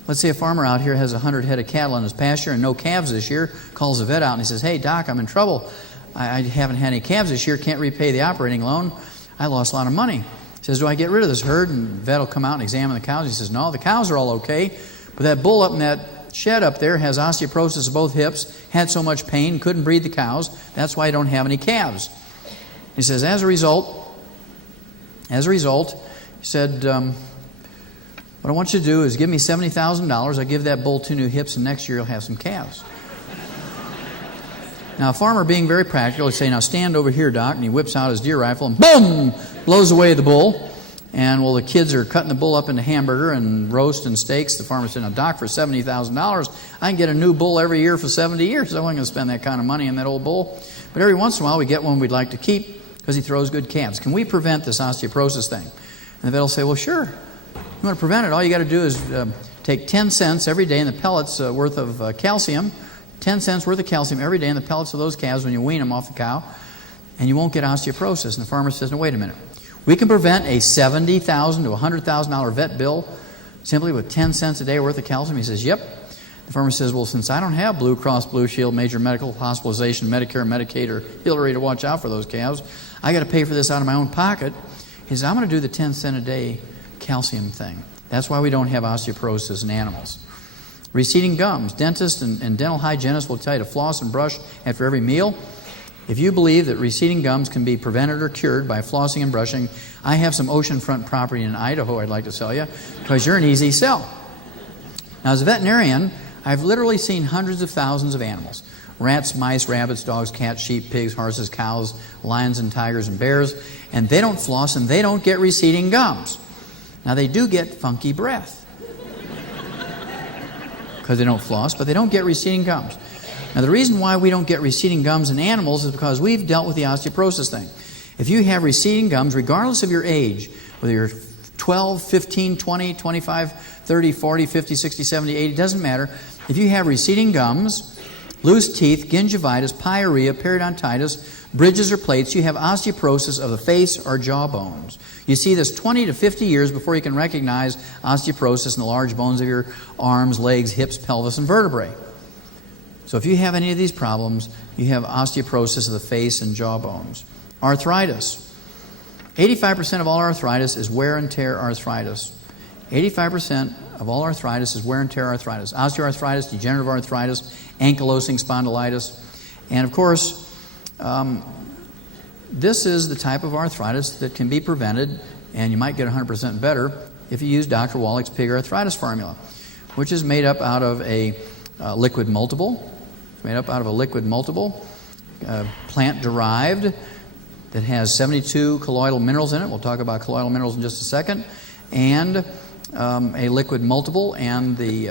Let's say a farmer out here has 100 head of cattle in his pasture and no calves this year, calls the vet out and he says, "Hey, Doc, I'm in trouble. I haven't had any calves this year, can't repay the operating loan. I lost a lot of money." He says, "Do I get rid of this herd?" And the vet will come out and examine the cows. He says, "No, the cows are all okay, but that bull up in that shed up there has osteoporosis of both hips, had so much pain, couldn't breed the cows. That's why I don't have any calves." He says, as a result, he said, "What I want you to do is give me $70,000. I'll give that bull 2 new hips, and next year you'll have some calves." Now, a farmer being very practical would say, "Now stand over here, Doc," and he whips out his deer rifle and boom, blows away the bull. And while the kids are cutting the bull up into hamburger and roast and steaks, the farmer said, "Now, Doc, for $70,000, I can get a new bull every year for 70 years. I wasn't going to spend that kind of money on that old bull. But every once in a while, we get one we'd like to keep because he throws good calves. Can we prevent this osteoporosis thing?" And the vet will say, "Well, sure. You want to prevent it, all you got to do is take 10 cents every day in the pellets worth of calcium, 10 cents worth of calcium every day in the pellets of those calves when you wean them off the cow, and you won't get osteoporosis. And the farmer says, no, wait a minute. We can prevent a $70,000 to $100,000 vet bill simply with 10 cents a day worth of calcium. He says, yep. The farmer says, well, since I don't have Blue Cross Blue Shield, major medical, hospitalization, Medicare, Medicaid, or Hillary to watch out for those calves, I got to pay for this out of my own pocket. He says, I'm going to do the 10 cent a day calcium thing. That's why we don't have osteoporosis in animals. Receding gums. Dentists and dental hygienists will tell you to floss and brush after every meal. If you believe that receding gums can be prevented or cured by flossing and brushing, I have some oceanfront property in Idaho I'd like to sell you, because you're an easy sell. Now, as a veterinarian, I've literally seen hundreds of thousands of animals. Rats, mice, rabbits, dogs, cats, sheep, pigs, horses, cows, lions and tigers and bears, and they don't floss and they don't get receding gums. Now, they do get funky breath because they don't floss, but they don't get receding gums. Now, the reason why we don't get receding gums in animals is because we've dealt with the osteoporosis thing. If you have receding gums, regardless of your age, whether you're 12, 15, 20, 25, 30, 40, 50, 60, 70, 80, it doesn't matter. If you have receding gums, loose teeth, gingivitis, pyorrhea, periodontitis, bridges or plates, you have osteoporosis of the face or jaw bones. You see this 20 to 50 years before you can recognize osteoporosis in the large bones of your arms, legs, hips, pelvis, and vertebrae. So if you have any of these problems, you have osteoporosis of the face and jaw bones. Arthritis. 85% of all arthritis is wear and tear arthritis. 85% of all arthritis is wear and tear arthritis. Osteoarthritis, degenerative arthritis, ankylosing spondylitis. And of course, this is the type of arthritis that can be prevented, and you might get 100% better if you use Dr. Wallach's pig arthritis formula, which is made up out of a liquid multiple. It's made up out of a liquid multiple, plant-derived, that has 72 colloidal minerals in it. We'll talk about colloidal minerals in just a second. And a liquid multiple, and the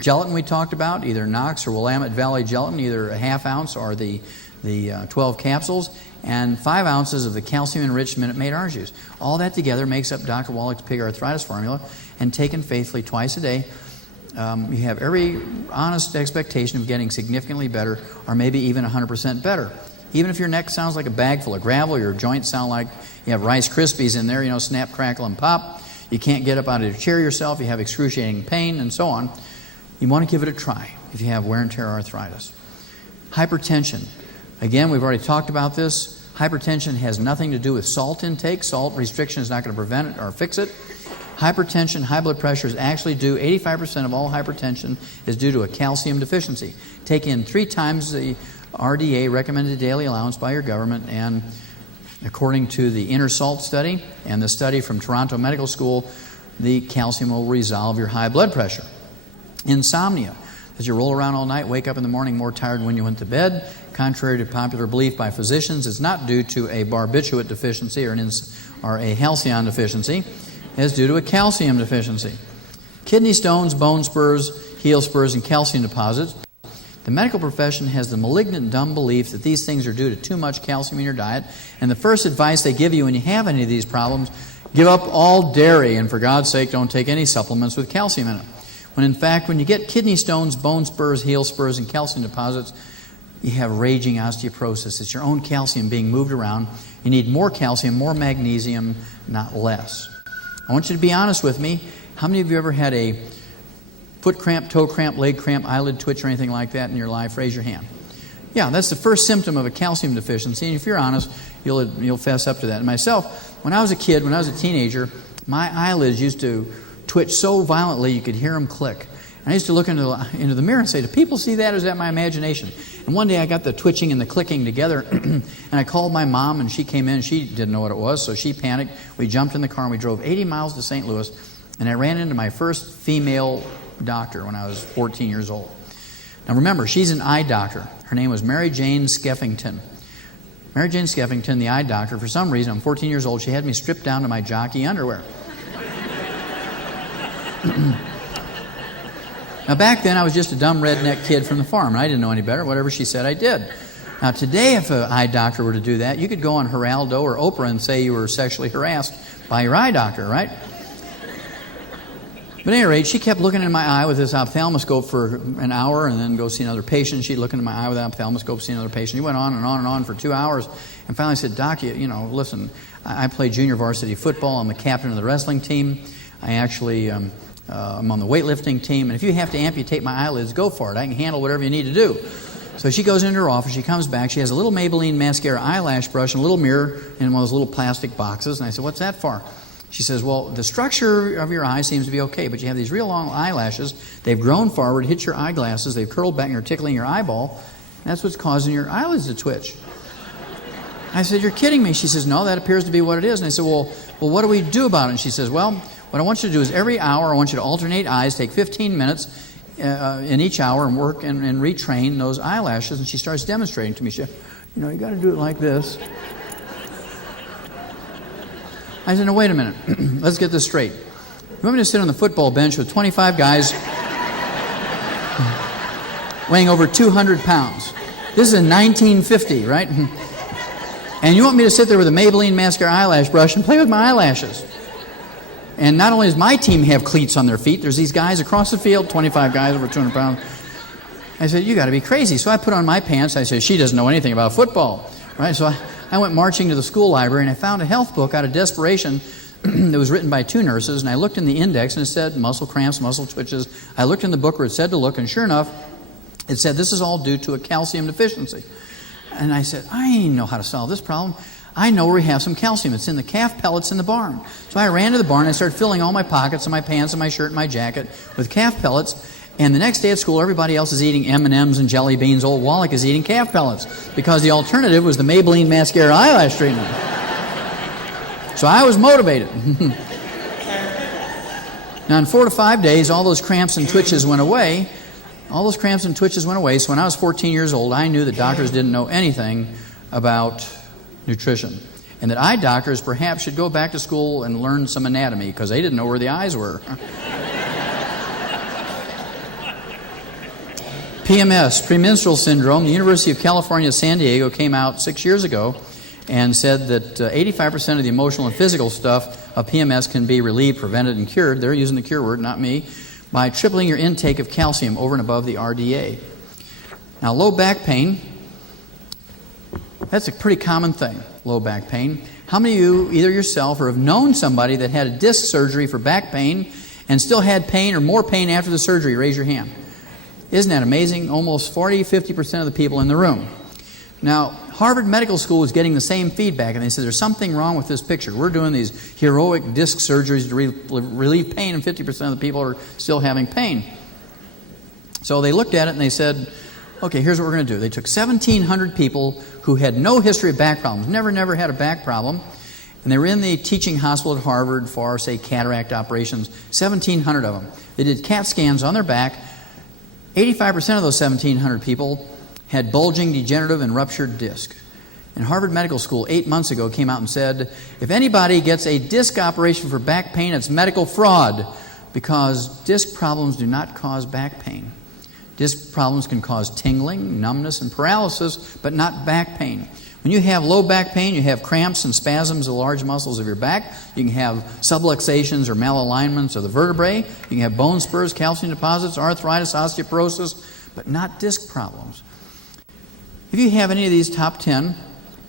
gelatin we talked about, either Knox or Willamette Valley gelatin, either a half ounce or the 12 capsules, and 5 ounces of the calcium-enriched Minute Maid orange juice. All that together makes up Dr. Wallach's pig arthritis formula, and taken faithfully twice a day, you have every honest expectation of getting significantly better, or maybe even 100% better. Even if your neck sounds like a bag full of gravel, your joints sound like you have Rice Krispies in there, snap, crackle, and pop. You can't get up out of your chair yourself, you have excruciating pain, and so on. You want to give it a try if you have wear and tear arthritis. Hypertension. Again, we've already talked about this. Hypertension has nothing to do with salt intake. Salt restriction is not going to prevent it or fix it. Hypertension, high blood pressure is actually due, 85% of all hypertension is due to a calcium deficiency. Take in 3 times the RDA, recommended daily allowance by your government, and according to the Inner Salt study and the study from Toronto Medical School, the calcium will resolve your high blood pressure. Insomnia. As you roll around all night, wake up in the morning more tired than when you went to bed. Contrary to popular belief by physicians, it's not due to a barbiturate deficiency or a halcyon deficiency. It's due to a calcium deficiency. Kidney stones, bone spurs, heel spurs, and calcium deposits. The medical profession has the malignant, dumb belief that these things are due to too much calcium in your diet, and the first advice they give you when you have any of these problems, give up all dairy, and for God's sake, don't take any supplements with calcium in it. When in fact, when you get kidney stones, bone spurs, heel spurs, and calcium deposits, you have raging osteoporosis. It's your own calcium being moved around. You need more calcium, more magnesium, not less. I want you to be honest with me. How many of you ever had a foot cramp, toe cramp, leg cramp, eyelid twitch, or anything like that in your life? Raise your hand. Yeah, that's the first symptom of a calcium deficiency, and if you're honest, you'll fess up to that. And myself, when I was a kid, when I was a teenager, my eyelids used to twitch so violently you could hear them click. And I used to look into the mirror and say, do people see that, or is that my imagination? And one day I got the twitching and the clicking together, and I called my mom, and she came in, and she didn't know what it was, so she panicked. We jumped in the car, and we drove 80 miles to St. Louis, and I ran into my first female doctor when I was 14 years old. Now remember, she's an eye doctor. Her name was Mary Jane Skeffington. Mary Jane Skeffington, the eye doctor, for some reason, I'm 14 years old, she had me stripped down to my jockey underwear. Now back then I was just a dumb redneck kid from the farm, and I didn't know any better. Whatever she said, I did. Now today, if an eye doctor were to do that, you could go on Geraldo or Oprah and say you were sexually harassed by your eye doctor, right? But at any rate, she kept looking in my eye with this ophthalmoscope for an hour and then go see another patient. She'd look into my eye with an ophthalmoscope, see another patient. He went on and on and on for 2 hours. And finally I said, Doc, listen, I play junior varsity football. I'm the captain of the wrestling team. I actually, I'm on the weightlifting team. And if you have to amputate my eyelids, go for it. I can handle whatever you need to do. So she goes into her office. She comes back. She has a little Maybelline mascara eyelash brush and a little mirror in one of those little plastic boxes. And I said, what's that for? She says, well, the structure of your eye seems to be okay, but you have these real long eyelashes. They've grown forward, hit your eyeglasses. They've curled back and are tickling your eyeball. And that's what's causing your eyelids to twitch. I said, you're kidding me. She says, no, that appears to be what it is. And I said, well, what do we do about it? And she says, well, what I want you to do is every hour I want you to alternate eyes, take 15 minutes in each hour and work and retrain those eyelashes. And she starts demonstrating to me. She said, you got to do it like this. I said, no, wait a minute. Let's get this straight. You want me to sit on the football bench with 25 guys weighing over 200 pounds? This is in 1950, right? And you want me to sit there with a Maybelline mascara eyelash brush and play with my eyelashes? And not only does my team have cleats on their feet, there's these guys across the field, 25 guys over 200 pounds. I said, you got to be crazy. So I put on my pants. I said, she doesn't know anything about football, right? So I went marching to the school library and I found a health book out of desperation that was written by 2 nurses, and I looked in the index and it said muscle cramps, muscle twitches. I looked in the book where it said to look, and sure enough, it said this is all due to a calcium deficiency. And I said, I know how to solve this problem. I know where we have some calcium. It's in the calf pellets in the barn. So I ran to the barn and I started filling all my pockets and my pants and my shirt and my jacket with calf pellets. And the next day at school, everybody else is eating M&Ms and jelly beans. Old Wallach is eating calf pellets because the alternative was the Maybelline mascara eyelash treatment. So I was motivated. Now, in 4 to 5 days, all those cramps and twitches went away. So when I was 14 years old, I knew that doctors didn't know anything about nutrition, and that eye doctors perhaps should go back to school and learn some anatomy because they didn't know where the eyes were. PMS, premenstrual syndrome. The University of California, San Diego came out 6 years ago and said that 85% of the emotional and physical stuff of PMS can be relieved, prevented, and cured. They're using the cure word, not me, by tripling your intake of calcium over and above the RDA. Now, low back pain, that's a pretty common thing, low back pain. How many of you, either yourself or have known somebody that had a disc surgery for back pain and still had pain or more pain after the surgery? Raise your hand. Isn't that amazing? Almost 40-50% of the people in the room. Now, Harvard Medical School is getting the same feedback, and they said there's something wrong with this picture. We're doing these heroic disc surgeries to relieve pain, and 50% of the people are still having pain. So they looked at it and they said, okay, here's what we're going to do. They took 1,700 people who had no history of back problems, never had a back problem, and they were in the teaching hospital at Harvard for, say, cataract operations, 1,700 of them. They did CAT scans on their back. 85% of those 1,700 people had bulging, degenerative, and ruptured disc. And Harvard Medical School 8 months ago came out and said, if anybody gets a disc operation for back pain, it's medical fraud, because disc problems do not cause back pain. Disc problems can cause tingling, numbness, and paralysis, but not back pain. When you have low back pain, you have cramps and spasms of the large muscles of your back. You can have subluxations or malalignments of the vertebrae. You can have bone spurs, calcium deposits, arthritis, osteoporosis, but not disc problems. If you have any of these top 10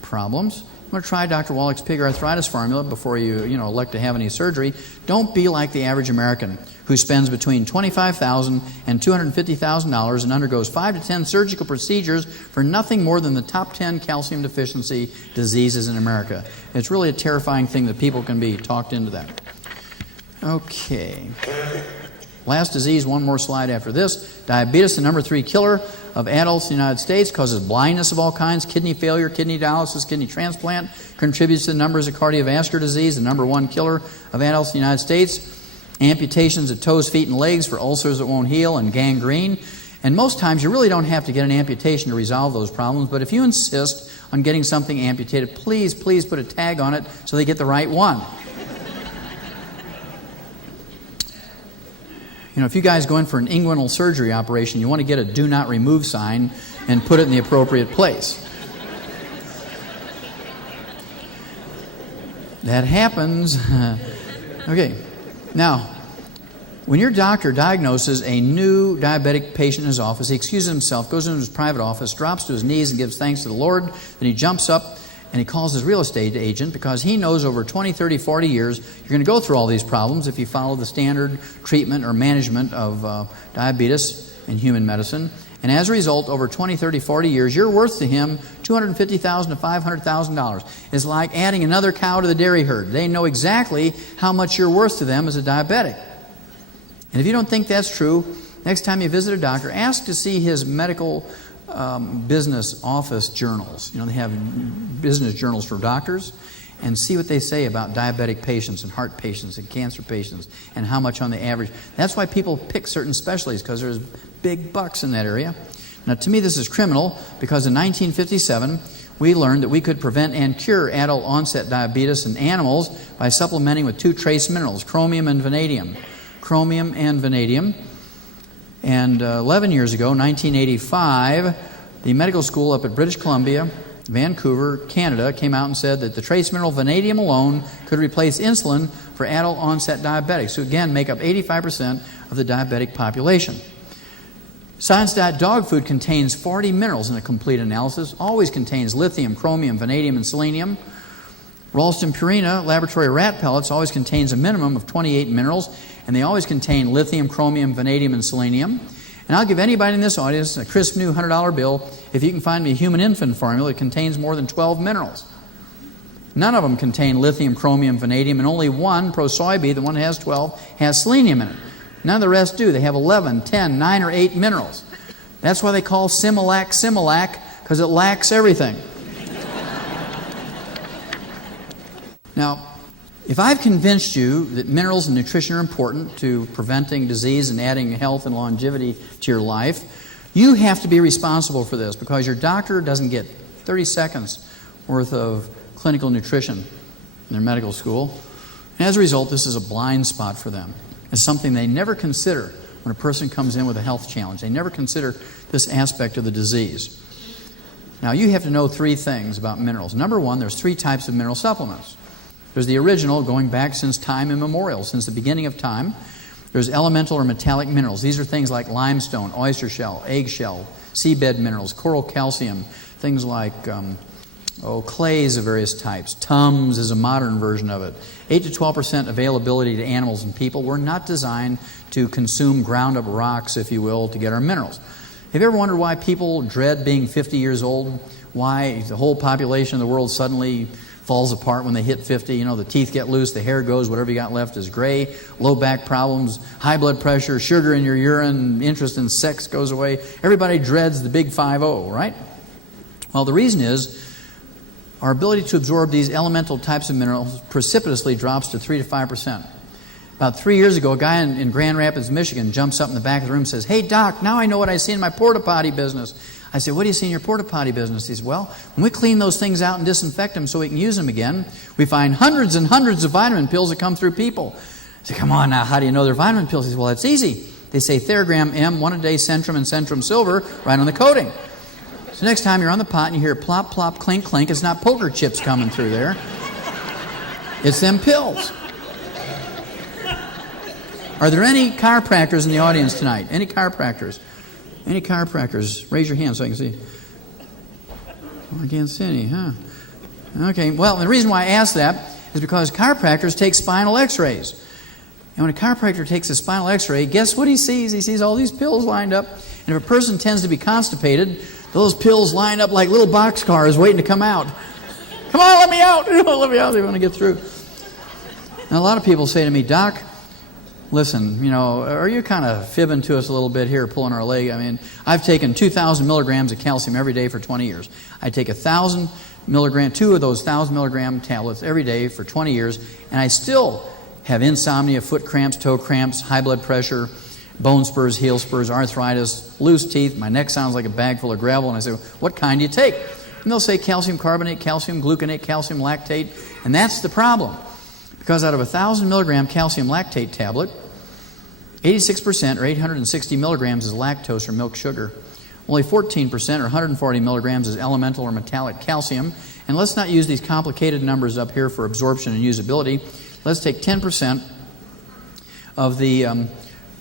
problems, you want to try Dr. Wallach's pig arthritis formula before you elect to have any surgery. Don't be like the average American who spends between $25,000 and $250,000 and undergoes 5 to 10 surgical procedures for nothing more than the top 10 calcium deficiency diseases in America. It's really a terrifying thing that people can be talked into that. Okay. Last disease, one more slide after this. Diabetes, the number 3 killer of adults in the United States, causes blindness of all kinds, kidney failure, kidney dialysis, kidney transplant, contributes to the numbers of cardiovascular disease, the number 1 killer of adults in the United States, amputations of toes, feet, and legs for ulcers that won't heal, and gangrene. And most times you really don't have to get an amputation to resolve those problems, but if you insist on getting something amputated, please put a tag on it so they get the right one. If you guys go in for an inguinal surgery operation, you want to get a do not remove sign and put it in the appropriate place. That happens. Okay. Now, When your doctor diagnoses a new diabetic patient in his office, he excuses himself, goes into his private office, drops to his knees and gives thanks to the Lord. Then he jumps up and he calls his real estate agent because he knows over 20, 30, 40 years you're going to go through all these problems if you follow the standard treatment or management of diabetes in human medicine. And as a result, over 20, 30, 40 years, you're worth to him $250,000 to $500,000. It's like adding another cow to the dairy herd. They know exactly how much you're worth to them as a diabetic. And if you don't think that's true, next time you visit a doctor, ask to see his medical business office journals. You know, they have business journals for doctors, and see what they say about diabetic patients and heart patients and cancer patients and how much on the average. That's why people pick certain specialties, because there's big bucks in that area. Now, to me, this is criminal because in 1957, we learned that we could prevent and cure adult onset diabetes in animals by supplementing with two trace minerals, chromium and vanadium. Chromium and vanadium. And 11 years ago, 1985, the medical school up at British Columbia, Vancouver, Canada, came out and said that the trace mineral vanadium alone could replace insulin for adult onset diabetics, who again make up 85% of the diabetic population. Science Diet dog food contains 40 minerals in a complete analysis, always contains lithium, chromium, vanadium, and selenium. Ralston Purina laboratory rat pellets always contains a minimum of 28 minerals, and they always contain lithium, chromium, vanadium, and selenium. And I'll give anybody in this audience a crisp new $100 bill if you can find me a human infant formula that contains more than 12 minerals. None of them contain lithium, chromium, vanadium, and only one, Pro-Soybe, the one that has 12, has selenium in it. None of the rest do. They have 11, 10, 9, or 8 minerals. That's why they call Similac Similac, because it lacks everything. Now, if I've convinced you that minerals and nutrition are important to preventing disease and adding health and longevity to your life, you have to be responsible for this, because your doctor doesn't get 30 seconds worth of clinical nutrition in their medical school. And as a result, this is a blind spot for them. It's something they never consider when a person comes in with a health challenge. They never consider this aspect of the disease. Now, you have to know three things about minerals. Number one, there's three types of mineral supplements. There's the original, going back since time immemorial, since the beginning of time. There's elemental or metallic minerals. These are things like limestone, oyster shell, eggshell, seabed minerals, coral calcium, things like clays of various types. Tums is a modern version of it. 8 to 12% availability to animals and people. We're not designed to consume ground up rocks, if you will, to get our minerals. Have you ever wondered why people dread being 50 years old? Why the whole population of the world suddenly falls apart when they hit 50. You know, the teeth get loose, the hair goes, whatever you got left is gray, low back problems, high blood pressure, sugar in your urine, interest in sex goes away. Everybody dreads the big 5-0, right? Well, the reason is our ability to absorb these elemental types of minerals precipitously drops to 3 to 5%. About 3 years ago, a guy in Grand Rapids, Michigan, jumps up in the back of the room and says, "Hey, Doc, now I know what I see in my porta potty business." I said, "What do you see in your porta potty business?" He said, "Well, when we clean those things out and disinfect them so we can use them again, we find hundreds and hundreds of vitamin pills that come through people." I said, "Come on now, how do you know they're vitamin pills?" He said, "Well, it's easy. They say Theragram M, 1 a day, Centrum, and Centrum Silver right on the coating. So next time you're on the pot and you hear plop, plop, clink, clink, it's not poker chips coming through there. It's them pills." Are there any chiropractors in the audience tonight? Any chiropractors? Any chiropractors? Raise your hand so I can see. Well, I can't see any, huh? Okay, well, the reason why I ask that is because chiropractors take spinal x-rays. And when a chiropractor takes a spinal x-ray, guess what he sees? He sees all these pills lined up. And if a person tends to be constipated, those pills line up like little boxcars waiting to come out. Come on, let me out! Let me out, they want to get through. Now, a lot of people say to me, "Doc, listen, you know, are you kind of fibbing to us a little bit here, pulling our leg? I mean, I've taken 2,000 milligrams of calcium every day for 20 years. I take 1,000 milligram, 2 of those 1,000 milligram tablets every day for 20 years, and I still have insomnia, foot cramps, toe cramps, high blood pressure, bone spurs, heel spurs, arthritis, loose teeth. My neck sounds like a bag full of gravel." And I say, "What kind do you take?" And they'll say calcium carbonate, calcium gluconate, calcium lactate. And that's the problem. Because out of 1,000 milligram calcium lactate tablet, 86% or 860 milligrams is lactose or milk sugar. Only 14% or 140 milligrams is elemental or metallic calcium. And let's not use these complicated numbers up here for absorption and usability. Let's take 10% of the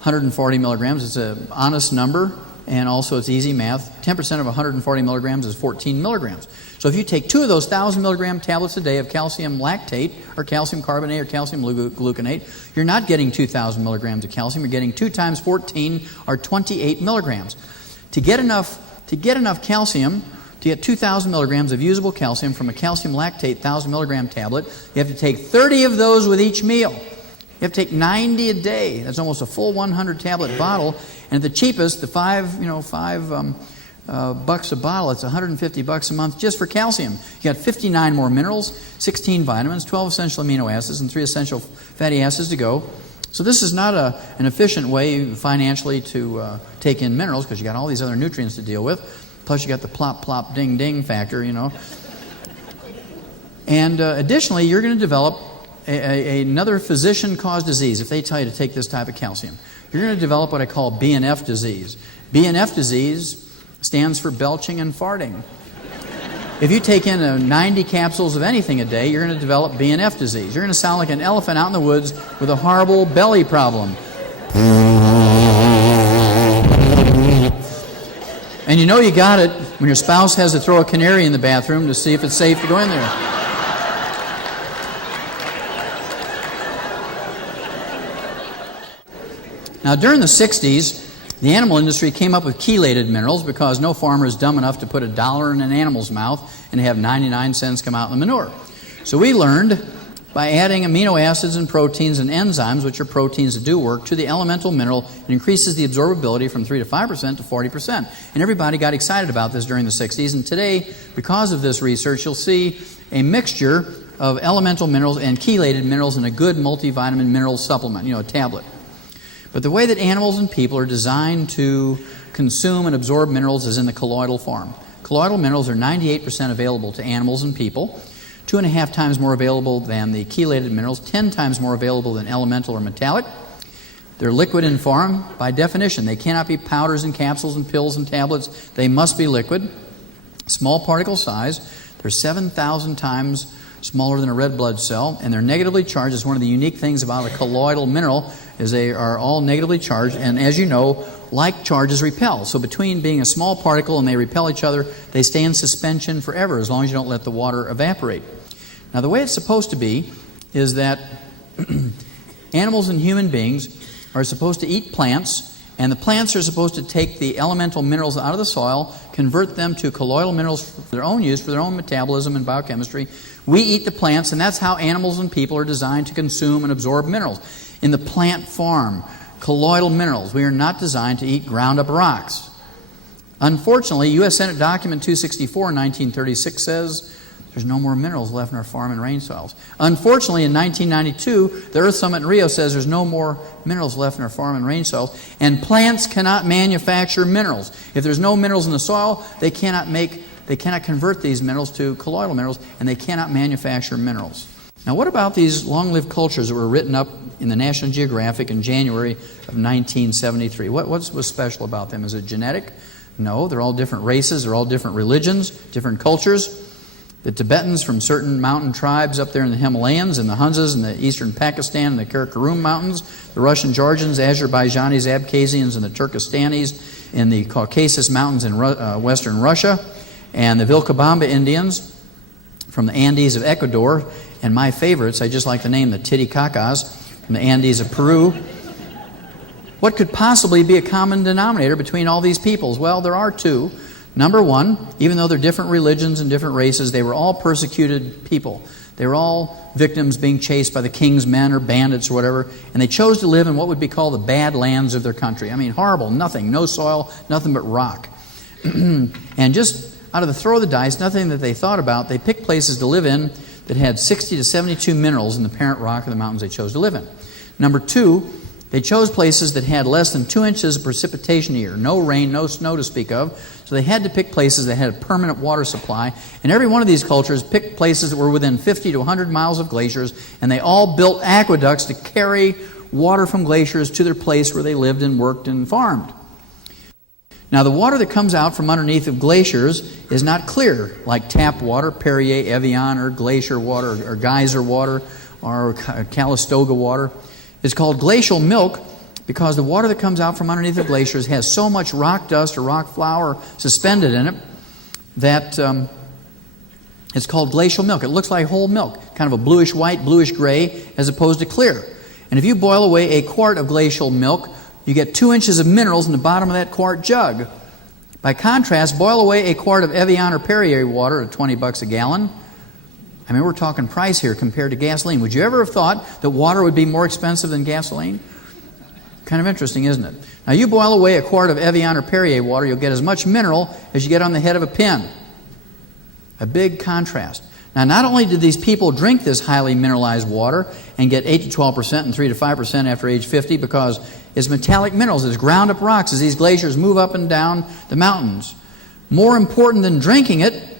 140 milligrams. It's an honest number, and also it's easy math. 10% of 140 milligrams is 14 milligrams. So if you take 2 of those 1,000 milligram tablets a day of calcium lactate or calcium carbonate or calcium gluconate, you're not getting 2,000 milligrams of calcium. You're getting 2 times 14 or 28 milligrams. To get enough calcium, to get 2,000 milligrams of usable calcium from a calcium lactate 1,000 milligram tablet, you have to take 30 of those with each meal. You have to take 90 a day. That's almost a full 100 tablet bottle. And at the cheapest, the $5 bucks a bottle, it's $150 a month just for calcium. You got 59 more minerals, 16 vitamins, 12 essential amino acids, and 3 essential fatty acids to go. So this is not an efficient way financially to take in minerals, because you got all these other nutrients to deal with. Plus you got the plop, plop, ding, ding factor, And additionally, you're going to develop another physician-caused disease if they tell you to take this type of calcium. You're going to develop what I call BNF disease. BNF disease stands for belching and farting. If you take in 90 capsules of anything a day, you're going to develop BNF disease. You're going to sound like an elephant out in the woods with a horrible belly problem. And you know you got it when your spouse has to throw a canary in the bathroom to see if it's safe to go in there. Now, during the 60s, the animal industry came up with chelated minerals because no farmer is dumb enough to put $1 in an animal's mouth and have 99 cents come out in the manure. So we learned by adding amino acids and proteins and enzymes, which are proteins that do work, to the elemental mineral, it increases the absorbability from 3 to 5% to 40%. And everybody got excited about this during the 60s. And today, because of this research, you'll see a mixture of elemental minerals and chelated minerals in a good multivitamin mineral supplement, a tablet. But the way that animals and people are designed to consume and absorb minerals is in the colloidal form. Colloidal minerals are 98% available to animals and people, 2.5 times more available than the chelated minerals, 10 times more available than elemental or metallic. They're liquid in form by definition. They cannot be powders and capsules and pills and tablets. They must be liquid. Small particle size. They're 7,000 times smaller than a red blood cell, and they're negatively charged. It's one of the unique things about a colloidal mineral is they are all negatively charged, and as you know, like charges repel. So between being a small particle and they repel each other, they stay in suspension forever as long as you don't let the water evaporate. Now, the way it's supposed to be is that animals and human beings are supposed to eat plants, and the plants are supposed to take the elemental minerals out of the soil, convert them to colloidal minerals for their own use, for their own metabolism and biochemistry. We eat the plants, and that's how animals and people are designed to consume and absorb minerals. In the plant farm, colloidal minerals, we are not designed to eat ground-up rocks. Unfortunately, U.S. Senate Document 264 in 1936 says there's no more minerals left in our farm and rain soils. Unfortunately, in 1992, the Earth Summit in Rio says there's no more minerals left in our farm and rain soils, and plants cannot manufacture minerals. If there's no minerals in the soil, they cannot convert these minerals to colloidal minerals, and they cannot manufacture minerals. Now, what about these long-lived cultures that were written up in the National Geographic in January of 1973? What was special about them? Is it genetic? No, they're all different races, they're all different religions, different cultures. The Tibetans from certain mountain tribes up there in the Himalayas, and the Hunzas in the eastern Pakistan and the Karakoram Mountains, the Russian Georgians, Azerbaijanis, Abkhazians, and the Turkestanis in the Caucasus Mountains in western Russia, and the Vilcabamba Indians from the Andes of Ecuador, and my favorites, I just like the name, the Titicacas, from the Andes of Peru. What could possibly be a common denominator between all these peoples? Well, there are two. Number one, even though they're different religions and different races, they were all persecuted people. They were all victims being chased by the king's men or bandits or whatever, and they chose to live in what would be called the bad lands of their country. I mean, horrible, nothing, no soil, nothing but rock. And just out of the throw of the dice, nothing that they thought about, they picked places to live in that had 60 to 72 minerals in the parent rock of the mountains they chose to live in. Number two, they chose places that had less than 2 inches of precipitation a year, no rain, no snow to speak of, so they had to pick places that had a permanent water supply, and every one of these cultures picked places that were within 50 to 100 miles of glaciers, and they all built aqueducts to carry water from glaciers to their place where they lived and worked and farmed. Now, the water that comes out from underneath of glaciers is not clear, like tap water, Perrier, Evian, or glacier water, or geyser water, or Calistoga water. It's called glacial milk because the water that comes out from underneath the glaciers has so much rock dust or rock flour suspended in it that it's called glacial milk. It looks like whole milk, kind of a bluish-white, bluish-gray, as opposed to clear. And if you boil away a quart of glacial milk, you get 2 inches of minerals in the bottom of that quart jug. By contrast, boil away a quart of Evian or Perrier water at $20 a gallon. I mean, we're talking price here compared to gasoline. Would you ever have thought that water would be more expensive than gasoline? Kind of interesting, isn't it? Now, you boil away a quart of Evian or Perrier water, you'll get as much mineral as you get on the head of a pin. A big contrast. Now, not only did these people drink this highly mineralized water and get 8 to 12% and 3 to 5% after age 50 because it's metallic minerals, it's ground up rocks as these glaciers move up and down the mountains. More important than drinking it,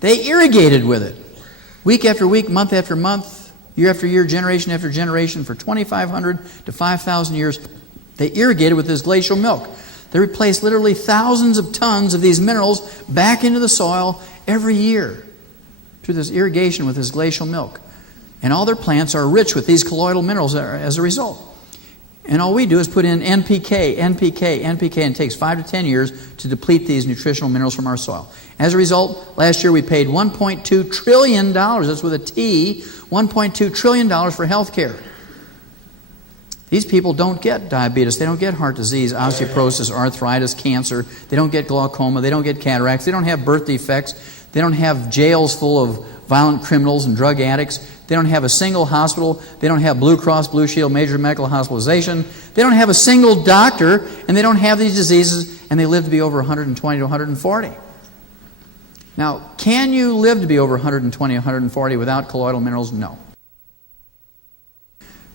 they irrigated with it. Week after week, month after month, year after year, generation after generation, for 2,500 to 5,000 years, they irrigated with this glacial milk. They replaced literally thousands of tons of these minerals back into the soil every year through this irrigation with this glacial milk. And all their plants are rich with these colloidal minerals as a result. And all we do is put in NPK, and it takes 5 to 10 years to deplete these nutritional minerals from our soil. As a result, last year we paid $1.2 trillion, that's with a T, $1.2 trillion for health care. These people don't get diabetes, they don't get heart disease, osteoporosis, arthritis, cancer, they don't get glaucoma, they don't get cataracts, they don't have birth defects, they don't have jails full of violent criminals and drug addicts, they don't have a single hospital, they don't have Blue Cross Blue Shield major medical hospitalization, they don't have a single doctor, and they don't have these diseases, and they live to be over 120 to 140. Now, can you live to be over 120, 140 without colloidal minerals? No.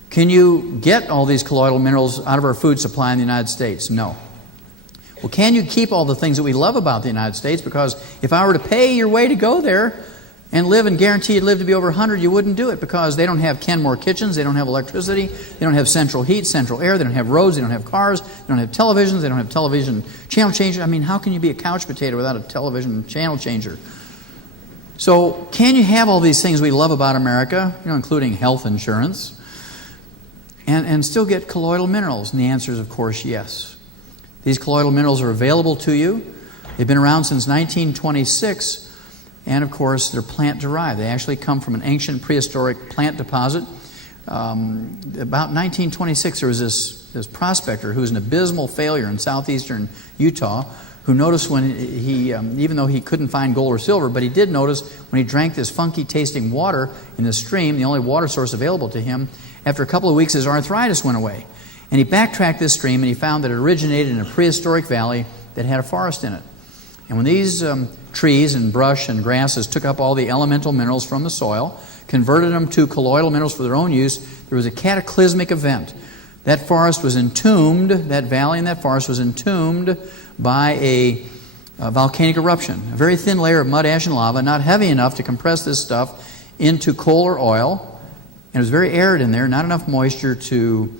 Can you get all these colloidal minerals out of our food supply in the United States? No. Well, can you keep all the things that we love about the United States? Because if I were to pay your way to go there and live and guarantee you'd live to be over 100, you wouldn't do it because they don't have Kenmore kitchens, they don't have electricity, they don't have central heat, central air, they don't have roads, they don't have cars, they don't have televisions, they don't have television channel changers. I mean, how can you be a couch potato without a television channel changer? So, can you have all these things we love about America, including health insurance, and still get colloidal minerals? And the answer is, of course, yes. These colloidal minerals are available to you. They've been around since 1926. And, of course, they're plant-derived. They actually come from an ancient prehistoric plant deposit. About 1926, there was this prospector who was an abysmal failure in southeastern Utah who noticed when he, even though he couldn't find gold or silver, but he did notice when he drank this funky-tasting water in the stream, the only water source available to him, after a couple of weeks his arthritis went away. And he backtracked this stream and he found that it originated in a prehistoric valley that had a forest in it. And when these trees and brush and grasses took up all the elemental minerals from the soil, converted them to colloidal minerals for their own use, there was a cataclysmic event. That forest was entombed, that valley and that forest was entombed by a volcanic eruption. A very thin layer of mud, ash, and lava, not heavy enough to compress this stuff into coal or oil. And it was very arid in there, not enough moisture to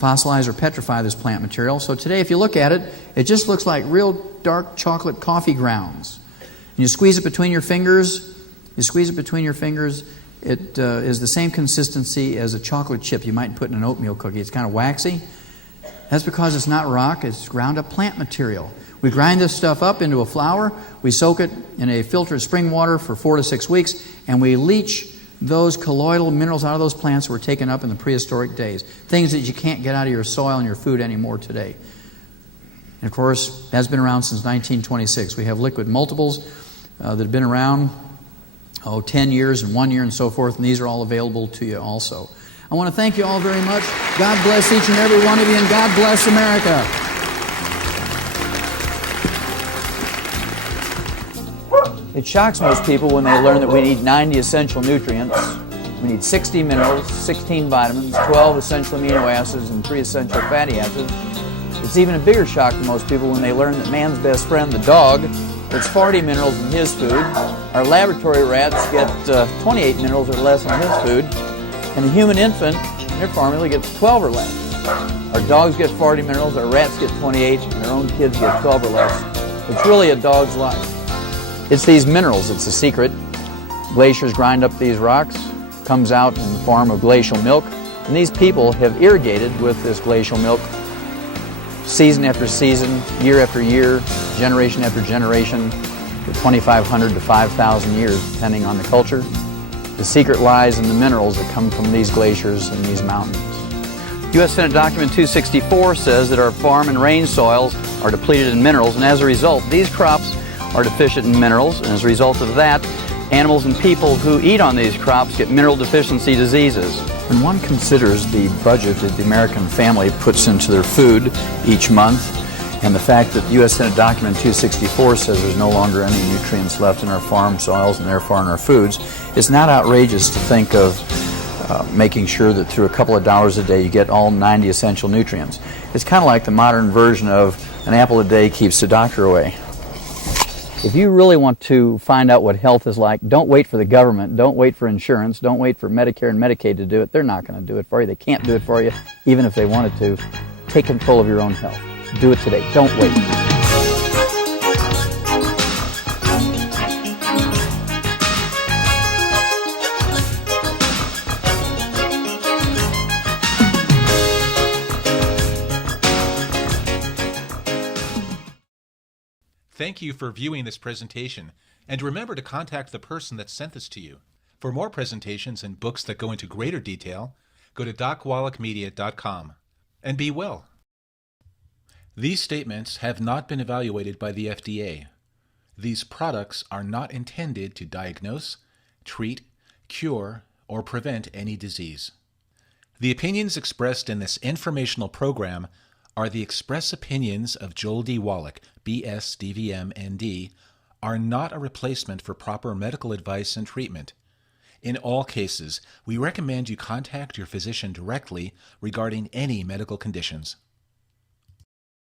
fossilize or petrify this plant material. So today, if you look at it, it just looks like real dark chocolate coffee grounds. And you squeeze it between your fingers. It is the same consistency as a chocolate chip you might put in an oatmeal cookie. It's kind of waxy. That's because it's not rock, it's ground up plant material. We grind this stuff up into a flour, we soak it in a filtered spring water for 4 to 6 weeks, and we leach those colloidal minerals out of those plants that were taken up in the prehistoric days. Things that you can't get out of your soil and your food anymore today. And of course, that's been around since 1926. We have liquid multiples that have been around 10 years and 1 year and so forth, and these are all available to you also. I want to thank you all very much. God bless each and every one of you, and God bless America. It shocks most people when they learn that we need 90 essential nutrients. We need 60 minerals, 16 vitamins, 12 essential amino acids, and 3 essential fatty acids. It's even a bigger shock to most people when they learn that man's best friend, the dog, gets 40 minerals in his food. Our laboratory rats get 28 minerals or less in his food. And the human infant, their formula, gets 12 or less. Our dogs get 40 minerals, our rats get 28, and our own kids get 12 or less. It's really a dog's life. It's these minerals, it's the secret. Glaciers grind up these rocks, comes out in the form of glacial milk. And these people have irrigated with this glacial milk season after season, year after year, generation after generation, for 2,500 to 5,000 years, depending on the culture. The secret lies in the minerals that come from these glaciers and these mountains. U.S. Senate Document 264 says that our farm and range soils are depleted in minerals, and as a result, these crops are deficient in minerals, and as a result of that, animals and people who eat on these crops get mineral deficiency diseases. When one considers the budget that the American family puts into their food each month, and the fact that U.S. Senate Document 264 says there's no longer any nutrients left in our farm soils and therefore in our foods, it's not outrageous to think of making sure that through a couple of dollars a day you get all 90 essential nutrients. It's kind of like the modern version of an apple a day keeps the doctor away. If you really want to find out what health is like, don't wait for the government, don't wait for insurance, don't wait for Medicare and Medicaid to do it. They're not going to do it for you. They can't do it for you, even if they wanted to. Take control of your own health. Do it today. Don't wait. Thank you for viewing this presentation, and remember to contact the person that sent this to you. For more presentations and books that go into greater detail, go to docwallachmedia.com. And be well. These statements have not been evaluated by the FDA. These products are not intended to diagnose, treat, cure, or prevent any disease. The opinions expressed in this informational program are the express opinions of Joel D. Wallach, B.S., DVM, ND, are not a replacement for proper medical advice and treatment. In all cases, we recommend you contact your physician directly regarding any medical conditions.